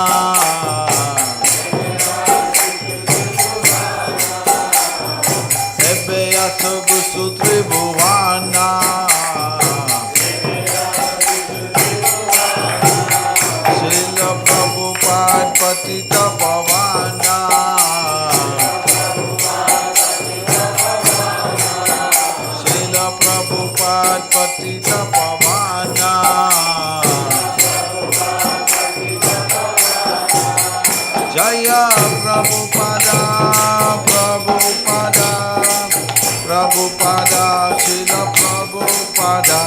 Ebeya Susu Tribhuvana Srila Prabhupada Patita Pavana Srila Prabhupada Patita Pavana Jaya Prabhupada Prabhupada Prabhupada Srila Prabhupada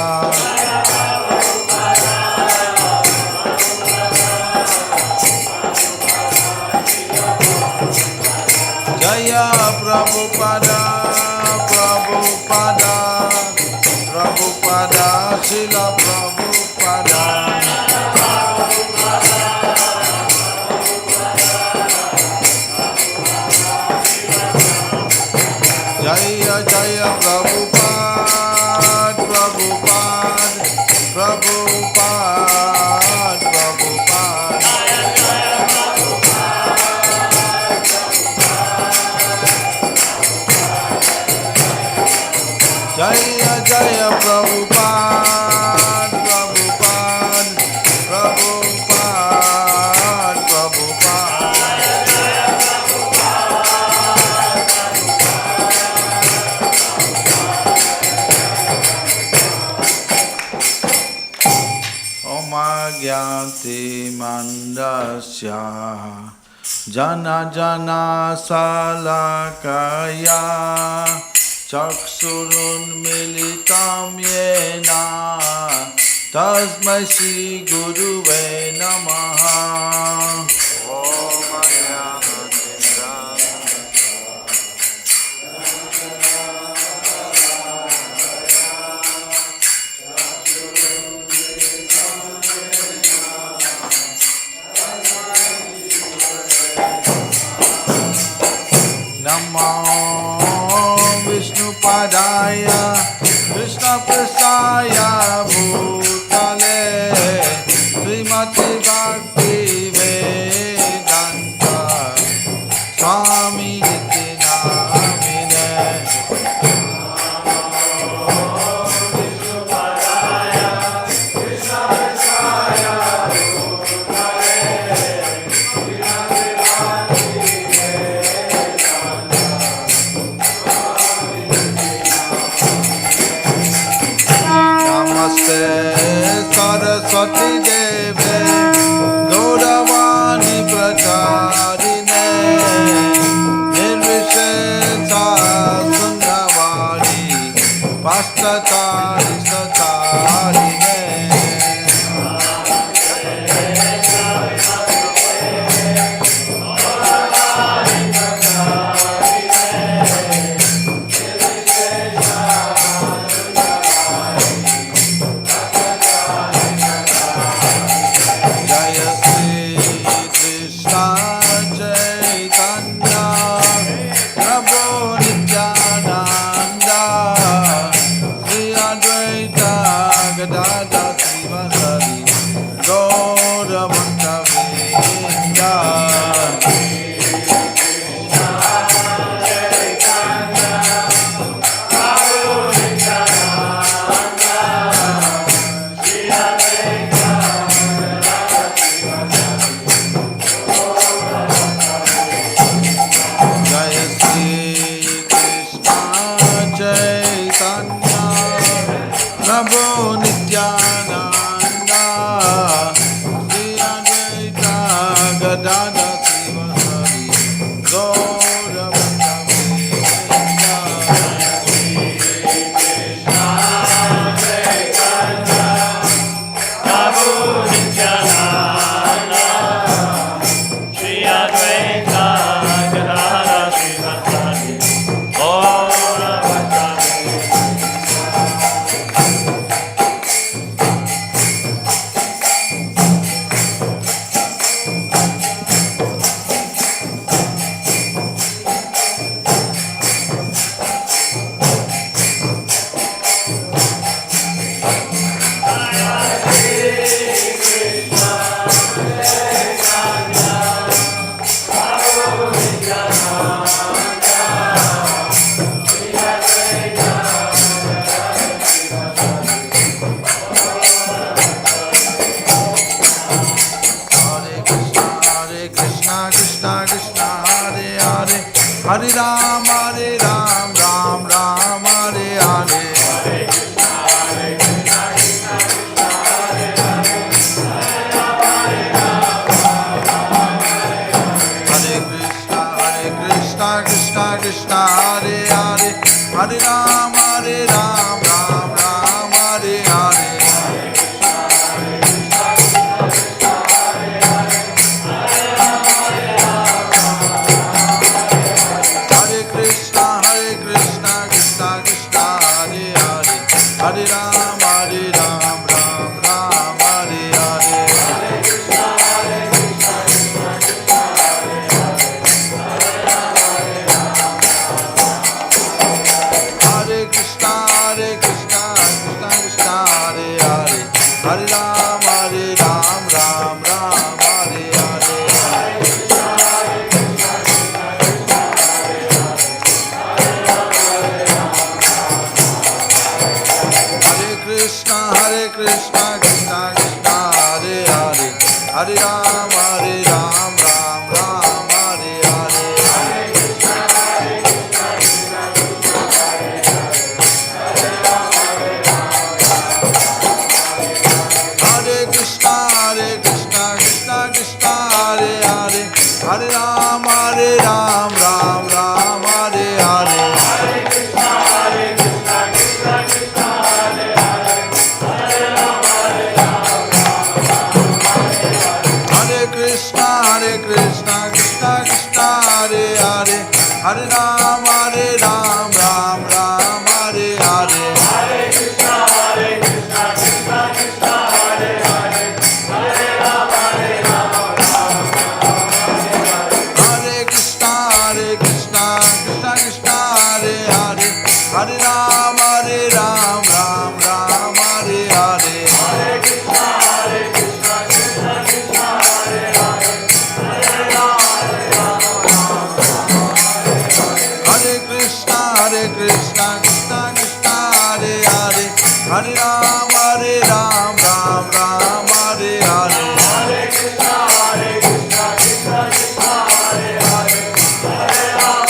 Jaya Prabhupada Prabhupada Prabhupada Srila Prabhupada Jaya Jaya Prabhupada Prabhupada Prabhupada Prabhupada Jaya Jaya Prabhupada Prabhupada Prabhupada Prabhupada Om Agyanti Mandasya Jana Jana Salakaya Chaksurun Militam Yena Tasmai Shri Guruve Namaha Om Namo Vishnu Padaya Krishna Prasaya Bhutale Srimati Bhakti Vedanta Swami Niti Namine Namaste Saraswati Deve Gauravani Pracharine Nirvisheta Sundravani Pastatari Satarine Jaya Sri Krishna Chaitanya Prabhu Nityananda Sri Advaita Gadada Srivasadi Gaura Bhaktivedanta Jaya Sri Prabhu Nityananda, Sri Advaita Gadada Sivasari, Gaura Hare Ram, Ram Ram, Hare Hare. Hare Krishna, Krishna Krishna, Hare Hare. Hare Ram, Ram Ram, Hare Hare. Hare Krishna, Krishna Krishna, Hare Hare. Hare Ram, Ram Ram, Hare Hare. Hare Krishna, Krishna Krishna, Hare Hare. Hare Ram, Ram Ram, Hare Hare. Hare Krishna, Krishna Krishna, Hare Hare. Hare Ram, Ram Ram, Hare Hare. Hare Krishna, Krishna Krishna, Hare Hare. Hare Ram, Ram Hare Hare. Hare Krishna, Krishna Krishna, Hare Hare. Hare Ram, Ram Hare Hare. Hare Krishna, Krishna Krishna, Hare Hare. Hare Ram, Hare Krishna, Krishna Krishna, Hare Hare. Hare Ram, Ram Hare Hare. Hare Krishna, Krishna Krishna, Hare Hare. Hare Ram, Hare Krishna, Krishna Krishna, Hare Hare. Hare Ram, Ram Hare Hare. Hare Krishna, Krishna Krishna, Hare Hare. Hare Ram, Hare Krishna, Krishna Krishna, Hare Hare. Hare Ram, Ram Hare Hare. Hare Krishna, Krishna Krishna, Hare Hare. Hare Ram,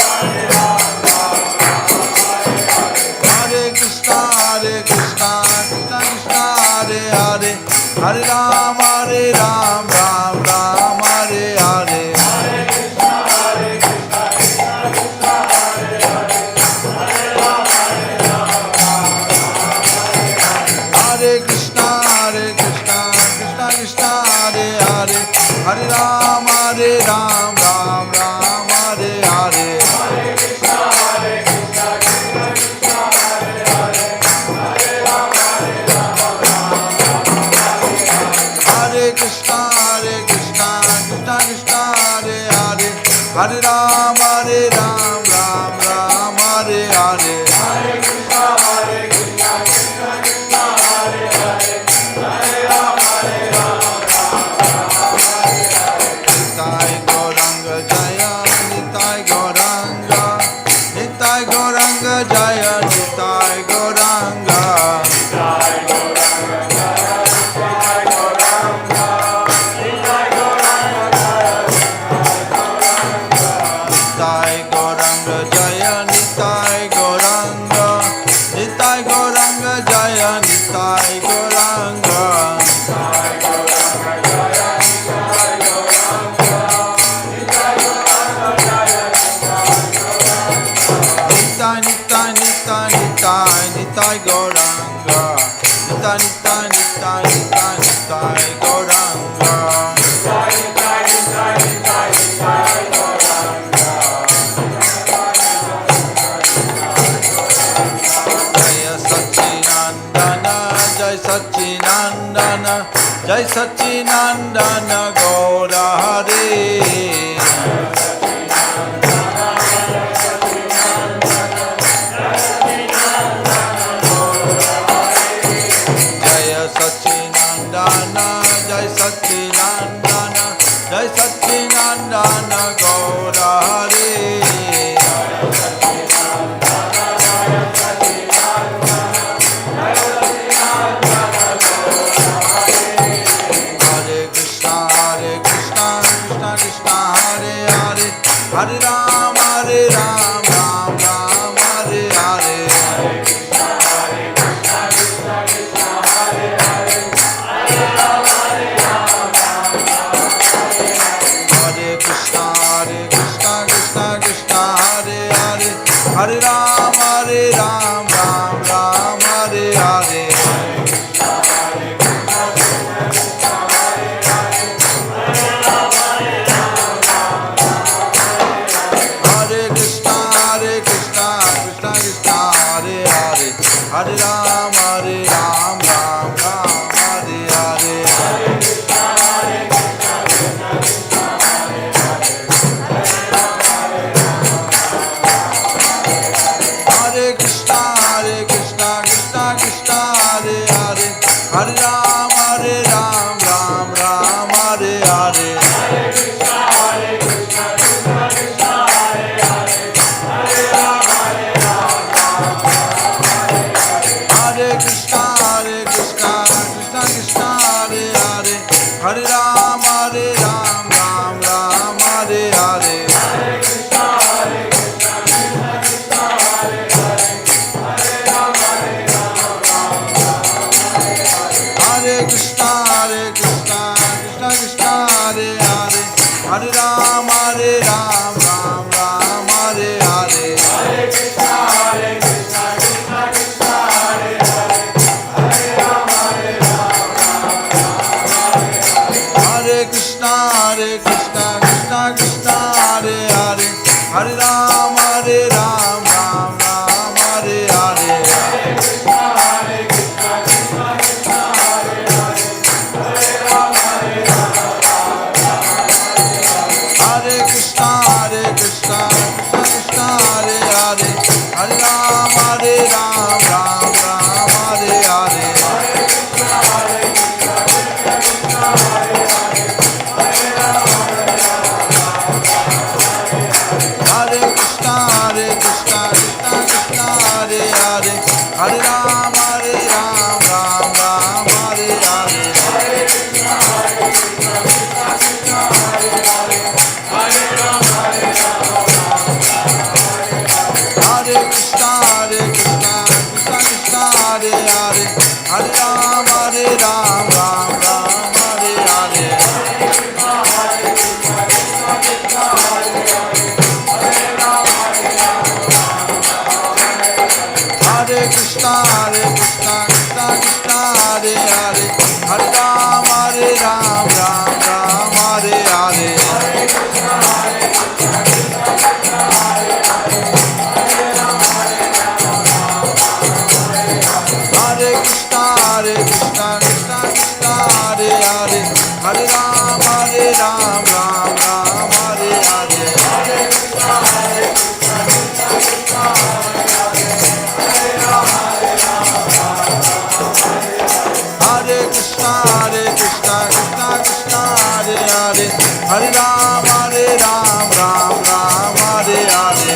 Hare Krishna, Krishna Krishna, Hare Hare. Hare Ram, Ram Hare Hare. Hare Krishna, Krishna Krishna, Hare Hare. Hare Ram, Hare Krishna, Krishna Krishna, Hare Hare. Hare Ram, Ram Hare Hare. Hare Krishna, Krishna Krishna, Hare Hare. Hare Ram, Nitai Gauranga Jaya, Nitai Gauranga, Nitai Gauranga Jaya, Nitai Gauranga. Nitai Gauranga Jaya, Nitai Gauranga, Nitai Gauranga Jaya, Nitai Gauranga. Nitai Gauranga. Nitai, Nitai, Nitai, Nitai, Nitai Gauranga. Nitai, Nitai, Nitai, Nitai, Nitai Gauranga. Jaya Satchinandana, Jai Satchinandana, Jai Satchinandana Gaura Hare. Jaya Satchinandana, Jai Satchinandana, Jai Satchinandana Gaura Hare. Hare Krishna, Krishna Krishna, Hare Hare, Hare Ram, Ram Ram, Hare Hare. Hare Krishna, Krishna Krishna, Hare Hare, Hare Ram, Ram Ram, Hare Hare. Hare Krishna, Krishna Krishna, Hare Hare, Hare Ram, Ram Ram, Hare Hare. Hare Krishna, Krishna Krishna, Hare Hare, Hare Ram, Ram Ram, Hare Hare. Hare Krishna, Krishna Krishna, Hare Hare, Hare Ram, Ram Ram, Hare Hare. Hare Krishna, Krishna Krishna, Hare Hare, Hare Ram, Ram Hare Hare. Hare Krishna, Krishna Krishna, Hare Hare, Hare Ram, Hare Krishna, Krishna Krishna, Hare Hare, Hare Ram, Ram Hare Hare. Hare Krishna, Krishna Krishna, Hare Hare, Hare Ram, Ram Hare Hare. Hare Krishna, Krishna Krishna, Hare Hare, Hare Ram, Ram Hare Hare. Hare Krishna, Krishna Krishna, Hare Hare, Hare Ram, Ram Hare Hare. Hare Krishna, Krishna Krishna, Hare Hare, Hare Ram, Ram Hare Hare. Hare Krishna, Krishna Krishna, Hare Hare, Hare Ram, Ram Hare Hare. Hare Krishna, Hare Krishna, Krishna Krishna, Hare Hare, Hare Ram, Ram Hare Hare. Hare Krishna, Krishna Krishna, Hare Hare, Hare Ram, Ram Hare Hare.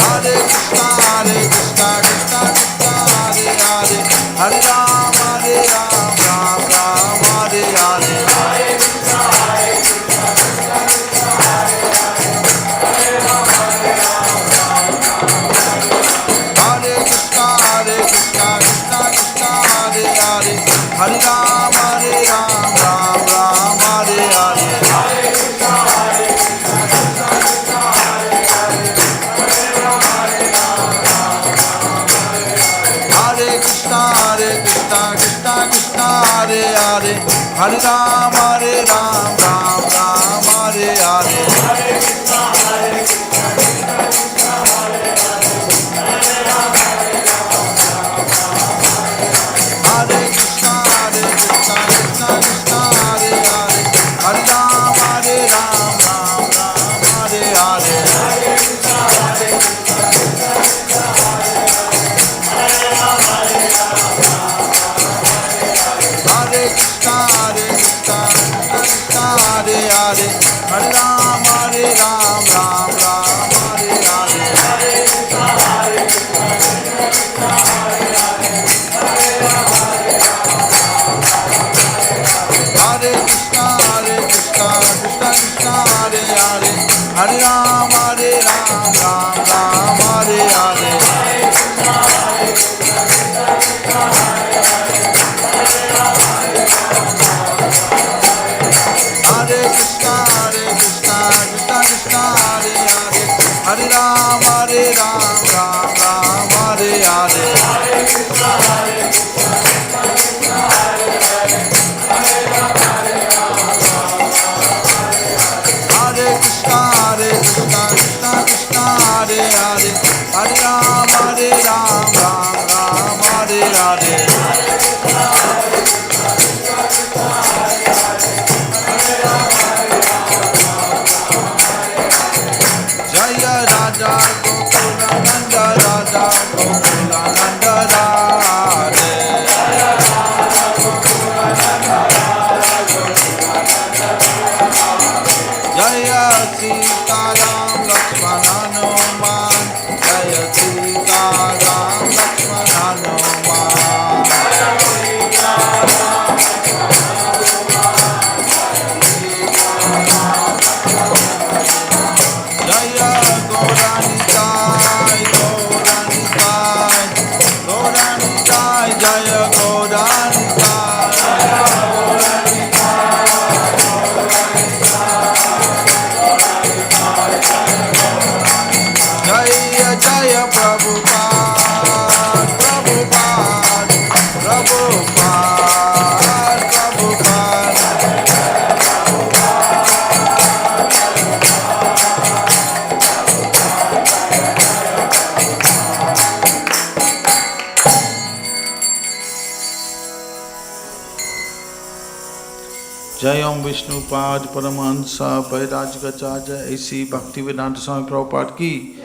Hare Krishna, Krishna Krishna, Hare Hare, Hare Ram, Ram Hare Hare. Hare Ram, Ram Ram, Hare Hare. Hare Krishna, Krishna Krishna, Hare Hare. Hare Krishna, Krishna Krishna, Hare Hare. Hare Ram, Ram Ram, Hare Hare. Hare Krishna, Krishna Krishna, Hare Hare. Hare Ram, Hare Krishna, Krishna Krishna, Hare Hare. Hare Ram, Ram Ram, Hare Hare. Hare Krishna, Krishna Krishna, Hare Hare. Hare Ram, Hare Krishna, Krishna Krishna, Hare Hare. Hare Ram, Ram Hare Hare. Hare Krishna, Krishna Krishna, Hare Hare. Hare Ram, Hare Krishna, Krishna Krishna, Hare Hare. Hare Ram, Ram Hare Hare. Hare Krishna, Krishna Krishna, Hare Hare. Hare Ram, Hare Krishna, Krishna Krishna, Hare Hare. Hare Ram, Ram Hare Hare. Hare Krishna, Krishna Krishna, Hare Hare. Hare Ram, Jaya Raja Gokula Nanda Raja Gokula Nanda Radhe. Jaya Raja Gokula Nanda Raja Gokula Nanda Radhe. Jaya Sita Ram Lakshmana Hanuman. Jaya Sita Ram Lakshmana Hanuman. Jaya Sita Ram Lakshmana Hanuman. Jaya Gauranitai, Gauranitai, Gauranitai, Jaya Gauranitai, Jaya Gauranitai, Jaya Jaya Prabhupada, Prabhupada, Prabhupada, Prabhupada. Jai Om Vishnu Pad Paramahansa Pairajgacharya A.C. Bhaktivedanta Swami Prabhupada ki.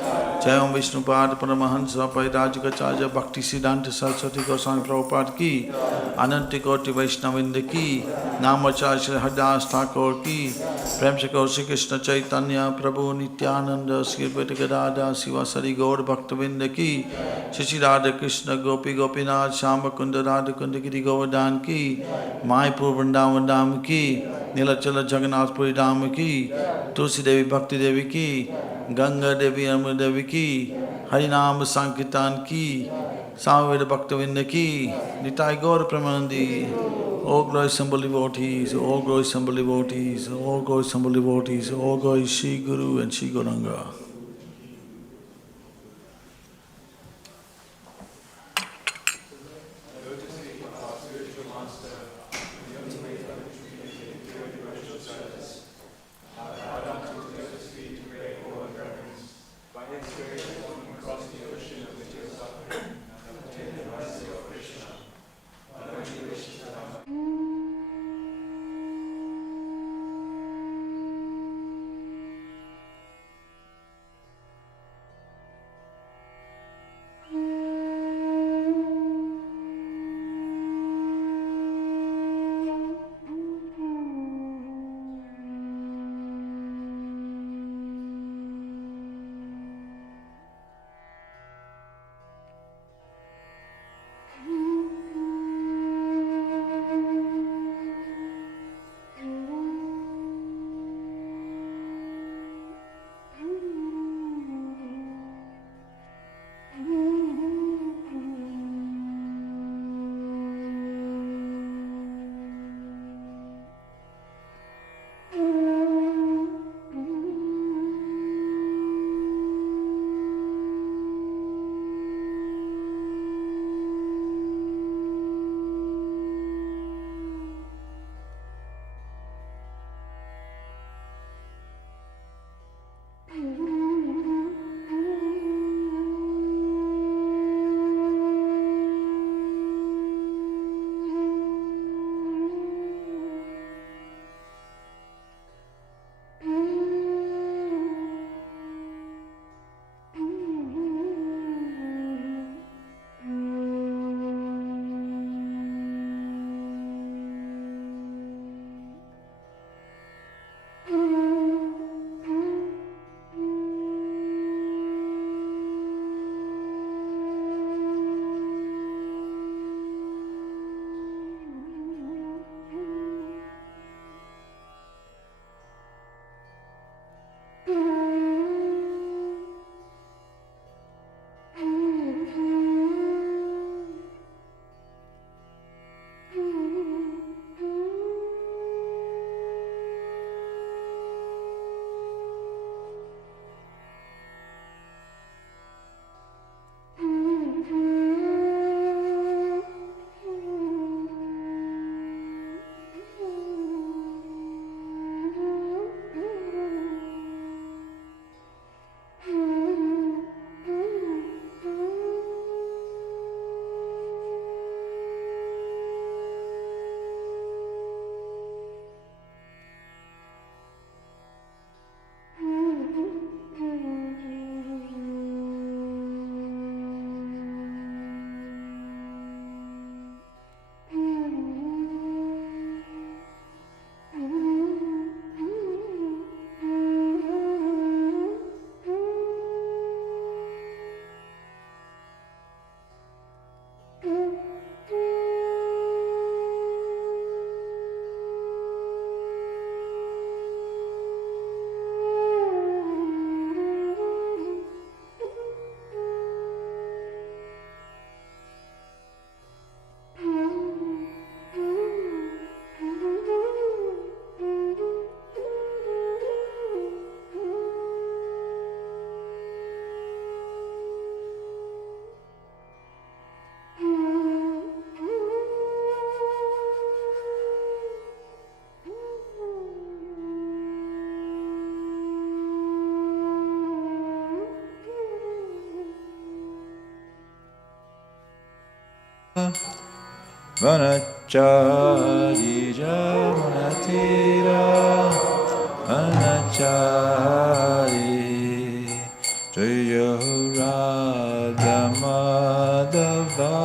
Jai Om Vishnu Pad Paramahansa Pairajgacharya Bhaktisiddhanta Saraswati Goswami Prabhupada ki. Ananti Koti Vaishnavinda ki. Namacharya Shri Haridas Thakur ki. Prem se Gaur Shri Krishna Chaitanya Prabhu Nityananda Shri Advaita Gadadhar Sivasari Gaur Bhaktavinda ki. Shri Radha Krishna Gopi Gopinath Shama Kunda Radha Kunda Giri Govardhan ki. Maipur Vrindavan Dham ki. Nilachala Jagannath Puri Dham ki. Tulsi Devi Bhakti Devi ki. Ganga Devi Amar Devi ki. Harinam Sankirtan ki. Samaveda Bhaktavinda ki. Nitai Gaur Pramanandi. All glorious humble devotees, all glorious humble devotees, all glorious humble devotees, all glorious Shri Guru and Shri Gauranga. Vanachari Jamunatira Vanachari Jaya Radha Madhava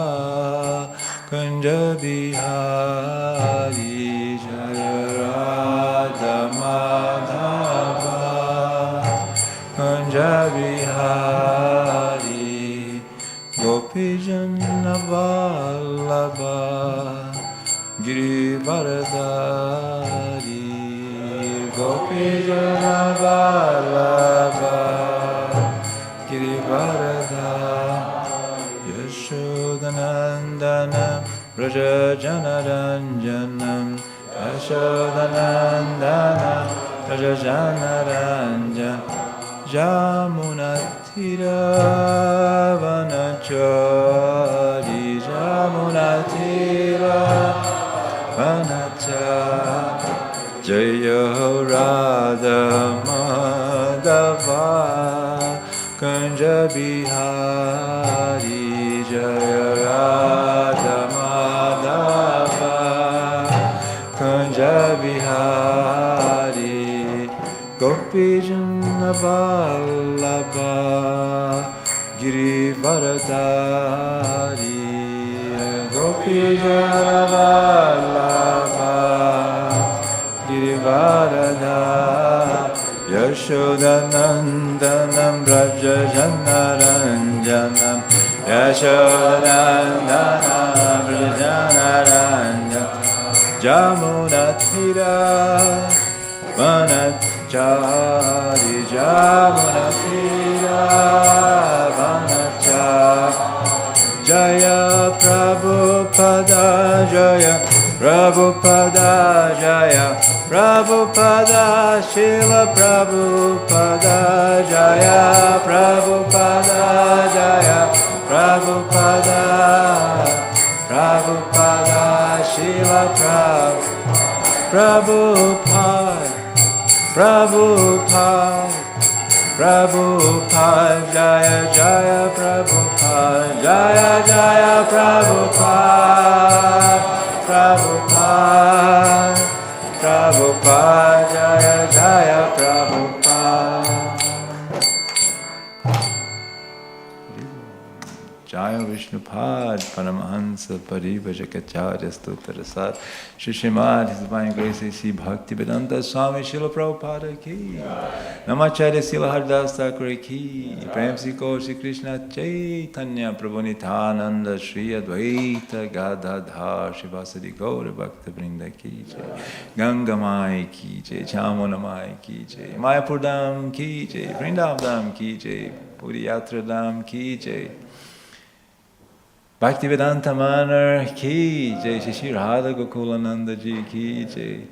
Kunja Bihari Jaya Radha Madhava Kunja Bihari Gopijana Vallabha Girivaradari Gopijana Vallabha Girivaradari Yashodanandana Raja Janaranjanam Yashodanandana Raja Janaranjanam Jamunatira Vanachari Jamunatira Vanachari Jaya Radha Madhava Kunja Bihari Jaya Radha Madhava Kunja Bihari Gopijana Vallabha Girivaradari Gopijana Vallabha Girivaradari Yashodanandanam Braja Janaranjanam Yashodanandanam Braja Janaranjanam Jamunatira Vanachari Jamunatira Vanachari Jaya Prabhupada Jaya Prabhupada Jaya Prabhupada Srila Prabhupada Jaya Prabhupada Jaya Prabhupada Prabhupada Srila Prabhupada Prabhupada Prabhupada Jaya Jaya Prabhupada Jaya Jaya Prabhupada Prabhupada Prabhupada Jaya Jaya Prabhupada Jaya Vishnupad Paramahansa Parivajakacarya Stotarasat Shri Srimad His Divine Grace A.C. Bhaktivedanta Swami Srila Prabhupada Ki Namacharya Srila Haridas Thakur Ki Prem Si Kaur Shri Krishna Chaitanya Prabhu Nityananda Shri Advaita Gadadhar Shri Vasadi Gaura Bhakta Vrinda Ki Jai Ganga Mai Ki Jai Chamuna Mai Ki Jai Mayapur Dham Ki Jai Vrindavan Dham Ki Jai Puri Yatra Dham Ki Jai Bhaktivedanta Manor Ki Jai Shri Radha Gokulananda Ji Ki Jai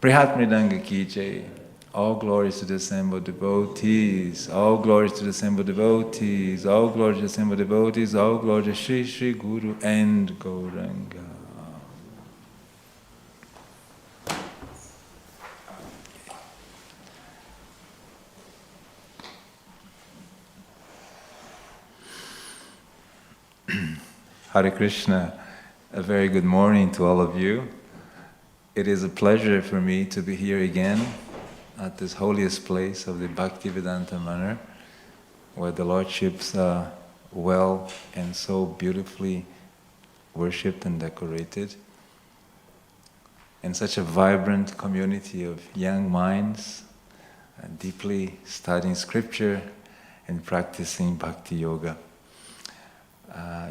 Prihat Mridanga Ki Jai. All glories to the assembled devotees, all glories to the assembled devotees, all glories to the assembled devotees, all glories to Shri Shri Guru and Gauranga. Hare Krishna, a very good morning to all of you. It is a pleasure for me to be here again at this holiest place of the Bhaktivedanta Manor, where the Lordships are well and so beautifully worshipped and decorated, and such a vibrant community of young minds, deeply studying scripture and practicing bhakti yoga.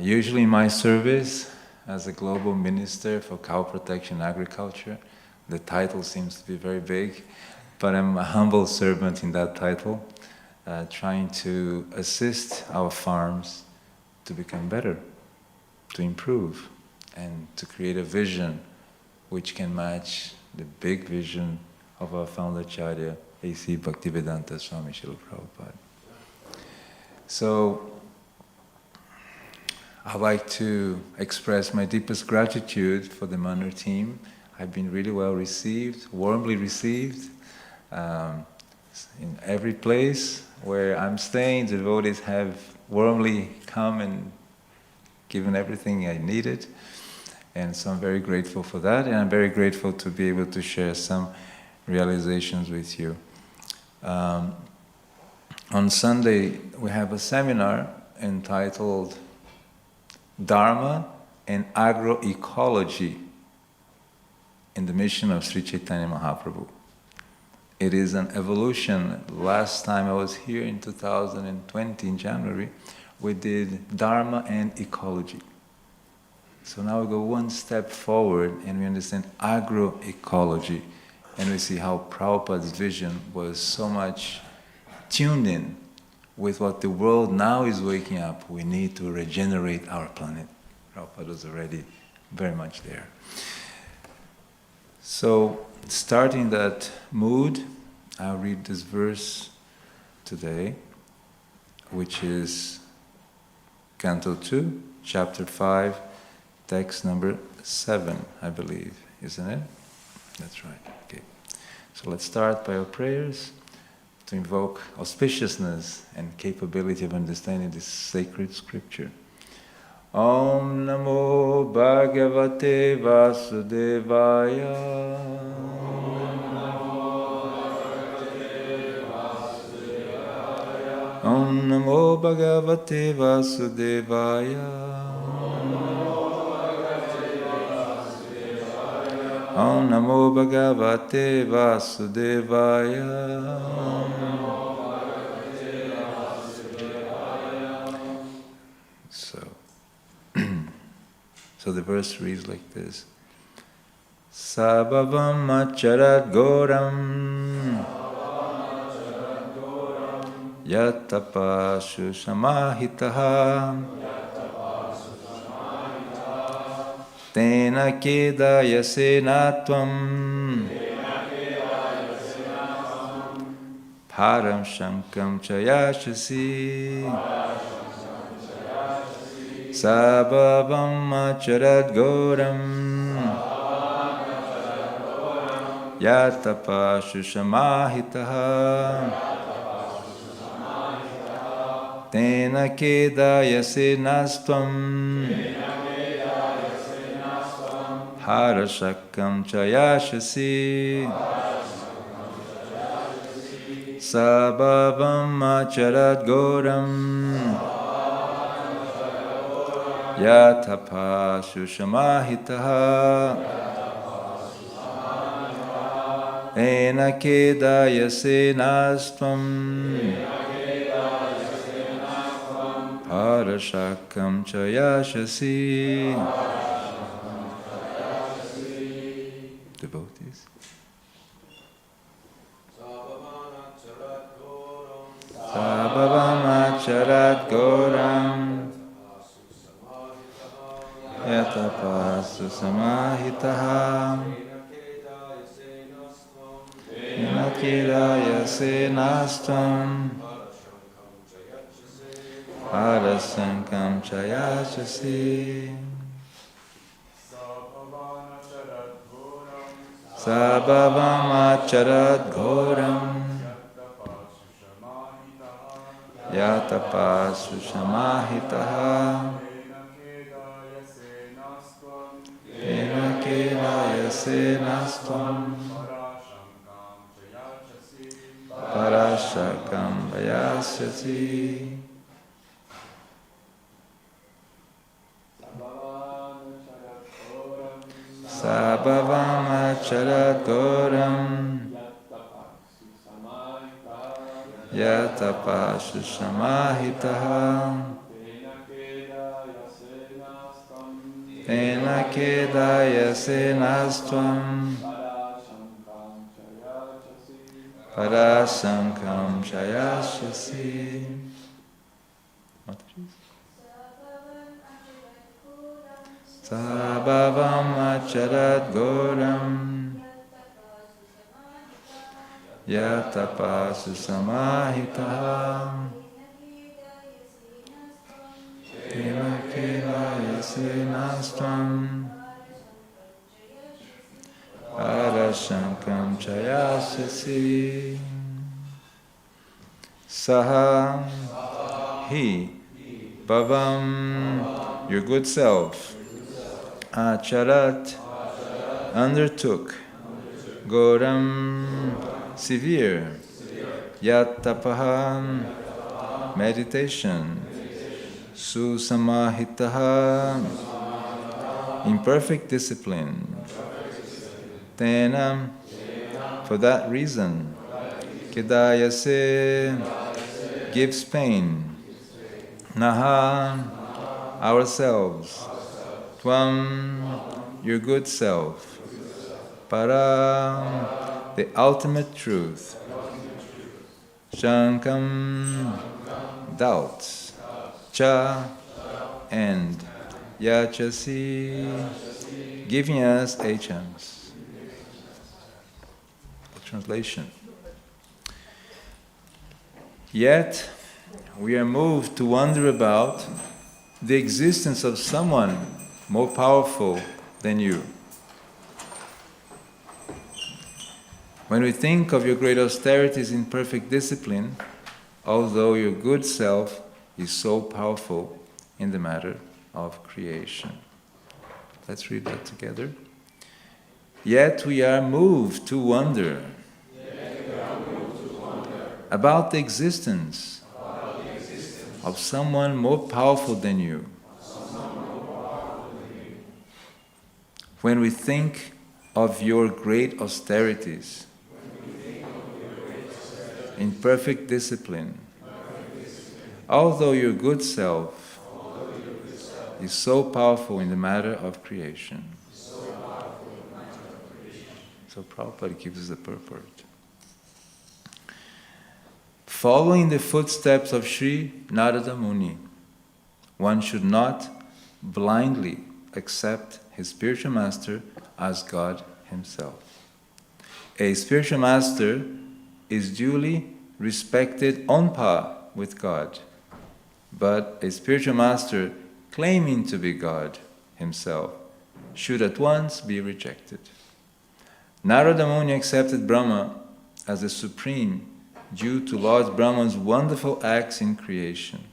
Usually in my service as a global minister for cow protection agriculture, the title seems to be very big, but I'm a humble servant in that title, trying to assist our farms to become better, to improve, and to create a vision which can match the big vision of our founder Acharya, A.C. Bhaktivedanta Swami Srila Prabhupada. So, I'd like to express my deepest gratitude for the Manor team. I've been really well received, warmly received. In every place where I'm staying, the devotees have warmly come and given everything I needed. And so I'm very grateful for that, and I'm very grateful to be able to share some realizations with you. On Sunday, we have a seminar entitled Dharma and Agroecology in the Mission of Sri Chaitanya Mahaprabhu. It is an evolution. Last time I was here in 2020, in January, we did Dharma and Ecology. So now we go one step forward and we understand agroecology, and we see how Prabhupada's vision was so much tuned in with what the world now is waking up. We need to regenerate our planet. Prabhupada was already very much there. So, starting that mood, I'll read this verse today, which is Canto 2, Chapter 5, text number 7, I believe, isn't it? That's right, okay. So let's start by our prayers to invoke auspiciousness and capability of understanding this sacred scripture. Om Namo Bhagavate Vasudevaya. Om Namo Bhagavate Vasudevaya. Om Namo Bhagavate Vasudevaya. So the verse reads like this. Sabhavam acharat goram yatapashu samahitaha tena kedayase natvam param shankam chayashasi. Sabhavam acharat goram yatapashu samahitaha tena kedayase nastvam harashakam chayashasi. Sabhavam acharat goram yatapashu samahitaha ena kedayase nastvam parashakam chayashasi. Devotees. Sabhavam acharat goram yatapasu samahitaha tena kedayase nastvam harasankam chayashasi. Sabhavam acharat goram yatapasu samahitaha tena kedayase nastvam parashakam vayasyasi. Sabhavam acharat goram yatapashu samahitaha tena kedayase nastvam parasankam chayashasi. Sabhavam acharat goram yatapasu samahitaha tena kedayase nastvam parashankam chayasasi. Saha hi bhavam your good self, acharat, undertook, goram, severe, yatapaham, meditation, susamahitaha, imperfect discipline, tenam, for that reason, kedayase, gives pain, naha, ourselves, tvam, your good self, para, the ultimate truth, shankam, doubts, cha, and yachasi, giving us a chance. Translation. Yet, we are moved to wonder about the existence of someone more powerful than you. When we think of your great austerities in perfect discipline, although your good self is so powerful in the matter of creation. Let's read that together. Yet we are moved to wonder about the existence of someone more powerful than you. When we think of your great austerities in perfect discipline, although your good self is so powerful in the matter of creation. So Prabhupada gives us the purport. Following the footsteps of Sri Narada Muni, one should not blindly accept his spiritual master as God himself. A spiritual master is duly respected on par with God, but a spiritual master claiming to be God himself should at once be rejected. Narada Muni accepted Brahma as the supreme due to Lord Brahma's wonderful acts in creation.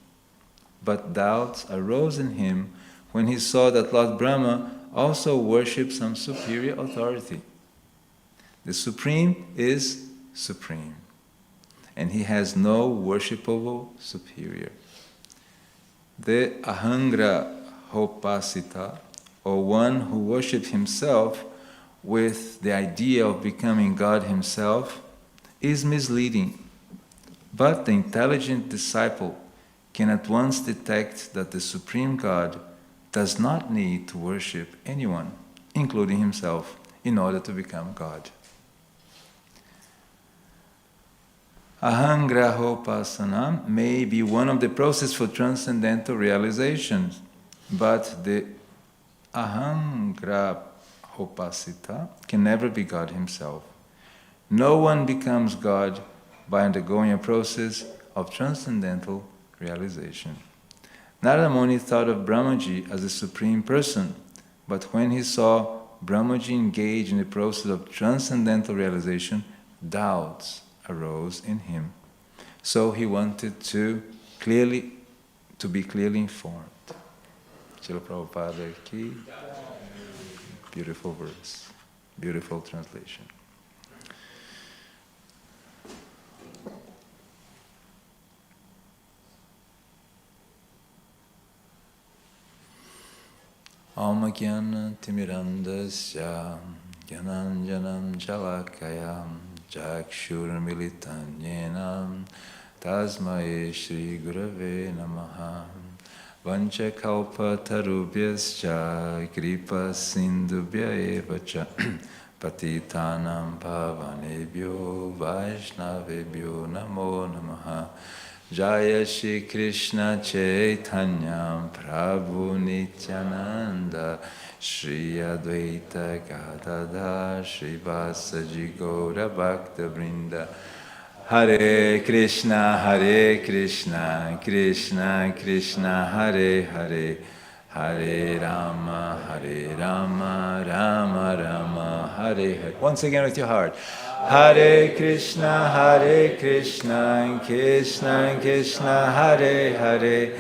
But doubts arose in him when he saw that Lord Brahma also worshipped some superior authority. The Supreme is supreme, and he has no worshipable superior. The Ahangra Hopasita, or one who worships himself with the idea of becoming God himself, is misleading. But the intelligent disciple can at once detect that the Supreme God does not need to worship anyone, including himself, in order to become God. Ahangrahopasana may be one of the processes for transcendental realization, but the Ahangrahopasita can never be God himself. No one becomes God by undergoing a process of transcendental realization. Narada Muni thought of Brahmaji as the Supreme Person, but when he saw Brahmaji engage in the process of transcendental realization, doubts arose in him. So he wanted to be clearly informed. Srila Prabhupada ki, beautiful verse, beautiful translation. Alma Gyana Timirandasya Gyananjanam Jalakayam Jakshurmilitanyenam Tasmae Shri Gurave Namaha Vanchakalpa Tarubhyascha Kripa Sindubhya Evacha Patitanam Pavanebhyo Vaishnavebhyo Namo Namaha Jaya Shri Krishna Chaitanya Prabhu Nityananda Shri Advaita Gadadhar Shri Vasaji Gaura Bhakta Vrinda Hare Krishna Krishna Krishna Hare Hare Hare Rama Rama Rama Hare Hare. Once again with your heart. Hare Krishna Krishna Krishna Hare Hare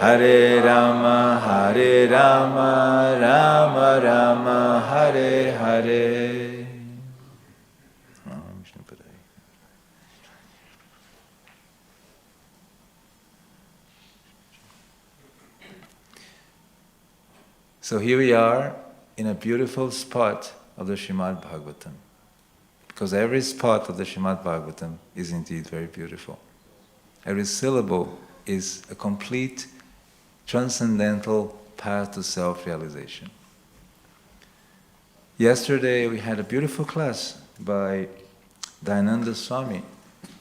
Hare Rama, Hare Rama, Rama Rama, Hare Hare. So here we are in a beautiful spot of the Srimad Bhagavatam. Because every spot of the Srimad Bhagavatam is indeed very beautiful. Every syllable is a complete transcendental path to self-realization. Yesterday we had a beautiful class by Dayananda Swami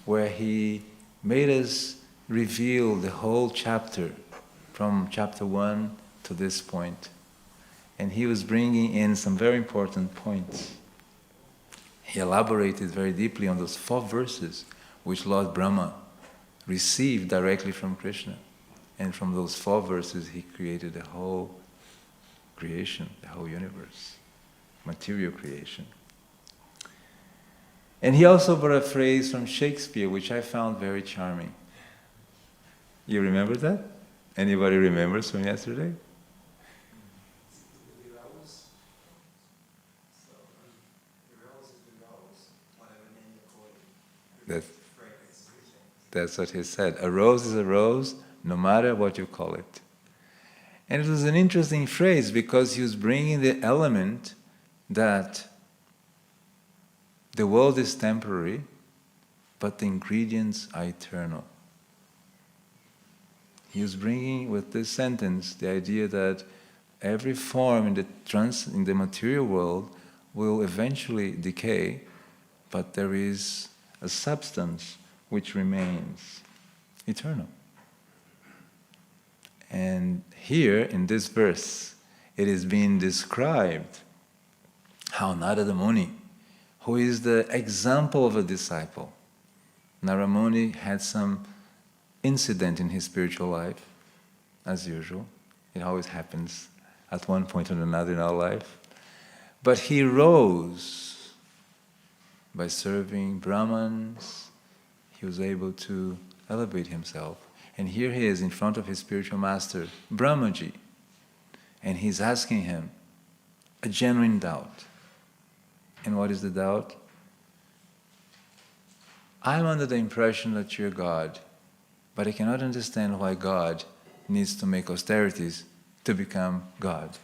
where he made us reveal the whole chapter from chapter 1 to this point. And he was bringing in some very important points. He elaborated very deeply on those 4 verses which Lord Brahma received directly from Krishna. And from those 4 verses he created the whole creation, the whole universe, material creation. And he also brought a phrase from Shakespeare which I found very charming. You remember that? Anybody remembers from yesterday? That's what he said. A rose is a rose, no matter what you call it. And it was an interesting phrase because he was bringing the element that the world is temporary, but the ingredients are eternal. He was bringing with this sentence the idea that every form in the material world will eventually decay, but there is a substance which remains eternal. And here in this verse, it is being described how Narada Muni, who is the example of a disciple, Narada Muni had some incident in his spiritual life, as usual. It always happens at one point or another in our life. But he rose by serving Brahmins. He was able to elevate himself. And here he is in front of his spiritual master, Brahmaji. And he's asking him a genuine doubt. And what is the doubt? I'm under the impression that you're God, but I cannot understand why God needs to make austerities to become God.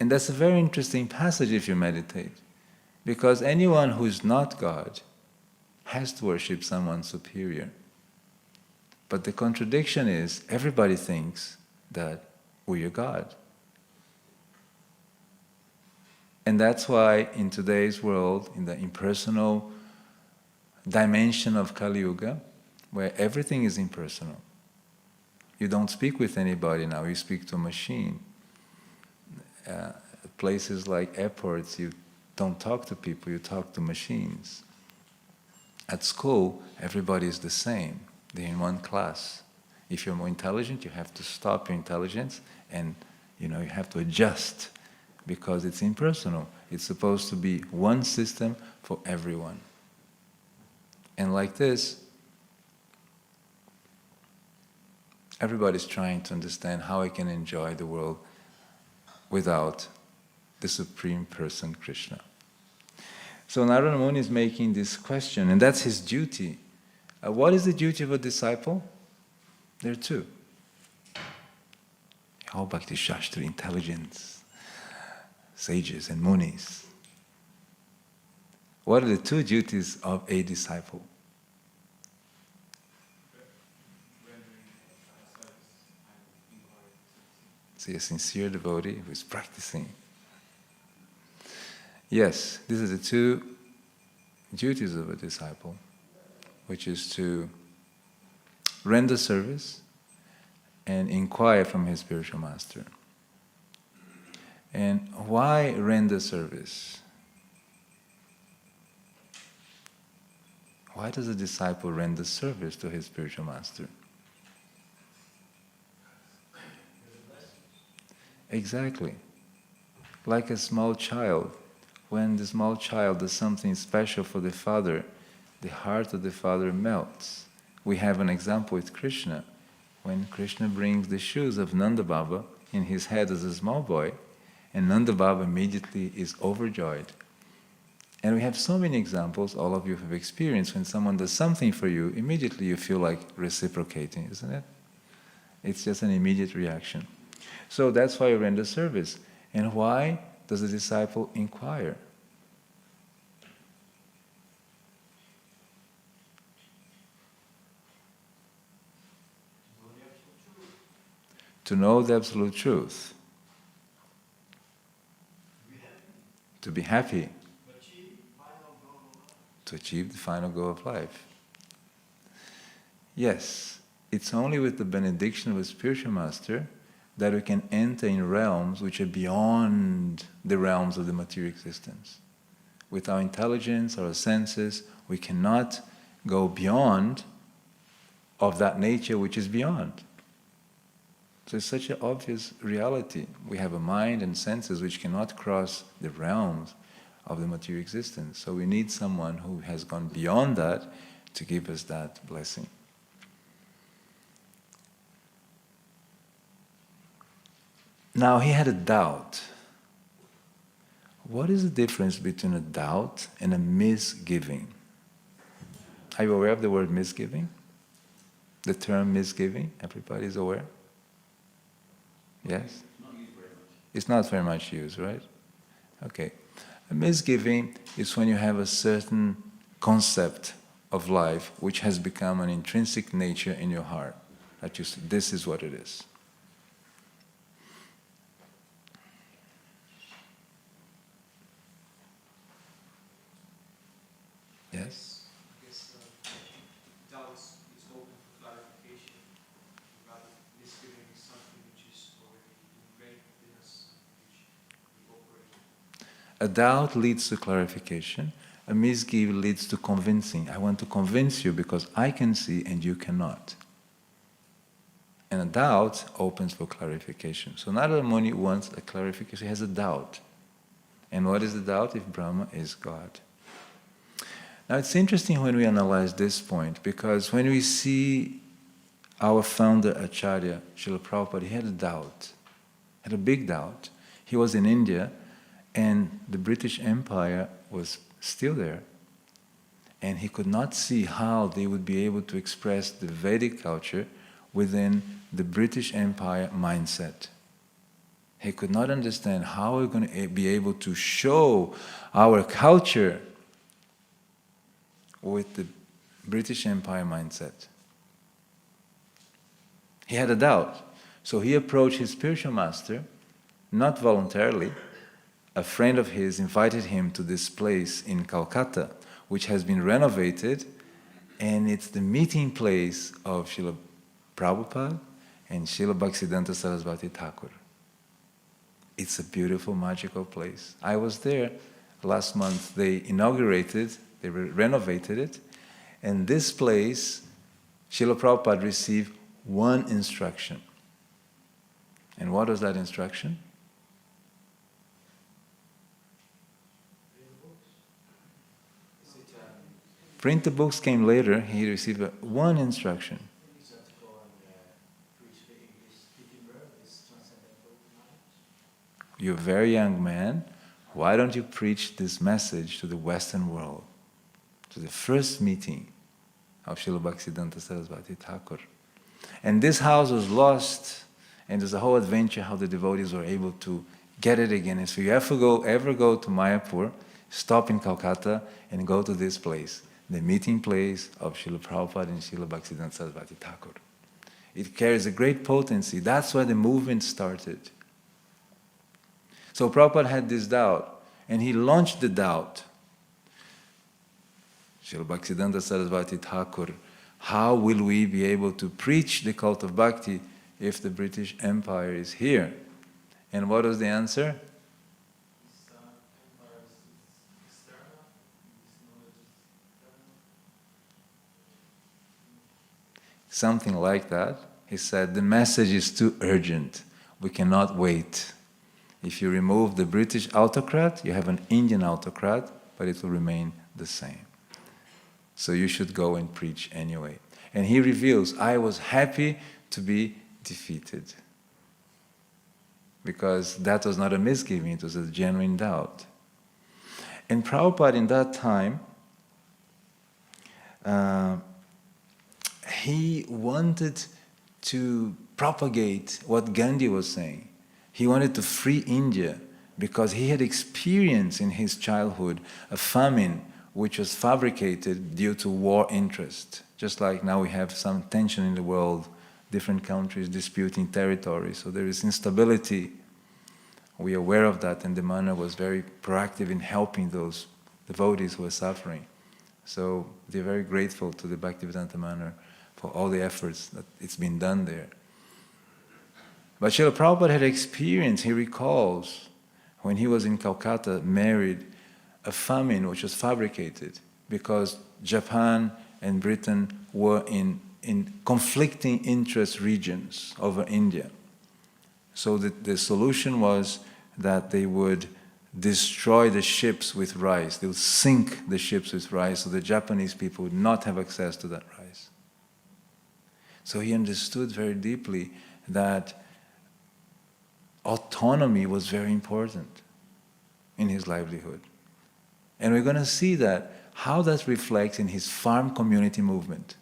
And that's a very interesting passage if you meditate, because anyone who is not God has to worship someone superior. But the contradiction is, everybody thinks that we are God. And that's why in today's world, in the impersonal dimension of Kali Yuga, where everything is impersonal, you don't speak with anybody now, you speak to a machine. Places like airports, you don't talk to people, you talk to machines. At school, everybody is the same. They're in one class. If you're more intelligent, you have to stop your intelligence and you have to adjust because it's impersonal. It's supposed to be one system for everyone. And like this, everybody's trying to understand how I can enjoy the world without the Supreme Person, Krishna. So Narada Muni is making this question, and that's his duty. What is the duty of a disciple? There are 2. All Bhakti Shastri, intelligence, sages and munis. What are the 2 duties of a disciple? See, a sincere devotee who is practicing. Yes, these are the 2 duties of a disciple, which is to render service and inquire from his spiritual master. And why render service? Why does a disciple render service to his spiritual master? Exactly. Like a small child. When the small child does something special for the father, the heart of the father melts. We have an example with Krishna. when Krishna brings the shoes of Nanda Baba in his head as a small boy, and Nanda Baba immediately is overjoyed. And we have so many examples, all of you have experienced, when someone does something for you, immediately you feel like reciprocating, isn't it? It's just an immediate reaction. So that's why you render service. And why does the disciple inquire? To know the absolute truth. To be happy. To achieve the final goal of life. Yes, it's only with the benediction of a spiritual master that we can enter in realms which are beyond the realms of the material existence. With our intelligence, our senses, we cannot go beyond of that nature which is beyond. So it's such an obvious reality. We have a mind and senses which cannot cross the realms of the material existence. So we need someone who has gone beyond that to give us that blessing. Now he had a doubt. What is the difference between a doubt and a misgiving? Are you aware of the word misgiving? The term misgiving? Everybody is aware? Yes? It's not very much used, right? Okay. A misgiving is when you have a certain concept of life which has become an intrinsic nature in your heart. That you say, this is what it is. Yes? I guess doubts is open for clarification, rather misgiving is something which is already ingrained within us, which we operate. A doubt leads to clarification. A misgive leads to convincing. I want to convince you because I can see and you cannot. And a doubt opens for clarification. So Narada Muni wants a clarification. He has a doubt. And what is the doubt? If Brahma is God. Now it's interesting when we analyze this point, because when we see our founder Acharya, Srila Prabhupada, he had a doubt, had a big doubt. He was in India and the British Empire was still there, and he could not see how they would be able to express the Vedic culture within the British Empire mindset. He could not understand how we're going to be able to show our culture with the British Empire mindset. He had a doubt. So he approached his spiritual master, not voluntarily. A friend of his invited him to this place in Calcutta, which has been renovated, and it's the meeting place of Srila Prabhupada and Srila Bhaktivedanta Sarasvati Thakur. It's a beautiful, magical place. I was there last month. They inaugurated, they renovated it, and this place, Srila Prabhupada received one instruction. And what was that instruction? Print the books came later. He received one instruction. You're a very young man. Why don't you preach this message to the Western world? To the first meeting of Srila Bhaktivedanta Sarasvati Thakur. And this house was lost, and there's a whole adventure how the devotees were able to get it again. And so you ever go to Mayapur, stop in Calcutta, and go to this place, the meeting place of Srila Prabhupada and Srila Bhaktivedanta Sarasvati Thakur. It carries a great potency. That's where the movement started. So Prabhupada had this doubt, and he launched the doubt. Srila Bhaktivedanta Sarasvati Thakur, how will we be able to preach the cult of bhakti if the British Empire is here? And what was the answer? Something like that. He said, the message is too urgent. We cannot wait. If you remove the British autocrat, you have an Indian autocrat, but it will remain the same. So you should go and preach anyway. And he reveals, I was happy to be defeated. Because that was not a misgiving, it was a genuine doubt. And Prabhupada in that time, he wanted to propagate what Gandhi was saying. He wanted to free India because he had experienced in his childhood a famine which was fabricated due to war interest. Just like now we have some tension in the world, different countries disputing territory, so there is instability. We are aware of that, and the Manor was very proactive in helping those devotees who were suffering. So they're very grateful to the Bhaktivedanta Manor for all the efforts that it's been done there. But Srila Prabhupada had experienced, he recalls, when he was in Calcutta, married, a famine which was fabricated because Japan and Britain were in conflicting interest regions over India. So the solution was that they would destroy the ships with rice. They would sink the ships with rice so the Japanese people would not have access to that rice. So he understood very deeply that autonomy was very important in his livelihood. And we're going to see that, how that reflects in his farm community movement.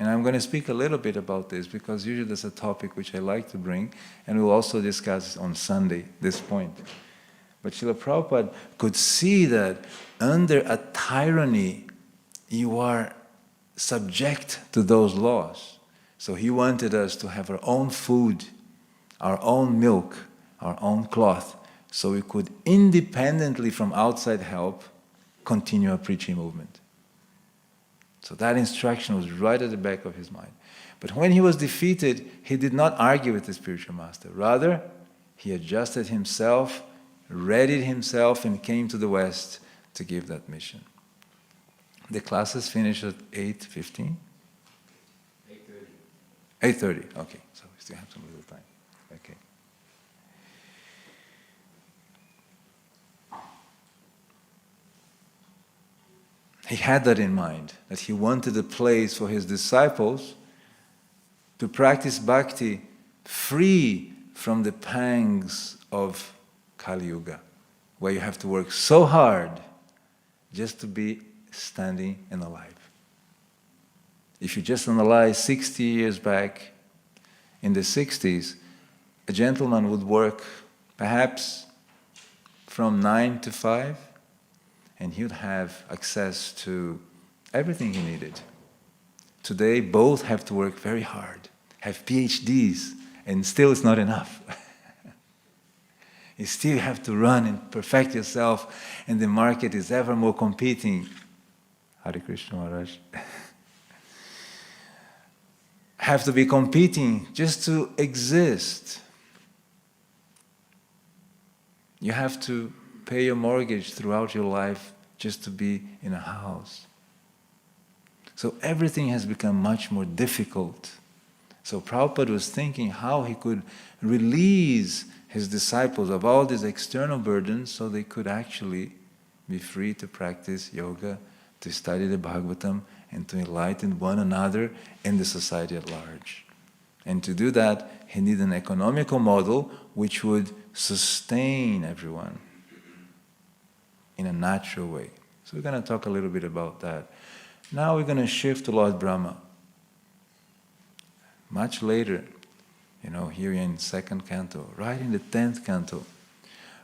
And I'm going to speak a little bit about this because usually that's a topic which I like to bring, and we'll also discuss on Sunday, this point. But Srila Prabhupada could see that under a tyranny, you are subject to those laws. So he wanted us to have our own food, our own milk, our own cloth, so we could independently from outside help continue a preaching movement. So that instruction was right at the back of his mind. But when he was defeated, he did not argue with the spiritual master. Rather, he adjusted himself, readied himself, and came to the West to give that mission. The classes finish at 8:15? 8:30. 8:30, okay. So we still have some little time. Okay. He had that in mind, that he wanted a place for his disciples to practice bhakti free from the pangs of Kali Yuga, where you have to work so hard just to be standing and alive. If you just analyze 60 years back, in the 60s, a gentleman would work perhaps from 9 to 5, and he would have access to everything he needed. Today, both have to work very hard, have PhDs, and still it's not enough. You still have to run and perfect yourself, and the market is ever more competing. Hare Krishna Maharaj. Have to be competing just to exist. You have to pay your mortgage throughout your life just to be in a house. So everything has become much more difficult. So Prabhupada was thinking how he could release his disciples of all these external burdens so they could actually be free to practice yoga, to study the Bhagavatam, and to enlighten one another and the society at large. And to do that, he needed an economical model which would sustain everyone in a natural way. So we're going to talk a little bit about that. Now we're going to shift to Lord Brahma. Much later, here in 2nd canto, right in the 10th canto,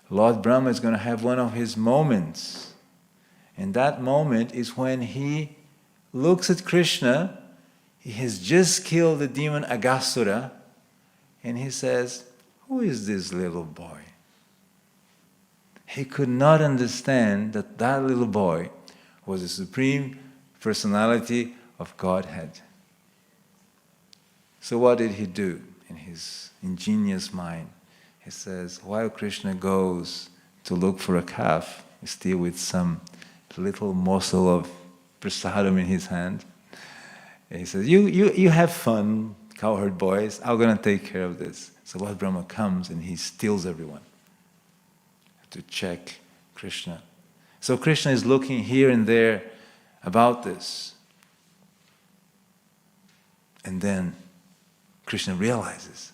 Lord Brahma is going to have one of his moments. And that moment is when he looks at Krishna. He has just killed the demon Aghasura, and he says, "Who is this little boy?" He could not understand that that little boy was the Supreme Personality of Godhead. So what did he do in his ingenious mind? He says, while Krishna goes to look for a calf, still with some little morsel of prasadam in his hand, and he says, you have fun, cowherd boys, I'm going to take care of this. So Lord Brahma comes and he steals everyone to check Krishna. So Krishna is looking here and there about this. And then Krishna realizes,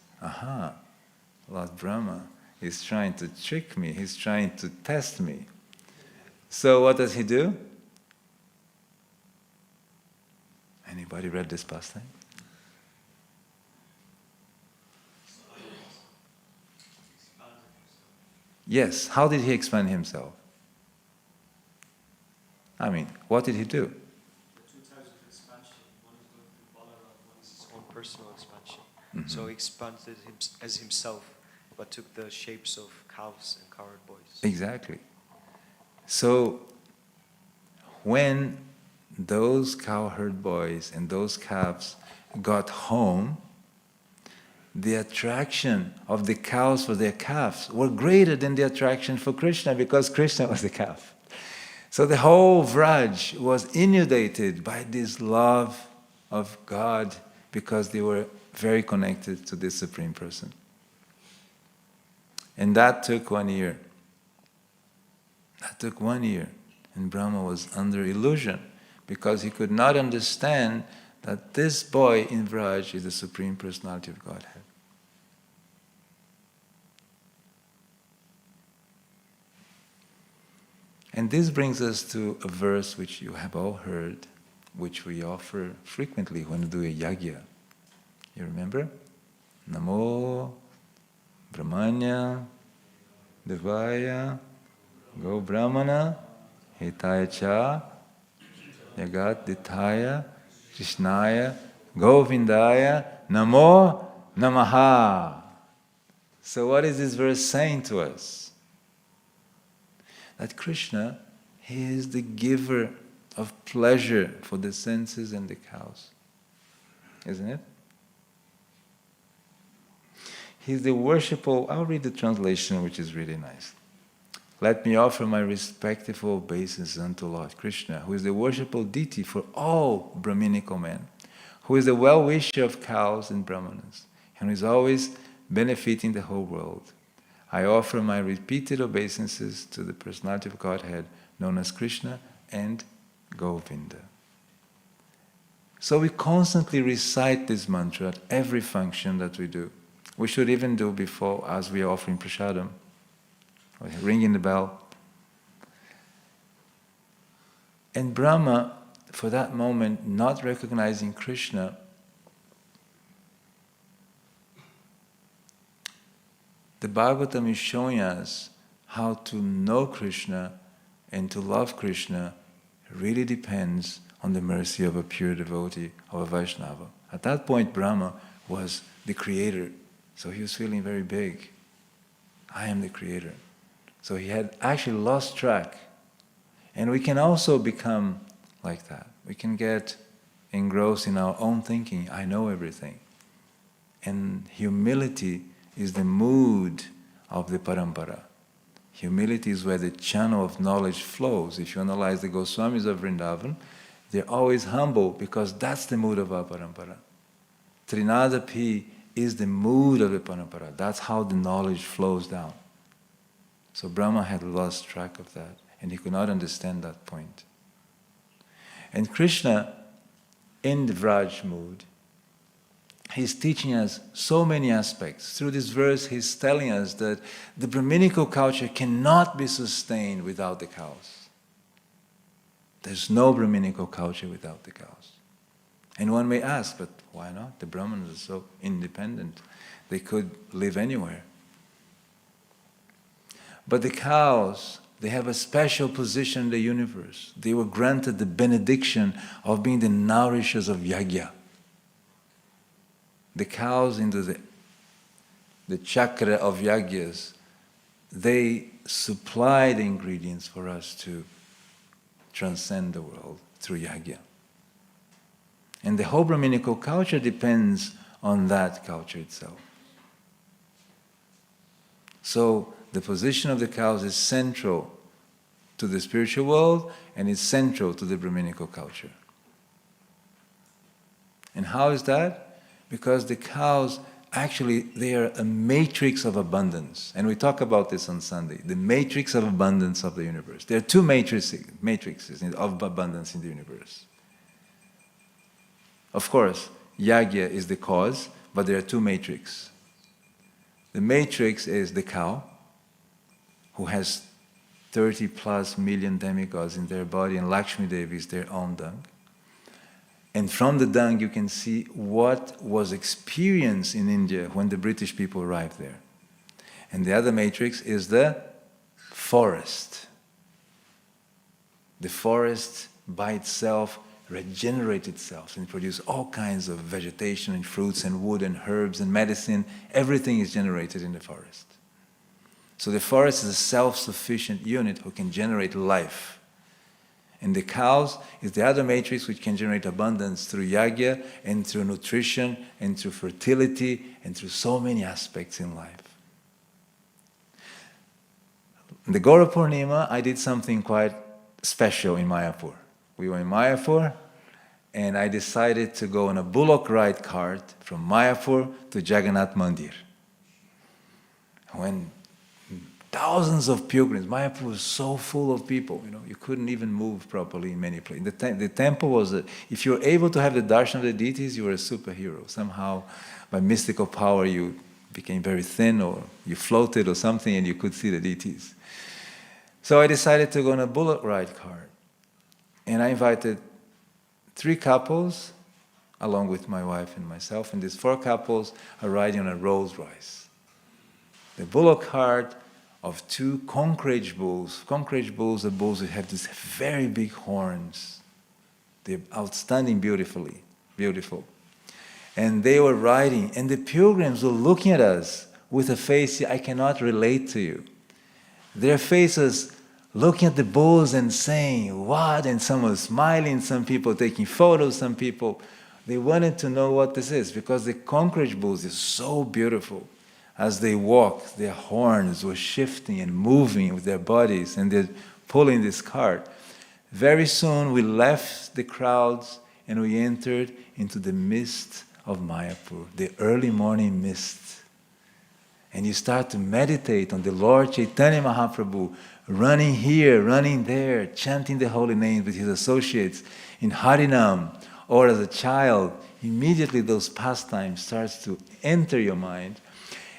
Lord Brahma is trying to trick me, he's trying to test me. So what does he do? Anybody read this pastime? Yes, how did he expand himself? I mean, what did he do? The two types of expansion. One is going through Balaram, one is his own personal expansion. So he expanded as himself, but took the shapes of cows and cowherd boys. Exactly. So, when those cowherd boys and those calves got home, the attraction of the cows for their calves were greater than the attraction for Krishna, because Krishna was the calf. So the whole Vraj was inundated by this love of God, because they were very connected to this Supreme Person. And that took 1 year. That took 1 year. And Brahma was under illusion, because he could not understand that this boy in Vraj is the Supreme Personality of Godhead. And this brings us to a verse which you have all heard, which we offer frequently when we do a yagya. You remember? Namo Brahmanya Devaya Go Brahmana Hitaya Cha Yagat Ditaya Krishnaya Govindaya Namo Namaha. So what is this verse saying to us? That Krishna, he is the giver of pleasure for the senses and the cows. Isn't it? He's the worshipful. I'll read the translation, which is really nice. Let me offer my respectful obeisances unto Lord Krishna, who is the worshipful deity for all Brahminical men, who is the well-wisher of cows and Brahmanas, and who is always benefiting the whole world. I offer my repeated obeisances to the personality of Godhead, known as Krishna and Govinda. So we constantly recite this mantra at every function that we do. We should even do before, as we are offering prasadam, or ringing the bell. And Brahma, for that moment, not recognizing Krishna, the Bhagavatam is showing us how to know Krishna and to love Krishna really depends on the mercy of a pure devotee, of a Vaishnava. At that point, Brahma was the creator, so he was feeling very big. I am the creator. So he had actually lost track. And we can also become like that. We can get engrossed in our own thinking. I know everything. And humility is the mood of the parampara. Humility is where the channel of knowledge flows. If you analyze the Goswamis of Vrindavan, they're always humble, because that's the mood of our parampara. Trinadapi is the mood of the parampara. That's how the knowledge flows down. So Brahma had lost track of that, and he could not understand that point. And Krishna, in the Vraj mood, he's teaching us so many aspects. Through this verse, he's telling us that the Brahminical culture cannot be sustained without the cows. There's no Brahminical culture without the cows. And one may ask, but why not? The Brahmanas are so independent. They could live anywhere. But the cows, they have a special position in the universe. They were granted the benediction of being the nourishers of yagya. The cows into the chakra of yagyas, they supply the ingredients for us to transcend the world through yagya. And the whole Brahminical culture depends on that culture itself. So the position of the cows is central to the spiritual world and is central to the Brahminical culture. And how is that? Because the cows, actually, they are a matrix of abundance. And we talk about this on Sunday, the matrix of abundance of the universe. There are two matrices of abundance in the universe. Of course, yagya is the cause, but there are two matrix. The matrix is the cow, who has 30 plus million demigods in their body, and Lakshmi Devi is their own dung. And from the dung you can see what was experienced in India when the British people arrived there. And the other matrix is the forest. The forest by itself regenerates itself and produces all kinds of vegetation and fruits and wood and herbs and medicine. Everything is generated in the forest. So the forest is a self-sufficient unit who can generate life. And the cows is the other matrix which can generate abundance through yagya and through nutrition and through fertility and through so many aspects in life. In the Gaura Purnima, I did something quite special in Mayapur. We were in Mayapur, and I decided to go on a bullock ride cart from Mayapur to Jagannath Mandir. When thousands of pilgrims, Mayapur was so full of people, you couldn't even move properly in many places. The temple was, if you were able to have the darshan of the deities, you were a superhero. Somehow, by mystical power, you became very thin, or you floated or something, and you could see the deities. So I decided to go on a bullock ride cart. And I invited 3 couples, along with my wife and myself, and these 4 couples are riding on a Rolls Royce. The bullock cart of 2 conch bulls. Conch bulls are bulls that have these very big horns. They're outstanding beautiful. And they were riding, and the pilgrims were looking at us with a face, I cannot relate to you. Their faces looking at the bulls and saying, what? And some were smiling, some people taking photos, some people, they wanted to know what this is, because the conch bulls are so beautiful. As they walked, their horns were shifting and moving with their bodies, and they're pulling this cart. Very soon we left the crowds and we entered into the mist of Mayapur, the early morning mist. And you start to meditate on the Lord Chaitanya Mahaprabhu, running here, running there, chanting the holy names with his associates in Harinam, or as a child. Immediately those pastimes starts to enter your mind.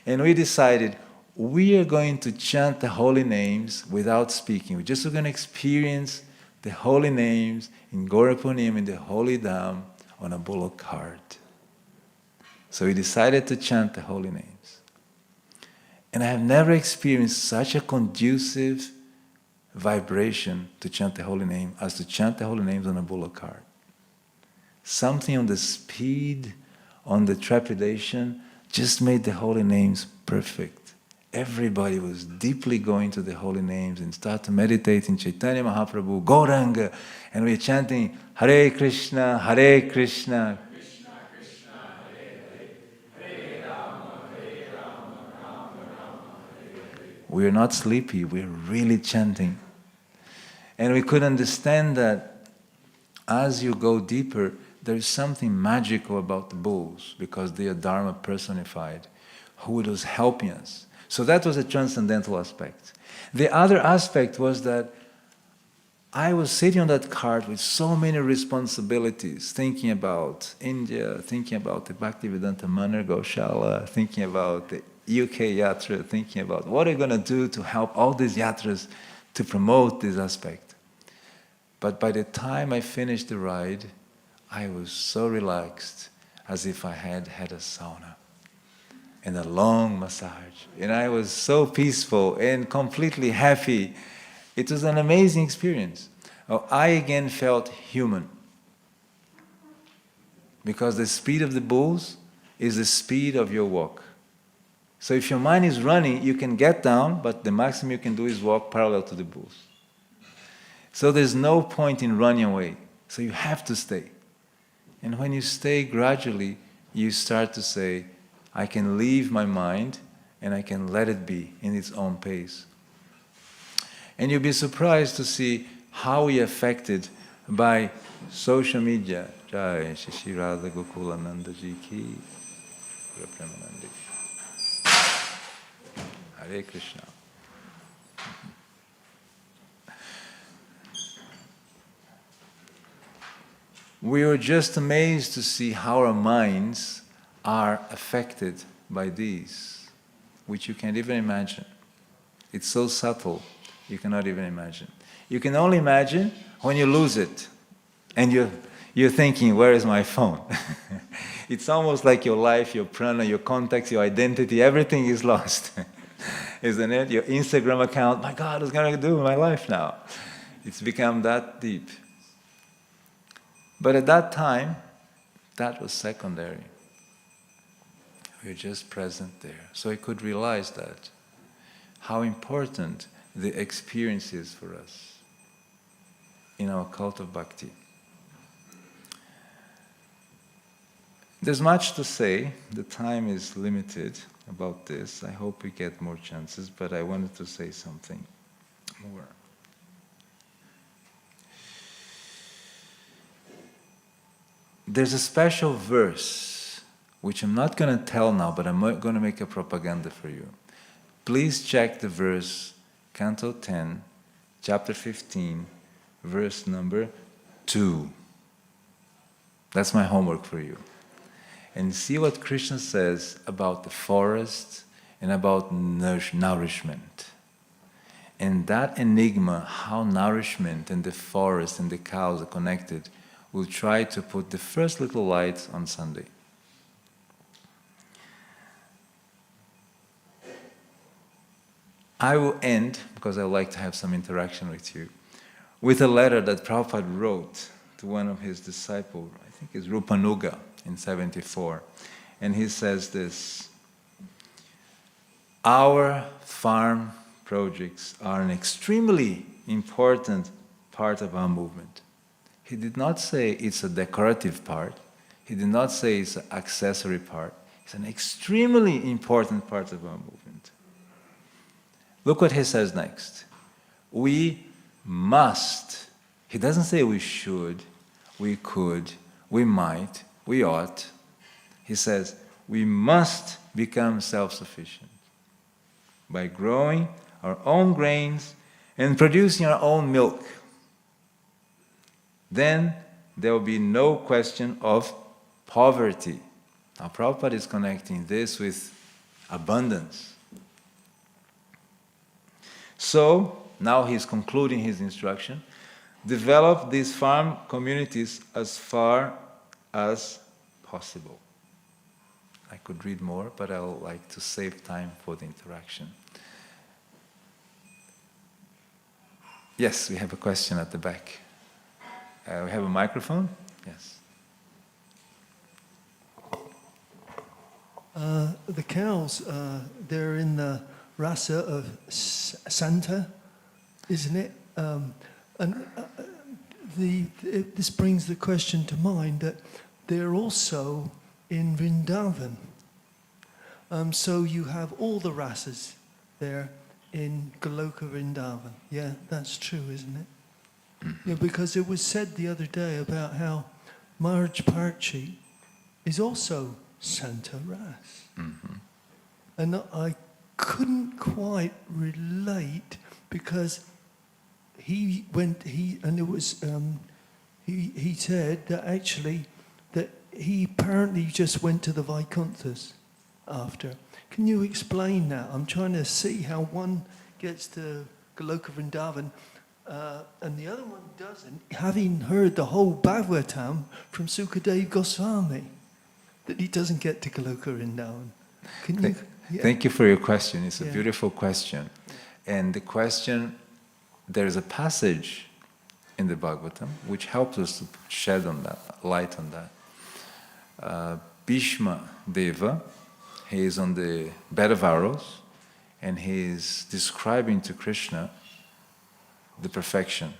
And we decided we are going to chant the holy names without speaking. We're just going to experience the holy names in Gaura Purnima, in the holy dham, on a bullock cart. So we decided to chant the holy names. And I have never experienced such a conducive vibration to chant the holy name as to chant the holy names on a bullock cart. Something on the speed, on the trepidation, just made the holy names perfect. Everybody was deeply going to the holy names and start to meditate in Chaitanya Mahaprabhu, Gauranga, and we're chanting Hare Krishna, Hare Krishna. We are not sleepy, we're really chanting. And we could understand that as you go deeper, there is something magical about the bulls, because they are Dharma personified, who was helping us. So that was a transcendental aspect. The other aspect was that I was sitting on that cart with so many responsibilities, thinking about India, thinking about the Bhaktivedanta Manor Goshala, thinking about the UK yatra, thinking about what are you going to do to help all these yatras to promote this aspect. But by the time I finished the ride, I was so relaxed, as if I had had a sauna and a long massage. And I was so peaceful and completely happy. It was an amazing experience. I again felt human, because the speed of the bulls is the speed of your walk. So if your mind is running, you can get down, but the maximum you can do is walk parallel to the bulls. So there's no point in running away. So you have to stay. And when you stay, gradually, you start to say, I can leave my mind and I can let it be in its own pace. And you'll be surprised to see how we are affected by social media. Jai Shri Radha Gokulananda Ji Ki. Hare Krishna. We were just amazed to see how our minds are affected by these, which you can't even imagine. It's so subtle, you cannot even imagine. You can only imagine when you lose it, and you're thinking, where is my phone? It's almost like your life, your prana, your contacts, your identity, everything is lost. Isn't it? Your Instagram account, my God, what's going to do with my life now? It's become that deep. But at that time, that was secondary. We were just present there. So I could realize that, how important the experience is for us in our cult of bhakti. There's much to say. The time is limited about this. I hope we get more chances, but I wanted to say something more. There's a special verse, which I'm not going to tell now, but I'm going to make a propaganda for you. Please check the verse, Canto 10, chapter 15, verse number 2. That's my homework for you. And see what Krishna says about the forest and about nourishment. And that enigma, how nourishment and the forest and the cows are connected, we'll try to put the first little light on Sunday. I will end, because I would like to have some interaction with you, with a letter that Prabhupada wrote to one of his disciples, I think it's Rupanuga, in 74. And he says this: our farm projects are an extremely important part of our movement. He did not say it's a decorative part. He did not say it's an accessory part. It's an extremely important part of our movement. Look what he says next. We must. He doesn't say we should, we could, we might, we ought. He says we must become self-sufficient by growing our own grains and producing our own milk. Then there will be no question of poverty. Now Prabhupada is connecting this with abundance. So, now he's concluding his instruction. Develop these farm communities as far as possible. I could read more, but I would like to save time for the interaction. Yes, we have a question at the back. We have a microphone? Yes. The cows, they're in the rasa of Santa, isn't it? This brings the question to mind that they're also in Vrindavan. So you have all the rasas there in Goloka Vrindavan. Yeah, that's true, isn't it? Yeah, because it was said the other day about how Maharaj Parchi is also Santa Ras. Mm-hmm. And I couldn't quite relate because he said that actually that he apparently just went to the Vaikunthas after. Can you explain that? I'm trying to see how one gets to Goloka Vrindavan and the other one doesn't, having heard the whole Bhagavatam from Sukadev Goswami, that he doesn't get to Goloka Vrindavan. Thank you for your question. It's a beautiful question. And the question, there's a passage in the Bhagavatam which helps us to shed on that, light on that. Bhishma Deva, he is on the bed of arrows and he is describing to Krishna the perfection.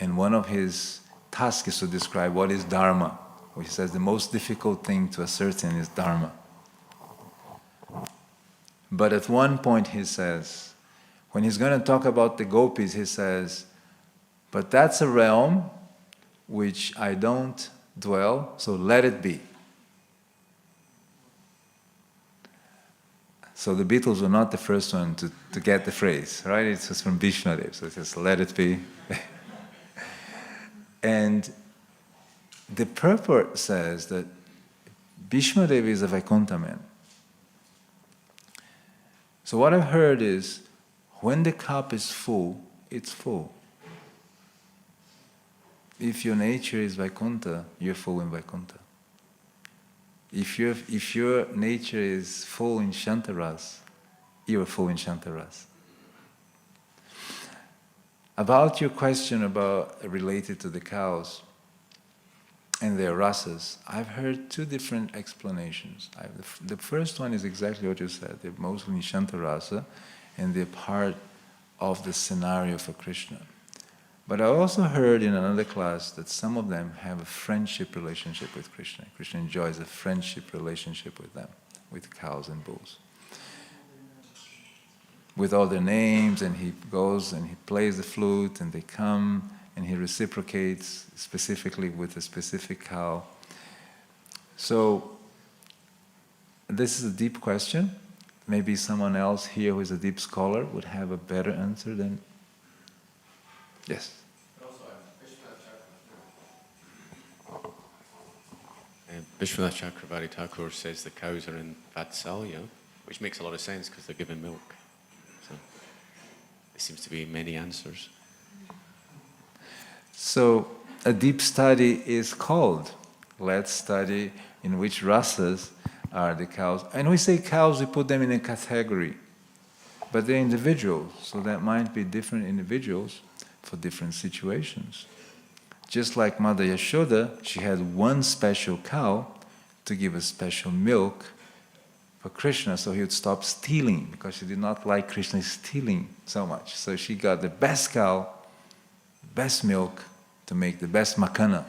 And one of his tasks is to describe what is Dharma, which he says the most difficult thing to ascertain is Dharma. But at one point he says, when he's going to talk about the gopis, he says, but that's a realm which I don't dwell, so let it be. So the Beatles were not the first one to get the phrase, right? It was from Vishnudev, so it says, let it be. And the purport says that Bhishma Devi is a Vaikuntha man. So what I've heard is, when the cup is full, it's full. If your nature is Vaikuntha, you're full in Vaikuntha. If your nature is full in Shantaras, you are full in Shantaras. About your question related to the cows and their rasas, I've heard two different explanations. The first one is exactly what you said. They're mostly in Shantarasa, and they're part of the scenario for Krishna. But I also heard in another class that some of them have a friendship relationship with Krishna. Krishna enjoys a friendship relationship with them, with cows and bulls. With all their names, and he goes and he plays the flute, and they come, and he reciprocates specifically with a specific cow. So, this is a deep question. Maybe someone else here who is a deep scholar would have a better answer than... Yes? Vishwanath Chakravarti Thakur says the cows are in Vatsalya, which makes a lot of sense because they're given milk. So there seems to be many answers. So a deep study is called, let's study in which rasas are the cows. And we say cows, we put them in a category, but they're individuals, so that might be different individuals for different situations. Just like Mother Yashoda, she had one special cow to give a special milk for Krishna, so he would stop stealing, because she did not like Krishna stealing so much. So she got the best cow, best milk, to make the best makana.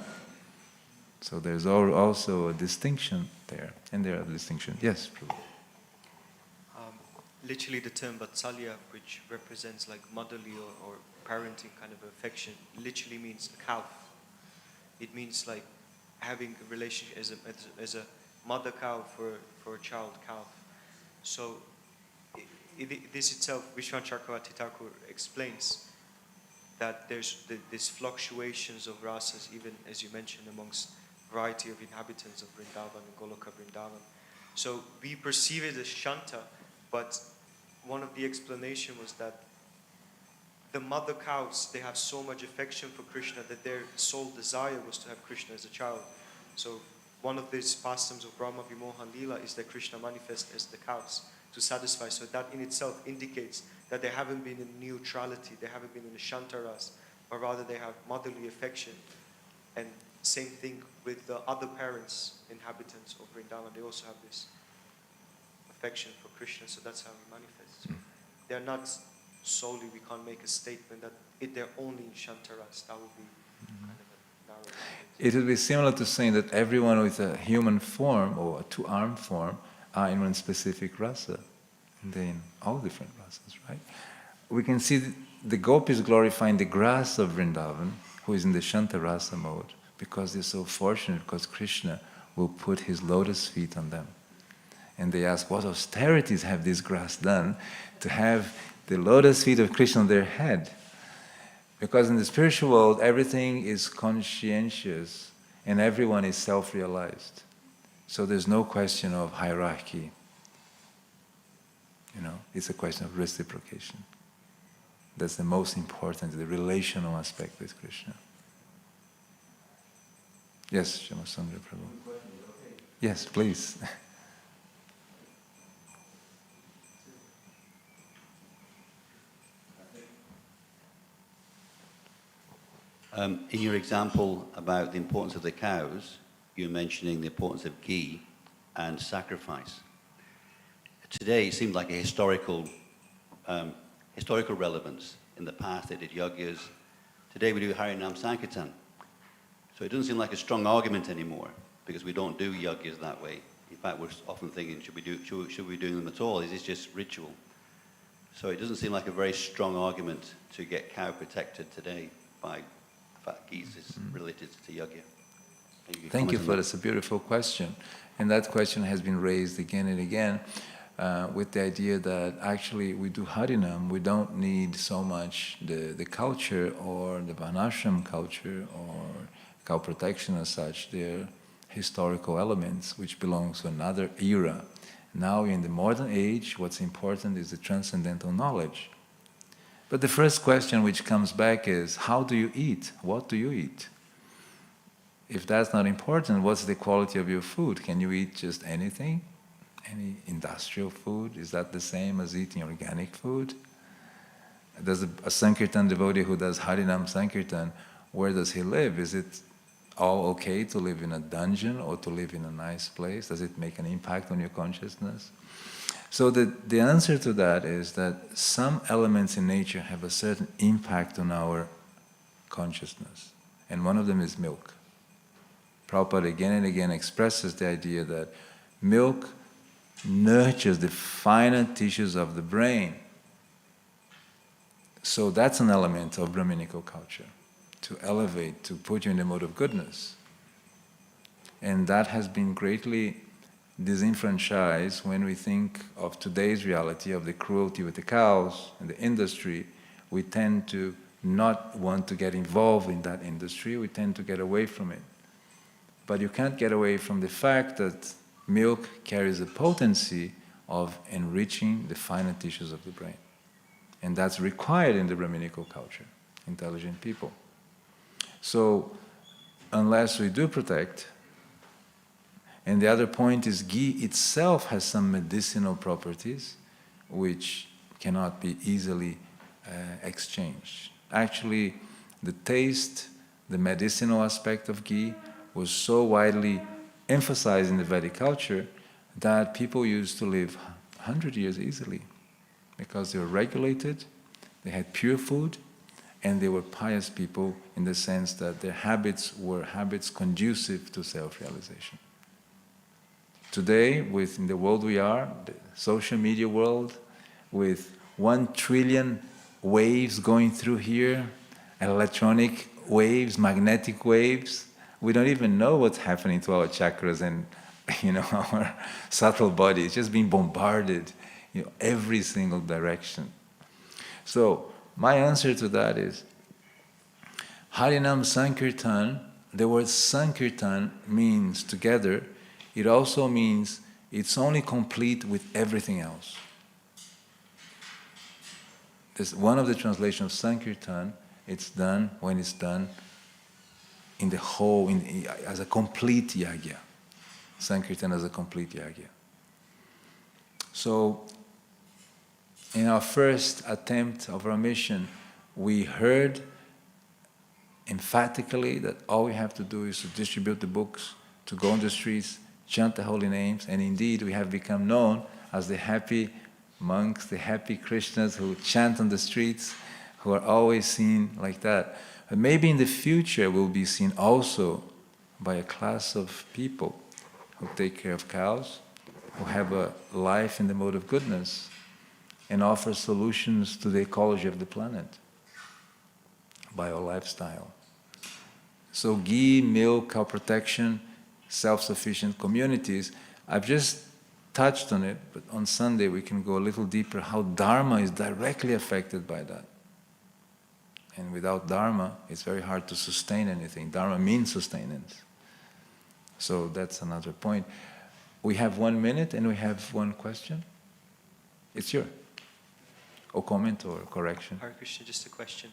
So there's also a distinction there, and there are distinctions. Yes, Prabhu. Literally the term Vatsalya, which represents like motherly or parenting kind of affection, literally means a calf. It means like having a relationship as a mother cow for a child calf. So this itself, Vishwanath Chakravarti Thakur explains that there's these fluctuations of rasas, even as you mentioned, amongst variety of inhabitants of Vrindavan and Goloka Vrindavan. So we perceive it as Shanta, but one of the explanations was that the mother cows, they have so much affection for Krishna that their sole desire was to have Krishna as a child. So one of these pastimes of Brahma Vimohan Leela is that Krishna manifests as the cows to satisfy. So that in itself indicates that they haven't been in neutrality, they haven't been in the Shantaras, but rather they have motherly affection. And same thing with the other parents, inhabitants of Vrindavan, they also have this affection for Krishna, so that's how he manifests. They're not solely, we can't make a statement that they're only in Shantaras. That would be kind of a narrow statement. It would be similar to saying that everyone with a human form or a two-armed form are in one specific rasa. And they're in all different rasas, right? We can see the gopis glorifying the grass of Vrindavan, who is in the Shantarasa mode, because they're so fortunate, because Krishna will put his lotus feet on them. And they ask, what austerities have this grass done to have the lotus feet of Krishna on their head? Because in the spiritual world, everything is conscientious and everyone is self-realized. So there's no question of hierarchy. You know, it's a question of reciprocation. That's the most important, the relational aspect with Krishna. Yes, Shamasundra Prabhu. Yes, please. In your example about the importance of the cows, you're mentioning the importance of ghee and sacrifice. Today it seemed like a historical relevance. In the past they did yagyas. Today we do Harinam Sankirtan. So it doesn't seem like a strong argument anymore, because we don't do yagyas that way. In fact, we're often thinking, should we be doing them at all? Is this just ritual? So it doesn't seem like a very strong argument to get cow protected today by the fact ghee is related to yagya. Thank you for that. It's a beautiful question. And that question has been raised again and again with the idea that actually we do Harinam, we don't need so much the culture or the Varnashram culture or cow protection as such. They're historical elements which belongs to another era. Now in the modern age, what's important is the transcendental knowledge. But the first question which comes back is, how do you eat? What do you eat? If that's not important, what's the quality of your food? Can you eat just anything? Any industrial food? Is that the same as eating organic food? Does a Sankirtan devotee who does Harinam Sankirtan, where does he live? Is it all okay to live in a dungeon or to live in a nice place? Does it make an impact on your consciousness? So the answer to that is that some elements in nature have a certain impact on our consciousness. And one of them is milk. Prabhupada again and again expresses the idea that milk nurtures the finer tissues of the brain. So that's an element of Brahminical culture, to elevate, to put you in the mode of goodness. And that has been greatly disenfranchised when we think of today's reality of the cruelty with the cows and the industry. We tend to not want to get involved in that industry. We tend to get away from it. But you can't get away from the fact that milk carries a potency of enriching the finer tissues of the brain. And that's required in the Brahminical culture, intelligent people. So, unless we do protect, and the other point is ghee itself has some medicinal properties which cannot be easily exchanged. Actually, the taste, the medicinal aspect of ghee was so widely emphasized in the Vedic culture that people used to live 100 years easily because they were regulated, they had pure food, and they were pious people in the sense that their habits were habits conducive to self-realization. Today, in the world we are, the social media world, with 1 trillion waves going through here, electronic waves, magnetic waves, we don't even know what's happening to our chakras and our subtle body. It's just being bombarded every single direction. So my answer to that is Harinam Sankirtan. The word Sankirtan means together. It also means it's only complete with everything else. There's one of the translations of Sankirtan. It's done when it's done in the whole, as a complete yagya. Sankirtan as a complete yagya. So, in our first attempt of our mission, we heard emphatically that all we have to do is to distribute the books, to go on the streets, chant the holy names, and indeed we have become known as the happy monks, the happy Krishnas who chant on the streets, who are always seen like that. But maybe in the future we'll be seen also by a class of people who take care of cows, who have a life in the mode of goodness, and offer solutions to the ecology of the planet by our lifestyle. So ghee, milk, cow protection, self-sufficient communities, I've just touched on it, but on Sunday we can go a little deeper how Dharma is directly affected by that. And without Dharma, it's very hard to sustain anything. Dharma means sustenance. So that's another point. We have 1 minute and we have one question. It's yours. Or comment or correction. Hare Krishna, just a question.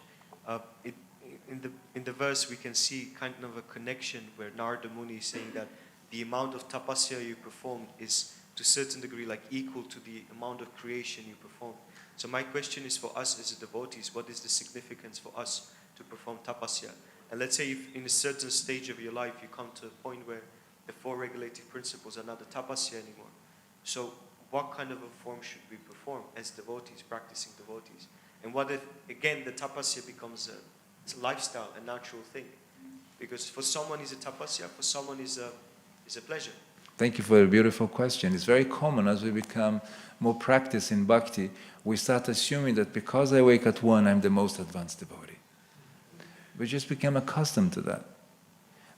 In the verse we can see kind of a connection where Narada Muni is saying that the amount of tapasya you perform is to a certain degree like equal to the amount of creation you perform. So my question is for us as devotees, what is the significance for us to perform tapasya? And let's say if in a certain stage of your life you come to a point where the 4 regulative principles are not the tapasya anymore. So what kind of a form should we perform as devotees, practicing devotees? And what if, again, the tapasya becomes a lifestyle, a natural thing? Because for someone it's a tapasya, for someone it's a pleasure. Thank you for a beautiful question. It's very common as we become more practiced in bhakti, we start assuming that because I wake at 1, I'm the most advanced devotee. We just become accustomed to that.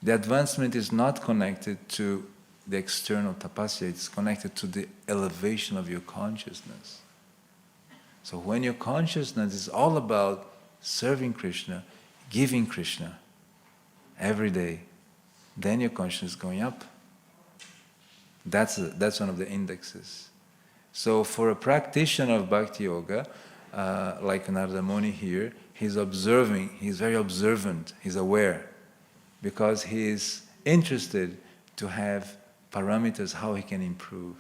The advancement is not connected to the external tapasya, it's connected to the elevation of your consciousness. So when your consciousness is all about serving Krishna, giving Krishna every day, then your consciousness is going up. That's one of the indexes. So for a practitioner of Bhakti Yoga, like Narada Muni here, he's observing, he's very observant, he's aware, because he is interested to have parameters how he can improve.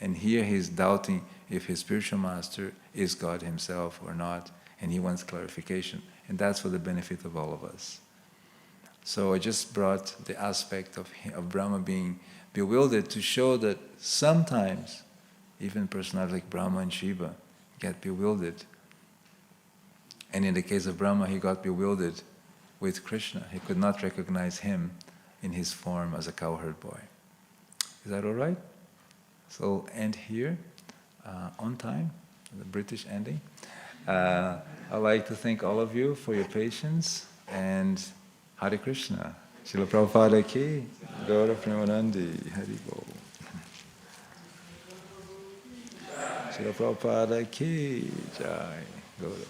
And here he's doubting if his spiritual master is God himself or not, and he wants clarification. And that's for the benefit of all of us. So I just brought the aspect of Brahma being bewildered to show that sometimes even personalities like Brahma and Shiva get bewildered. And in the case of Brahma, he got bewildered with Krishna. He could not recognize him in his form as a cowherd boy. Is that all right? So I'll end here on time, the British ending. I'd like to thank all of you for your patience, and Hare Krishna. Srila Prabhupada ki, Gaura Premanandi, Hari Bol. Srila Prabhupada ki, Jai, Gaura.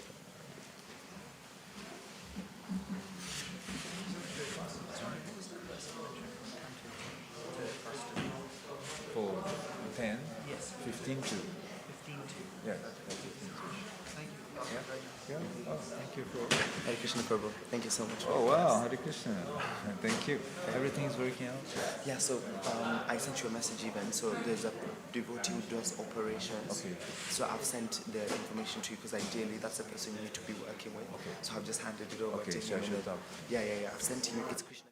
For 10? Yes. 15 to. 15 to. Yeah. Yeah. Oh, thank you for. Hare Krishna Prabhu. Thank you so much. Oh wow, Hare Krishna. Thank you. Everything is working out. Yeah, so I sent you a message even. So there's a devotee who does operations. Okay. So I've sent the information to you because ideally that's the person you need to be working with. Okay. So I've just handed it over Okay, to so I him. should talk. Yeah. I've sent him. It's Krishna.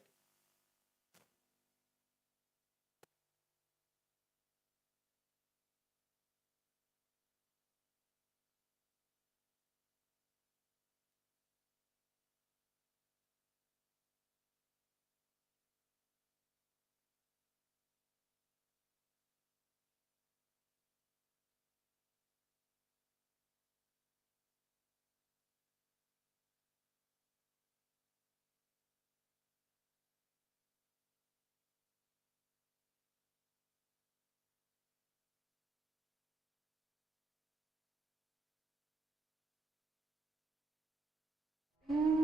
Mm.